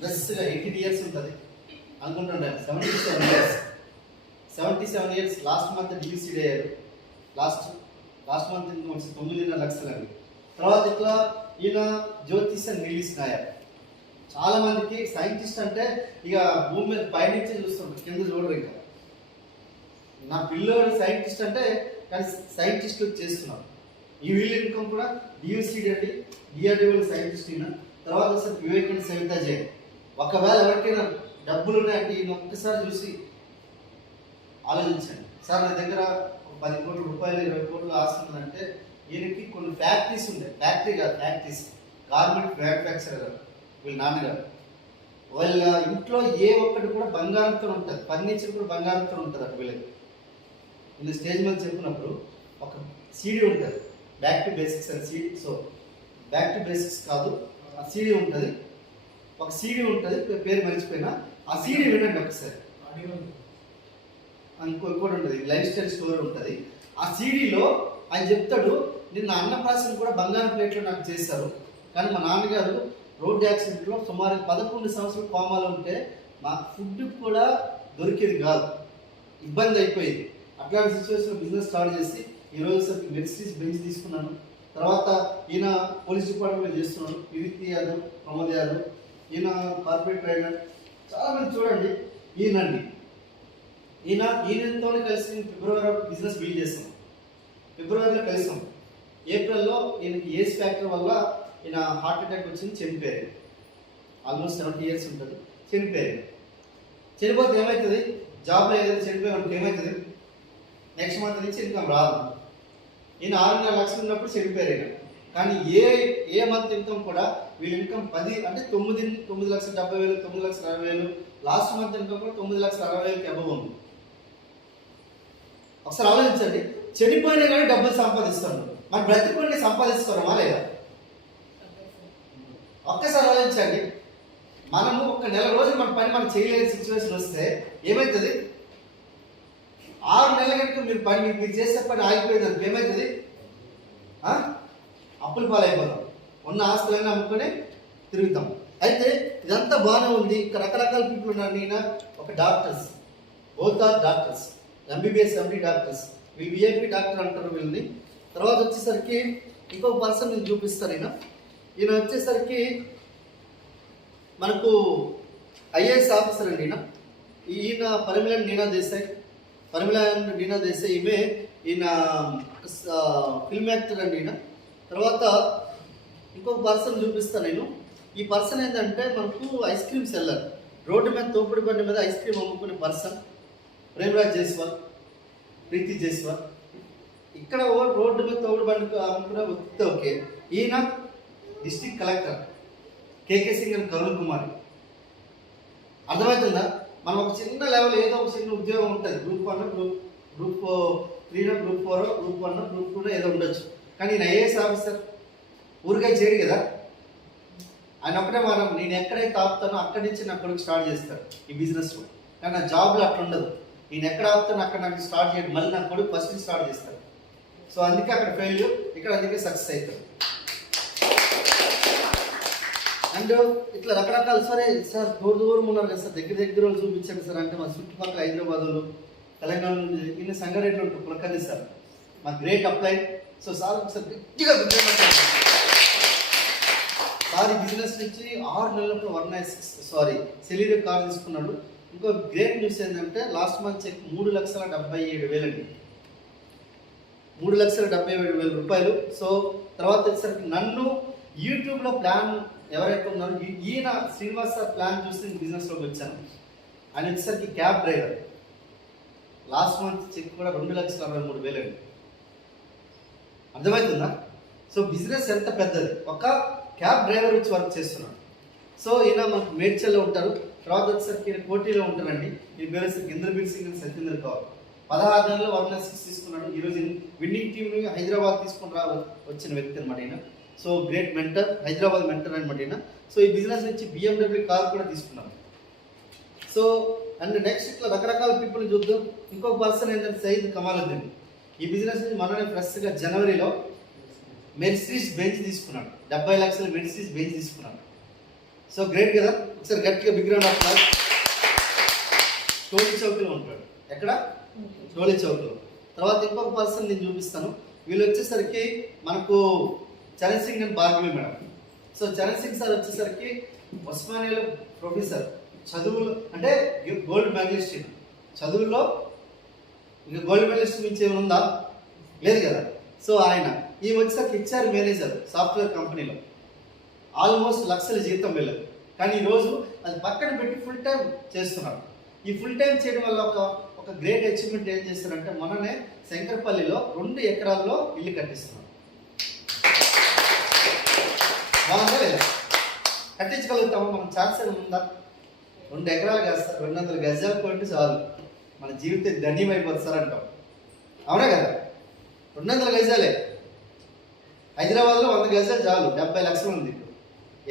డ్రెస్గా 18 years ఉంటుంది అనుకుంటుండే, 77 years. లాస్ట్ మంత్ డియూసీడ్ అయ్యారు. లాస్ట్ మంత్ వచ్చి 9.5 లక్షలు అండి. తర్వాత ఇట్లా ఈయన జ్యోతిష్ అండ్ రిలీజ్ నాయర్. చాలా మందికి సైంటిస్ట్ అంటే ఇక భూమి మీద పైనుంచే చూస్తుంటారు, కింద చూడరు. ఇంకా నా పిల్లోడు సైంటిస్ట్ అంటే కానీ సైంటిస్ట్ చేస్తున్నారు. ఈ వీళ్ళ ఇన్కమ్ కూడా డియూసీడ్ అండి, డిఆర్డిఓ సైంటిస్ట్ ఈయన. తర్వాత సార్ వివేక్ అండ్ సవిత జైన్. ఒకవేళ ఎవరికైనా డబ్బులు ఉన్నాయంటే ఈయన ఒక్కసారి చూసి ఆలోచించండి, సార్ నా దగ్గర ఒక 10 కోట్ల రూపాయలు 20 కోట్లు ఆస్తుందంటే ఈయనకి కొన్ని ఫ్యాక్టరీస్ ఉంటాయి, ఫ్యాక్టరీ కాదు ఫ్యాక్టరీస్, గార్మెంట్ మ్యానుఫ్యాక్చరర్ వీళ్ళ నాన్నగారు. వాళ్ళ ఇంట్లో ఏ ఒక్కటి కూడా బంగారంతో ఉంటుంది, ఫర్నిచర్ కూడా బంగారంతో ఉంటుంది. అక్కడ వీళ్ళకి వీళ్ళు స్టేజ్ మీద చెప్పినప్పుడు ఒక సీడీ ఉంటుంది, బ్యాక్ టు బేసిక్స్ అని CD. So back to basics కాదు, ఆ సీడీ ఉంటుంది, ఒక సీడీ ఉంటుంది, పేరు మర్చిపోయినా. ఆ సీడీ వినండి ఒకసారి. ఇంకోటి ఉంటుంది, లైఫ్ స్టైల్ స్టోరీ ఉంటుంది. ఆ సీడీలో ఆయన చెప్తాడు, నిన్న అన్నప్రాసన కూడా బంగారం ప్లేట్లో నాకు చేశారు, కానీ మా నాన్నగారు రోడ్డు యాక్సిడెంట్లో సుమారు 11 సంవత్సరాలు కోమాలో ఉంటే మా ఫుడ్ కూడా దొరికేది కాదు, ఇబ్బంది అయిపోయింది. అట్లాంటి సిచ్యువేషన్లో బిజినెస్ స్టార్ట్ చేసి ఈరోజు సార్ మెర్సిడీస్ బెంచ్ తీసుకున్నాను. తర్వాత ఈయన పోలీస్ డిపార్ట్మెంట్లో చేస్తున్నాడు, వివితి యాదవ్, ప్రమోద్ యాదవ్. ఈయన కార్పొరేట్ ట్రైనర్. చాలామంది చూడండి, ఈయనండి, ఈయనతో కలిసి ఫిబ్రవరి బిజినెస్ బిల్డ్ చేస్తాం. ఫిబ్రవరిలో కలిసాం. ఏప్రిల్లో ఈయనకి ఏజ్ ఫ్యాక్టర్ వల్ల ఈయన హార్ట్ అటాక్ వచ్చింది, చనిపోయారు. ఆల్మోస్ట్ 70 years ఉంటుంది, చనిపోయారు. చనిపోతే ఏమవుతుంది, జాబ్లో ఏదైతే చనిపోయామంటే ఏమవుతుంది, నెక్స్ట్ మంత్ నుంచి ఇన్కమ్ రాదు. ఈయన 6.5 లక్షలు ఉన్నప్పుడు చెడిపోయారు ఈయన. కానీ ఏ మంత్ ఇన్కమ్ కూడా వీళ్ళ ఇన్కమ్ 10 అంటే 9,70,000 9,60,000 లాస్ట్ మంత్ ఇన్కమ్ కూడా 9,60,000 అబవ్ ఉంది. ఒకసారి ఆలోచించండి, చెడిపోయినా కానీ డబ్బులు సంపాదిస్తాను, మరి బ్రతికుండి సంపాదిస్తున్నామా లేదా? ఒక్కసారి ఆలోచించండి. మనము ఒక నెల రోజులు మన పని మనం చేయలేని సిచ్యువేషన్ వస్తే ఏమవుతుంది? 6 నెలల కనుక మీరు చేసే పని ఆగిపోయింది అనుకో ఏమవుతుంది? అప్పుల పాలైపోతాం, ఉన్న ఆస్తులన్నీ అమ్ముకొని తిరుగుతాం. అయితే ఇదంతా బాగానే ఉంది. ఇక్కడ రకరకాల పీపుల్ ఉన్నారు. నేను ఒక doctors, both are doctors, MBBS MD doctors, వీళ్ళు విఐపి డాక్టర్ అంటారు వీళ్ళని. తర్వాత వచ్చేసరికి ఇంకొక పర్సన్ నేను చూపిస్తాను. ఈయన వచ్చేసరికి మనకు ఐఏఎస్ ఆఫీసర్ అండి. ఈయన పరిమళ నీనా దేశాయ్, ఈయన ఫిల్మ్ యాక్టర్ అండి. తర్వాత ఇంకొక పర్సన్ చూపిస్తాను నేను. ఈ పర్సన్ ఏంటంటే మనకు ఐస్ క్రీమ్ సెల్లర్, రోడ్డు మీద తోపుడు బండి మీద ఐస్ క్రీమ్ అమ్ముకునే పర్సన్ ప్రేమరాజ్ జైస్వాల్, ప్రీతి జైస్వాల్. ఇక్కడ రోడ్డు మీద తోపుడు బండి అమ్ముకునే వ్యక్తి ఓకే. ఈయన డిస్ట్రిక్ట్ కలెక్టర్ కేకే సింగ్ అని కరుణ్ కుమార్. అర్థమవుతుందా? మనం ఒక చిన్న లెవెల్ ఏదో ఒక చిన్న ఉద్యోగం ఉంటుంది, group 1, group 3, group 4, group 1, group 2 ఏదో ఉండొచ్చు. కానీ నేను ఐఏఎస్ ఆఫీసర్ ఊరికే చేయడు కదా. ఆయన ఒకటే మనం నేను ఎక్కడైతే ఆపుతానో అక్కడి నుంచి నా కొడుకు స్టార్ట్ చేస్తాడు ఈ బిజినెస్లో. కానీ నా జాబ్లో అట్లా ఉండదు. నేను ఎక్కడ ఆపుతానో అక్కడ నాకు స్టార్ట్ చేయడం, మళ్ళీ నా కొడుకు ఫస్ట్ నుంచి స్టార్ట్ చేస్తాడు. సో అందుకే అక్కడ ఫెయిల్యూర్, ఇక్కడ అందుకే సక్సెస్ అవుతాడు. అండ్ ఇట్లా రకరకాల సరే సార్ దూరం ఉన్నారు కదా సార్, దగ్గర చూపించండి సార్ అంటే మా చుట్టుపక్కల హైదరాబాద్లో, తెలంగాణ నుంచి ఇన్ని సంగారెడ్డిలో ఉంటారు పులకర్ని సార్, మా గ్రేట్ అప్లై. సో సార్ ఒకసారి గట్టిగా సార్ ఈ బిజినెస్ నుంచి 6 నెలలకు 196 సెలీరియో కార్ తీసుకున్నాడు. ఇంకో గ్రేట్ న్యూస్ ఏంటంటే లాస్ట్ మంత్ చెక్ 3,77,000 అండి, 3,77,000 రూపాయలు. సో తర్వాత వచ్చేసరికి నన్ను యూట్యూబ్లో ప్లాన్ ఎవరైతే ఉన్నారో ఈయన శ్రీనివాస్ సార్ ప్లాన్ చూసి బిజినెస్లోకి వచ్చాను. ఆయన వచ్చేసరికి cab driver, last month check కూడా 2,63,000 అండి. అర్థమవుతుందా? సో బిజినెస్ ఎంత పెద్దది. ఒక క్యాబ్ డ్రైవర్ వచ్చి వర్క్ చేస్తున్నాడు. సో ఈయన మనకు మేడ్చల్లో ఉంటారు. తర్వాత వచ్చేసరికి ఈయన కోటిలో ఉంటారండి. ఈ పేరు వచ్చేసరికి ఇంద్రబీర్ సింగ్ అని సత్యేంద్ర కౌర్. 16 నెలల్లో 106 తీసుకున్నాడు. ఈరోజు విన్నింగ్ టీంని హైదరాబాద్ తీసుకుని వచ్చిన వ్యక్తి అనమాట ఈయన. So great mentor, Hyderabad mentor అనమాట ఈయన. సో ఈ బిజినెస్ నుంచి BMW కార్ కూడా తీసుకున్నాం. సో అండ్ నెక్స్ట్ ఇట్లా రకరకాల పీపుల్ చూద్దాం. ఇంకొక పర్సన్ ఏంటంటే సయీద్ కమాలుద్దీన్. ఈ బిజినెస్ నుంచి మననే ఫ్రెష్గా జనవరిలో మెర్సిడీస్ బెంచ్ తీసుకున్నాడు, 70 లక్షల మెర్సిడీస్ బెంచ్ తీసుకున్నాడు. సో గ్రేట్ కదా. ఒకసారి గట్టిగా బిగ్ రౌండ్ ఆఫ్ అప్లాజ్. టోలీ చౌక్లో ఉంటాడు. ఎక్కడ? టోలీ చౌక్లో. తర్వాత ఇంకొక పర్సన్ నేను చూపిస్తాను. వీళ్ళు వచ్చేసరికి మనకు Charan Singh and Bhargavi madam. So Charan Singh sir వచ్చేసరికి ఉస్మానియాలో ప్రొఫెసర్, చదువులు అంటే గోల్డ్ మెడలిస్ట్. చదువుల్లో ఇంకా గోల్డ్ మెడలిస్ట్ మించి ఏమైనా ఉందా? లేదు కదా. సో ఆయన ఈ వచ్చేసరికి హెచ్ఆర్ మేనేజర్ సాఫ్ట్వేర్ కంపెనీలో, ఆల్మోస్ట్ లక్షల జీతం వెళ్ళదు. కానీ ఈరోజు అది పక్కన పెట్టి ఫుల్ టైం చేస్తున్నాడు. ఈ ఫుల్ టైం చేయడం వల్ల ఒక గ్రేట్ అచీవ్మెంట్ ఏం చేస్తారంటే మొన్ననే శంకరపల్లిలో 2 ఎకరాల్లో ఇల్లు కట్టిస్తున్నాడు. బాగుందా లేదా? కట్టించగలుగుతాము. మనం ఛాన్స్ ఉందా? 2 ఎకరాలు కాదు సార్, 200 గజాలు కొంటే చాలు మన జీవితం ధన్యమైపోతుంది సార్ అంటాం. అవునా కదా? 200 గజాలే. హైదరాబాద్లో 100 గజాలు చాలు, 70 లక్షలు ఉంది.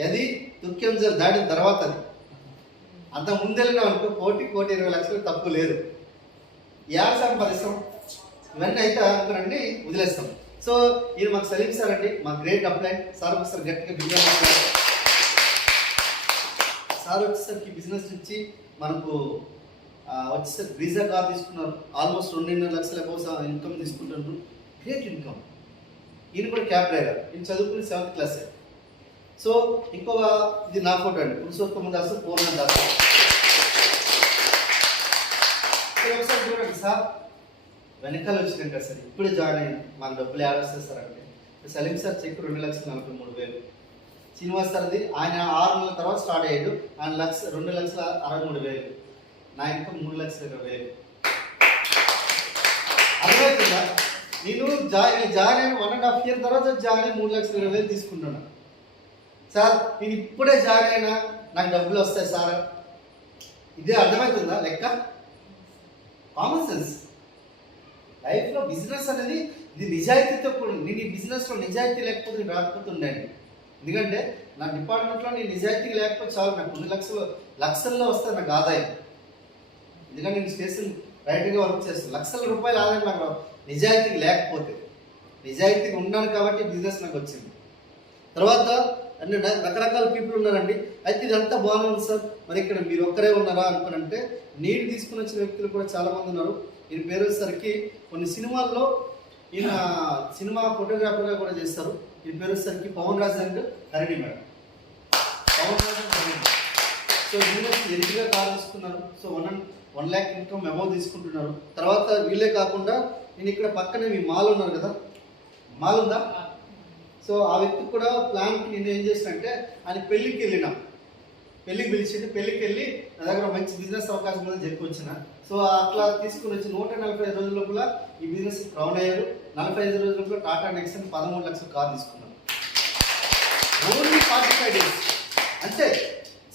అది తుక్యం సార్ దాటిన తర్వాత, అది అంత ముందెళ్ళినా అనుకో 1,20 లక్షలు తప్పు లేదు. యాడ్ సంపాదిస్తాం ఇవన్నీ అయితే అనుకునండి వదిలేస్తాం. సో ఈయన మాకు సలీం సార్ అండి, మా గ్రేట్ అప్లై సార్. ఒకసారి గట్టిగా బిజినెస్ సార్ వచ్చేసరికి బిజినెస్ నుంచి మనకు వచ్చేసరికి బ్రీజా కార్ తీసుకున్నారు. ఆల్మోస్ట్ 2.5 లక్షల అబౌవ్ ఇన్కమ్ తీసుకుంటున్నారు. Great income. ఈయన కూడా క్యాబ్ డ్రైవర్. ఈయన చదువుకుని 7th క్లాస్. సో ఇంకొక ఇది నా ఫోటో అండి, పురుషోత్తమ దాసు, పూర్ణ దాసు. ఒకసారి చూడండి సార్, వెనకాల వచ్చినాం కదా సార్, ఇప్పుడే జాయిన్ అయ్యింది. మాకు డబ్బులు యాడ్ వస్తుంది సార్ అంటే సలీం సార్ చెక్ 2,43,000. శ్రీనివాస్ సార్ది ఆయన 6 నెలల తర్వాత స్టార్ట్ అయ్యాడు. ఆయన 2,63,000. నా ఇన్కమ్ 3,20,000. అర్థమవుతుందా? నేను జాయిన్ అయిన 1.5 year తర్వాత జాయిన్ అయ్యి 3,20,000 తీసుకుంటున్నా. సార్ నేను ఇప్పుడే జాయిన్ అయినా నాకు డబ్బులు వస్తాయి సార్, ఇదే అర్థమవుతుందా లెక్క? Common sense. లైఫ్లో బిజినెస్ అనేది ఇది నిజాయితీతో కూడి. నేను ఈ బిజినెస్లో నిజాయితీ లేకపోతే నేను రాకపోతుండండి. ఎందుకంటే నా డిపార్ట్మెంట్లో నేను నిజాయితీ లేకపోతే చాలు, నాకు 2 లక్షల్లో వస్తుంది నాకు ఆదాయం. ఎందుకంటే నేను స్టేషన్ రైట్గా వర్క్ చేస్తాను. లక్షల రూపాయల ఆదాయం నాకు నిజాయితీ లేకపోతే. నిజాయితీగా ఉన్నాను కాబట్టి బిజినెస్ నాకు వచ్చింది. తర్వాత అన్ని రకరకాల పీపుల్ ఉన్నారండి. అయితే ఇదంతా బాగానే ఉంది సార్, మరి ఇక్కడ మీరు ఒక్కరే ఉన్నారా అనుకునంటే నేను తీసుకుని వచ్చిన వ్యక్తులు కూడా చాలామంది ఉన్నారు. ఈయన పేరు వచ్చేసరికి కొన్ని సినిమాల్లో ఈయన సినిమా ఫోటోగ్రాఫర్గా కూడా చేస్తారు. ఈయన పేరు వచ్చేసరికి Pawan Raj and Harini madam. Pawan Raj and Harini. So business ఎరిగిగా కార్ తీసుకున్నారు. సో 1 lakh ఇన్కమ్ అబౌవ్ తీసుకుంటున్నారు. తర్వాత వీళ్ళే కాకుండా నేను ఇక్కడ పక్కనే మీ మాల్ ఉన్నారు కదా, మాల్ ఉందా? సో ఆ వ్యక్తికి కూడా ప్లాన్కి నేను ఏం చేసినంటే ఆయన పెళ్ళికి వెళ్ళిన, పెళ్ళికి పిలిచింటే పెళ్ళికి వెళ్ళి నా దగ్గర మంచి బిజినెస్ అవకాశం ఉందని చెప్పి వచ్చిన. సో అట్లా తీసుకుని వచ్చి 145 రోజుల లోపల ఈ బిజినెస్ రౌండ్ అయ్యారు. 45 రోజుల లోపల టాటా నెక్సన్ 13 లక్షల కార్ తీసుకున్నాను. ఓన్లీ 45 days అంతే,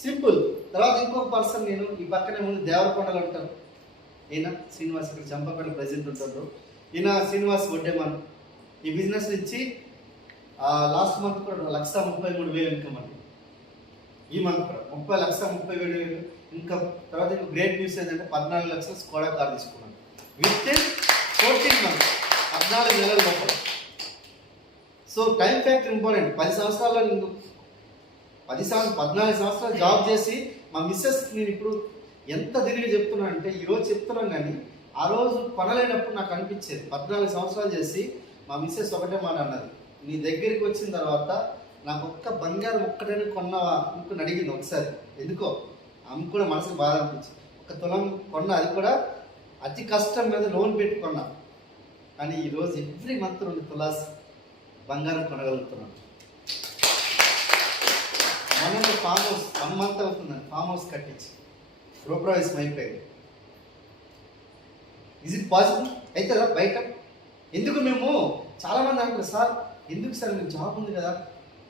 సింపుల్. తర్వాత ఇంకొక పర్సన్ నేను ఈ పక్కనే ముందు దేవరకొండలు ఉంటారు, ఈయన శ్రీనివాస్, ఇక్కడ చంపపల్లి ప్రెసిడెంట్ ఉంటారు. ఈయన శ్రీనివాస్ వడ్డేమన్. ఈ బిజినెస్ నుంచి లాస్ట్ మంత్ కూడా 1,33,000 ఇన్కమ్ అండి. ఈ మంత్ కూడా 1,30,30,000 ఇన్కమ్. తర్వాత ఇంకో గ్రేట్ న్యూస్ ఏంటంటే 14 లక్షల స్కోడా కార్ తీసుకున్నాను విత్ ఇన్ 14 months, 14 నెలల లోపల. So time factor important. 10 సంవత్సరాల్లో నేను 14 సంవత్సరాలు జాబ్ చేసి మా మిస్సెస్ నేను ఇప్పుడు ఎంత తిరిగి చెప్తున్నాను అంటే, ఈరోజు చెప్తున్నాను కానీ ఆ రోజు కొనలేనప్పుడు నాకు అనిపించేది. 14 సంవత్సరాలు చేసి మా మిస్సెస్ ఒకటే మాట అన్నది, నీ దగ్గరికి వచ్చిన తర్వాత నాకు ఒక్క బంగారం ఒక్కటైనా కొన్నావా అనుకుని అడిగింది ఒకసారి. ఎందుకో ఆమె కూడా మనసుకు బాధ అనిపించింది. 1 తులం కొన్నా, అది కూడా అతి కష్టం మీద లోన్ పెట్టుకున్నా. కానీ ఈరోజు ఎవ్రీ మంత్ 2 తులాస్ బంగారం కొనగలుగుతున్నాను. మన ఫామ్ హౌస్ 1 month అవుతుందండి ఫామ్ హౌస్ కట్టించి, ప్రోప్రైస్ అయిపోయింది. Is it possible? అవుతుందా బయట? ఎందుకు మేము చాలామంది అంటారు, సార్ ఎందుకు సార్ మీకు జాబ్ ఉంది కదా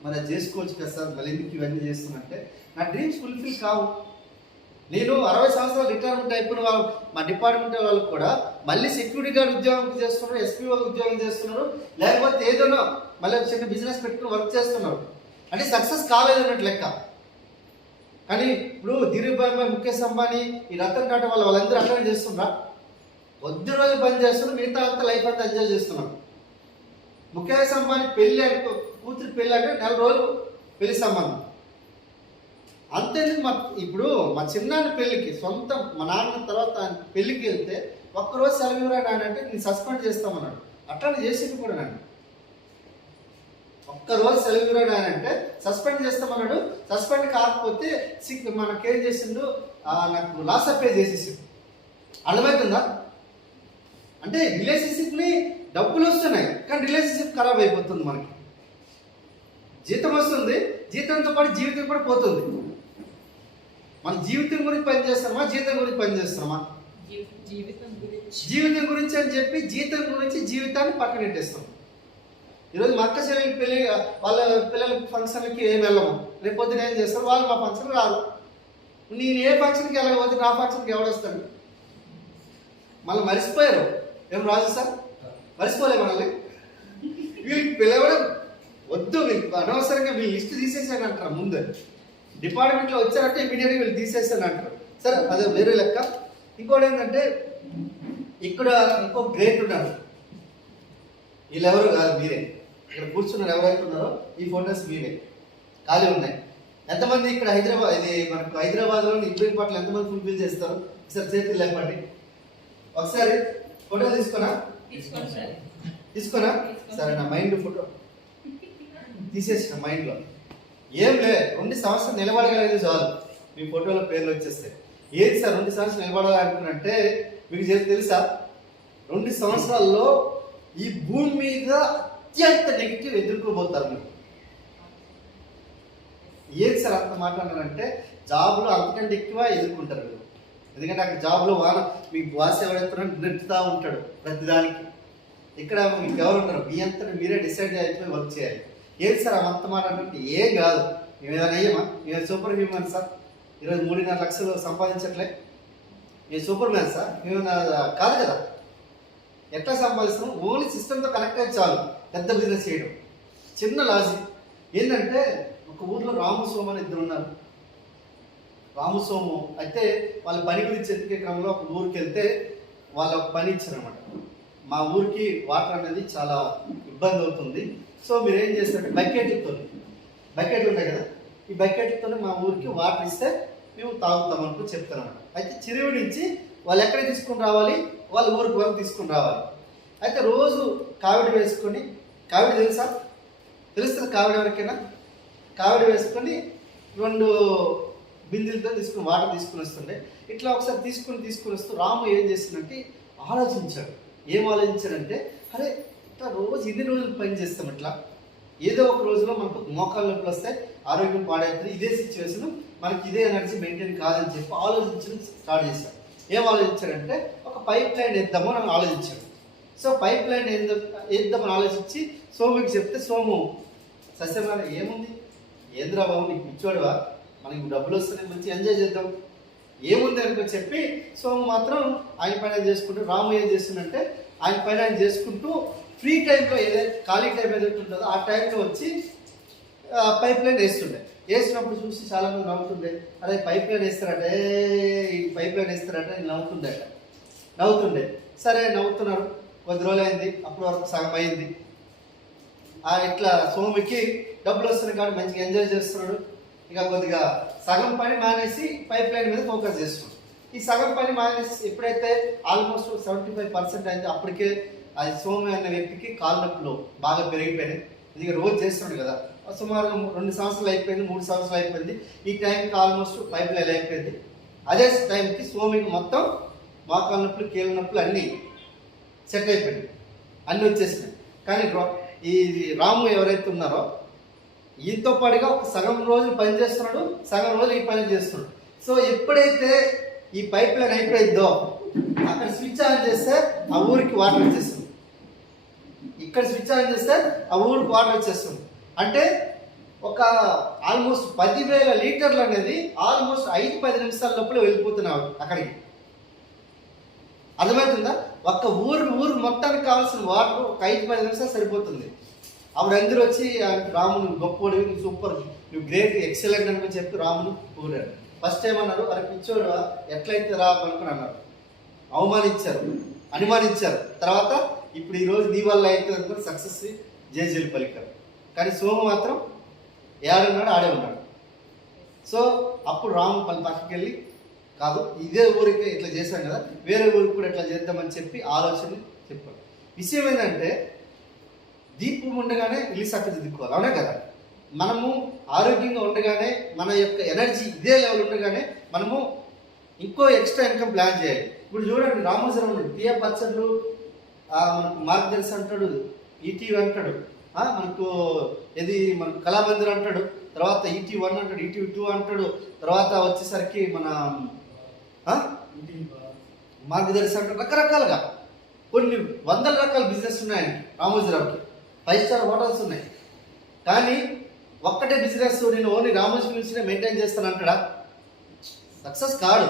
మరి అది చేసుకోవచ్చు కదా సార్, మళ్ళీ ఎందుకు ఇవన్నీ చేస్తున్నంటే నా డ్రీమ్స్ ఫుల్ఫిల్ కావు. నేను 60 సంవత్సరాలు రిటైర్మెంట్ అయిపోయిన వాళ్ళు మా డిపార్ట్మెంట్ వాళ్ళు కూడా మళ్ళీ సెక్యూరిటీ గార్డ్ ఉద్యోగం చేస్తున్నారు, ఎస్పీఓ ఉద్యోగం చేస్తున్నారు, లేకపోతే ఏదైనా మళ్ళీ చిన్న బిజినెస్ పెట్టుకుని వర్క్ చేస్తున్నారు. అంటే సక్సెస్ కాలేదు అన్నట్టు లెక్క. కానీ ఇప్పుడు ధీరుభాయ్, ముఖేష్ అంబానీ, ఈ రతన్ టాటా వాళ్ళందరూ అట్లనే చేస్తున్నారా? కొద్ది రోజులు పని చేస్తున్నారు, మిగతా అంతా లైఫ్ అంతా ఎంజాయ్ చేస్తున్నారు. ముఖేష్ అంబానీ పెళ్ళి అనుకో, కూతురు పెళ్ళి అంటే 4 రోజులు పెళ్లి సంబంధం అంతే. ఇప్పుడు మా చిన్నాన్న పెళ్ళికి సొంత మా నాన్న తర్వాత పెళ్ళికి వెళ్తే 1 రోజు సెలవు ఇవ్వరా అంటే నేను సస్పెండ్ చేస్తామన్నాడు. అట్లానే చేసింది కూడా నన్ను. 1 రోజు సెలవు ఇవ్వరా అంటే సస్పెండ్ చేస్తామన్నాడు. సస్పెండ్ కాకపోతే మనకేం చేసిండు, నాకు లాస్ ఆఫ్ పే చేసేసిండు. అర్థమవుతుందా? అంటే రిలేషన్షిప్ని డబ్బులు వస్తున్నాయి కానీ రిలేషన్షిప్ ఖరాబ్ అయిపోతుంది. మనకి జీతం వస్తుంది, జీతంతో పాటు జీవితం కూడా పోతుంది. మన జీవితం గురించి పనిచేస్తామా, జీతం గురించి పనిచేస్తామా? జీవితం గురించి అని చెప్పి జీతం గురించి జీవితాన్ని పక్కన పెట్టేస్తాం. ఈరోజు మా అక్క చెల్లెలు పెళ్ళి, వాళ్ళ పిల్లల ఫంక్షన్లకి ఏం వెళ్ళము, రేపు పొద్దున ఏం చేస్తారు, వాళ్ళు మా ఫంక్షన్కి రారు. నేను ఏ ఫంక్షన్కి వెళ్ళకపోతే నా ఫంక్షన్కి ఎవడొస్తాడు? మళ్ళీ మర్చిపోయారు. ఏం రాజు సార్ మర్చిపోలే మనల్ని. వీళ్ళకి పిలవడం వద్దు, వీళ్ళకి అనవసరంగా వీళ్ళు లిస్ట్ తీసేసాను అంటారు. ముందు డిపార్ట్మెంట్లో వచ్చారంటే ఇమీడియట్గా వీళ్ళు తీసేసాను అంటారు. సరే అదే వేరే లెక్క. ఇంకోటి ఏంటంటే ఇక్కడ ఇంకో గ్రేట్ ఉన్నారు. వీళ్ళెవరు కాదు, మీరే. ఇక్కడ కూర్చున్నారు ఎవరైతే ఉన్నారో ఈ ఫోటోస్ మీరే, ఖాళీ ఉన్నాయి. ఎంతమంది ఇక్కడ హైదరాబాద్, ఇది మనకు హైదరాబాద్లో ఇబ్రహీంపట్నం ఎంతమంది ఫుల్ఫిల్ చేస్తారు? ఒకసారి చేతులు లేపండి. ఒకసారి ఫోటో తీసుకున్నా సరే, నా మైండ్ ఫోటో తీసేసిన మైండ్లో ఏం లే. 2 సంవత్సరాలు నిలబడగలిగేది చాలు, మీ ఫోటోలో పేర్లు వచ్చేస్తాయి. ఏది సార్ 2 సంవత్సరాలు నిలబడాలనుకున్నంటే మీకు తెలుసా, 2 సంవత్సరాల్లో ఈ భూమి మీద అత్యంత నెగిటివ్ ఎదుర్కోబోతారు మీరు. ఏది సార్ అంత మాట్లాడారంటే జాబ్లో అంతకంటే ఎక్కువ ఎదుర్కొంటారు మీరు. ఎందుకంటే అక్కడ జాబ్లో మీ బాస్ ఎవరైతే నెట్టుతూ ఉంటాడు ప్రతిదానికి. ఇక్కడ మీకు ఎవరు ఉన్నారు, మీ అంతా మీరే డిసైడ్ అయిపోయి వర్క్ చేయాలి. ఏది సార్ అంత మాట అంటే ఏం కాదు, మేము ఏదైనా అయ్యామా, మేము సూపర్ హ్యూమన్ సార్, ఈరోజు 3.5 లక్షలు సంపాదించట్లే, మేము సూపర్ మ్యాన్ సార్, మేము కాదు కదా. ఎట్లా సంపాదిస్తున్నాం, ఓన్లీ సిస్టమ్తో కనెక్ట్ అయితే చాలు పెద్ద బిజినెస్ చేయడం. చిన్న లాజిక్ ఏంటంటే, ఒక ఊర్లో రాము సోము అని ఇద్దరు ఉన్నారు. రాము సోము అయితే వాళ్ళ పని గురించి ఎత్తికే క్రమంలో ఒక ఊరికి వెళ్తే వాళ్ళు ఒక పని ఇచ్చారనమాట. మా ఊరికి వాటర్ అనేది చాలా ఇబ్బంది అవుతుంది, సో మీరు ఏం చేస్తారంటే బకెట్లు ఉంటాయి కదా, ఈ బకెట్లతో మా ఊరికి వాటర్ ఇస్తే మేము తాగుతాం అనుకో చెప్తారన్నమాట. అయితే చెరువు నుంచి వాళ్ళు ఎక్కడ తీసుకుని రావాలి, వాళ్ళ ఊరికి వరకు తీసుకుని రావాలి. అయితే రోజు కావిడి వేసుకొని, కావిడి తెలుసా, తెలుస్తుంది కావిడి ఎవరికైనా, కావిడి వేసుకొని 2 బిందెలతో వాటర్ తీసుకుని వస్తుండే. ఇట్లా ఒకసారి తీసుకుని వస్తూ రాము ఏం చేస్తుందంటే ఆలోచించాడు. ఏం ఆలోచించాడంటే, అరే ఇట్లా రోజు ఇన్ని రోజులు పని చేస్తాం, ఇట్లా ఏదో ఒక రోజులో మనకు మోకాళ్ళ నొప్పులు వస్తే ఆరోగ్యం పాడవుతుంది, ఇదే సిచ్యువేషన్ మనకి ఇదే ఎనర్జీ మెయింటైన్ కాదని చెప్పి ఆలోచించడం స్టార్ట్ చేశాడు. ఏం ఆలోచించాడంటే, ఒక పైప్ లైన్ వేద్దామో అని ఆలోచించాడు. సో పైప్ లైన్ వేద్దామని ఆలోచించి సోముకి చెప్తే, సోము సస్యమైన ఏముంది, ఏంద్రా బాబు నీకు పిచ్చోడువా, మనకి డబ్బులు వస్తున్నాయి, మంచి ఎంజాయ్ చేద్దాం, ఏముంది అనుకో చెప్పి సోము మాత్రం ఆయన పైన చేసుకుంటూ, రాము ఏం చేస్తుందంటే ఆయన పైన ఆయన చేసుకుంటూ ఫ్రీ టైంలో ఏదైతే ఖాళీ టైం ఏదైతే ఉంటుందో ఆ టైంలో వచ్చి పైప్ లైన్ వేసినప్పుడు చూసి చాలామంది నవ్వుతుండే, అదే పైప్ లైన్ వేస్తారంటే, ఈ పైప్ లైన్ వేస్తారంటే నవ్వుతుండే. సరే నవ్వుతున్నారు, కొద్ది రోజులు అయింది, అప్పటి వరకు సగం అయింది. ఇట్లా సోముకి డబ్బులు వస్తున్నాయి కాబట్టి మంచిగా ఎంజాయ్ చేస్తున్నాడు. ఇక కొద్దిగా సగం పని మానేసి పైప్ లైన్ మీద ఫోకస్ చేస్తున్నాడు. ఈ సగం పని మానేసి ఎప్పుడైతే ఆల్మోస్ట్ 75% అయింది, అప్పటికే అది సోము అనే వ్యక్తికి కాళ్ళ నొప్పులు బాగా పెరిగిపోయినాయి. ఇది రోజు చేస్తున్నాడు కదా, సుమారు 2 సంవత్సరాలు అయిపోయింది, 3 సంవత్సరాలు అయిపోయింది. ఈ టైంకి ఆల్మోస్ట్ పైప్ లైన్ అయిపోయింది. అదే టైంకి సోముకి మొత్తం మోకాళ్ళ నొప్పులు, కీళ్ళ నొప్పులు అన్నీ సెట్ అయిపోయింది, అన్నీ వచ్చేసినాయి. కానీ ఈ రాము ఎవరైతే ఉన్నారో ఈతో పాటుగా ఒక సగం రోజులు పని చేస్తున్నాడు, సగం రోజులు ఈ పని చేస్తున్నాడు. సో ఎప్పుడైతే ఈ పైప్ లైన్ అయిపోయిందో అక్కడ స్విచ్ ఆన్ చేస్తే ఆ ఊరికి వాటర్ వచ్చేస్తుంది, ఇక్కడ స్విచ్ ఆన్ చేస్తే ఆ ఊరికి వాటర్ వచ్చేస్తుంది. అంటే ఒక ఆల్మోస్ట్ 10,000 లీటర్లు అనేది ఆల్మోస్ట్ 5-10 నిమిషాల లోపల వెళ్ళిపోతున్నావు అక్కడికి. అర్థమవుతుందా? ఒక్క ఊరు మొత్తానికి కావాల్సిన వాటర్ ఒక 5-10 నిమిషాలు సరిపోతుంది. అప్పుడు అందరూ వచ్చి రాముని గొప్పోడు, నువ్వు సూపర్, నువ్వు గ్రేట్, ఎక్సలెంట్ అని చెప్పి రాముని పొగిడారు. ఫస్ట్ టైం అన్నారు, అరే పిచ్చోడు ఎట్లయితే రా అనుకుని అన్నారు, అనుమానించారు. తర్వాత ఇప్పుడు ఈరోజు నీ వల్ల అయితే అనుకుని సక్సెస్ జేజేలు పలికారు. కానీ సోము మాత్రం ఏడున్నాడు, ఆడే ఉన్నాడు. సో అప్పుడు రాము పక్కకి వెళ్ళి, కాదు ఇదే ఊరికి ఇట్లా చేశాం కదా, వేరే ఊరికి కూడా ఇట్లా చేద్దామని చెప్పి ఆలోచన చెప్పాడు. విషయం ఏంటంటే, దీపం ఉండగానే ఇల్లు చక్కదిద్దుకోవాలి, అవునా కదా. మనము ఆరోగ్యంగా ఉండగానే, మన యొక్క ఎనర్జీ ఇదే లెవెల్ ఉండగానే మనము ఇంకో ఎక్స్ట్రా ఇన్కమ్ ప్లాన్ చేయాలి. ఇప్పుడు చూడండి, రామోజీరావు ఉన్నాడు, టీఆ పచ్చళ్ళు, మనకు మార్గదర్శి అంటాడు, ఈటీవీ అంటాడు, మనకు మనకు కళామందిర్ అంటాడు, తర్వాత ET1 అంటాడు, ET2 అంటాడు, తర్వాత వచ్చేసరికి మన మార్గదర్శి అంటాడు. రకరకాలుగా కొన్ని వందల రకాల బిజినెస్ ఉన్నాయి రామోజీరావుకి, 5 స్టార్ హోటల్స్ ఉన్నాయి. కానీ ఒక్కటే బిజినెస్ నేను ఓన్లీ రామోజీ ఫిల్మ్స్నే మెయింటైన్ చేస్తాను అంటాడా? సక్సెస్ కాడు.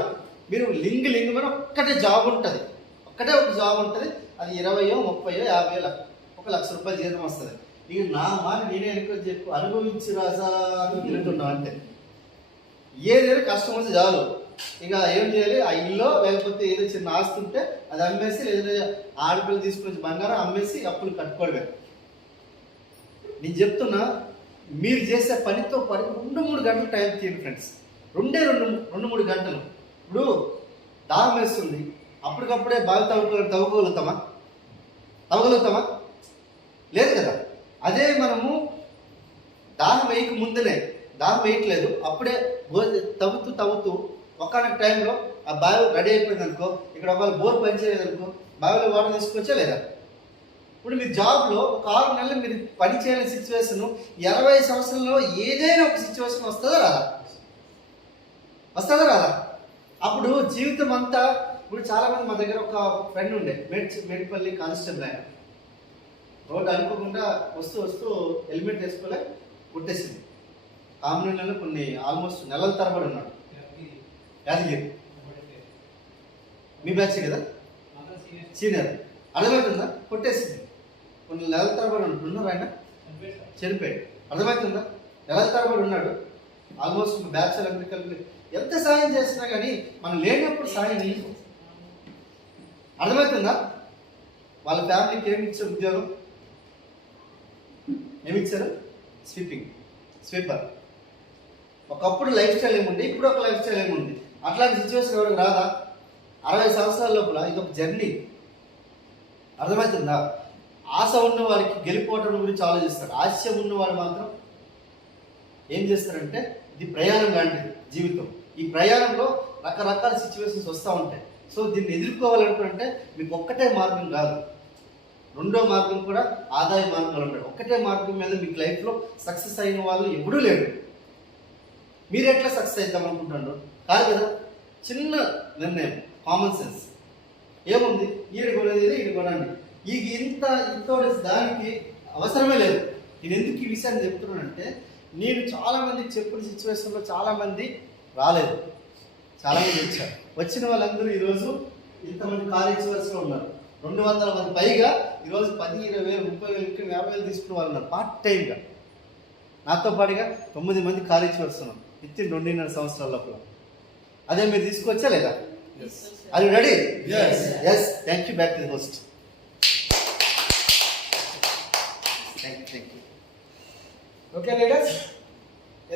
మీరు లింగ్ మీద ఒక్కటే జాబ్ ఉంటుంది, ఒక్కటే ఒక జాబ్ ఉంటుంది, అది 20, 30, 50, 1 లక్ష రూపాయలు జీతం వస్తుంది. ఇక నా మాట నేనే అనుకోని చెప్పు, అనుభవించి రాజా అని తిరుగుతున్నావు అంటే. ఏదైనా కష్టం వస్తే చాలు, ఇక ఏం చేయాలి, ఆ ఇల్లు లేకపోతే ఏదో చిన్న ఆస్తి ఉంటే అది అమ్మేసి, లేదా ఆడపిల్లలు తీసుకొచ్చి బంగారం అమ్మేసి అప్పులు కట్టుకోవడమే. నేను చెప్తున్నా, మీరు చేసే పనితో పాటు 2-3 గంటలు టైం తీయండి ఫ్రెండ్స్, 2-3 గంటలు. ఇప్పుడు దాహం వేస్తుంది, అప్పటికప్పుడే బాగా తవ్వగలుగుతామా? లేదు కదా. అదే మనము దాహం వేయక ముందునే, దాహం వేయట్లేదు, అప్పుడే తవ్వుతూ ఒక్కనొక టైంలో ఆ బావి రెడీ అయిపోయింది అనుకో, ఇక్కడ ఒకవేళ బోర్ పనిచేయలేదు అనుకో, బావిలో వాటర్ తీసుకొచ్చా లేదా? ఇప్పుడు మీ జాబ్లో ఒక 6 నెలలు మీరు పని చేయలేని సిచ్యువేషన్ 20 సంవత్సరంలో ఏదైనా ఒక సిచ్యువేషన్ వస్తుందా రాదా? అప్పుడు జీవితం అంతా, ఇప్పుడు చాలామంది మా దగ్గర ఒక ఫ్రెండ్ ఉండే, మేడిపల్లి కానిస్టేబుల్ ఆయన, రోడ్డు అనుకోకుండా వస్తూ వస్తూ హెల్మెట్ వేసుకోలే కొట్టేసింది. కామినీలలో కొన్ని ఆల్మోస్ట్ నెలల తరబడి ఉన్నాడు. యాదగిరి మీ బ్యాచ్ కదా, సీనియర్. అర్థమవుతుందా? కొట్టేసింది. కొన్ని నెలల తరబడి ఉన్నారు, ఆయన చనిపోయాడు. అర్థమవుతుందా? నెలల తరబడి ఉన్నాడు. ఆల్మోస్ట్ బ్యాచ్ అమెరికల్ ఎంత సాయం చేసినా కానీ మనం లేనప్పుడు సాయం చేయము. అర్థమవుతుందా? వాళ్ళ ఫ్యామిలీకి ఏమి ఇచ్చారు ఉద్యోగం? ఏమిచ్చారు? స్వీపర్. ఒకప్పుడు లైఫ్ స్టైల్ ఏముంది, ఇప్పుడు ఒక లైఫ్ స్టైల్ ఏముంది. అట్లాంటి సిచ్యువేషన్ ఎవరికి రాదా? 60 సంవత్సరాల లోపల ఇది ఒక జర్నీ. అర్థమవుతుందా? ఆశ ఉన్న వారికి గెలిపోవటం గురించి ఆలోచిస్తాడు. ఆశయం ఉన్నవాడు మాత్రం ఏం చేస్తారంటే, ఇది ప్రయాణం లాంటిది జీవితం. ఈ ప్రయాణంలో రకరకాల సిచ్యువేషన్స్ వస్తూ ఉంటాయి. సో దీన్ని ఎదుర్కోవాలనుకుంటే మీకు ఒక్కటే మార్గం కాదు, రెండో మార్గం కూడా ఆదాయ మార్గాలు ఉంటాయి. ఒక్కటే మార్గం మీద మీకు లైఫ్లో సక్సెస్ అయిన వాళ్ళు ఎవడూ లేరు. మీరు ఎట్లా సక్సెస్ అవుతాం అనుకుంటున్నారు? కాదు కదా. చిన్న నిర్ణయం, కామన్ సెన్స్. ఏముంది, ఈడు కొనేది ఈడు కొనండి. ఇంత దానికి అవసరమే లేదు. నేను ఎందుకు ఈ విషయాన్ని చెప్తున్నానంటే, నేను చాలామందికి చెప్పిన సిచ్యువేషన్లో చాలామంది రాలేదు, చాలామంది వచ్చారు. వచ్చిన వాళ్ళందరూ ఈరోజు ఇంతమంది కాలేజ్ వరుసలో ఉన్నారు. 200 మంది పైగా ఈరోజు 10, 20,000, 30,000, 50,000 తీసుకున్న వాళ్ళు ఉన్నారు పార్ట్ టైంగా. నాతో పాటుగా 9 మంది కాలేజ్ వరుసలు ఇచ్చిన 2.5 సంవత్సరాల లోపల. అదే మీరు తీసుకొచ్చా లేదా? Are you ready? Yes. Thank you. Back to the host. Thank you. Okay leaders,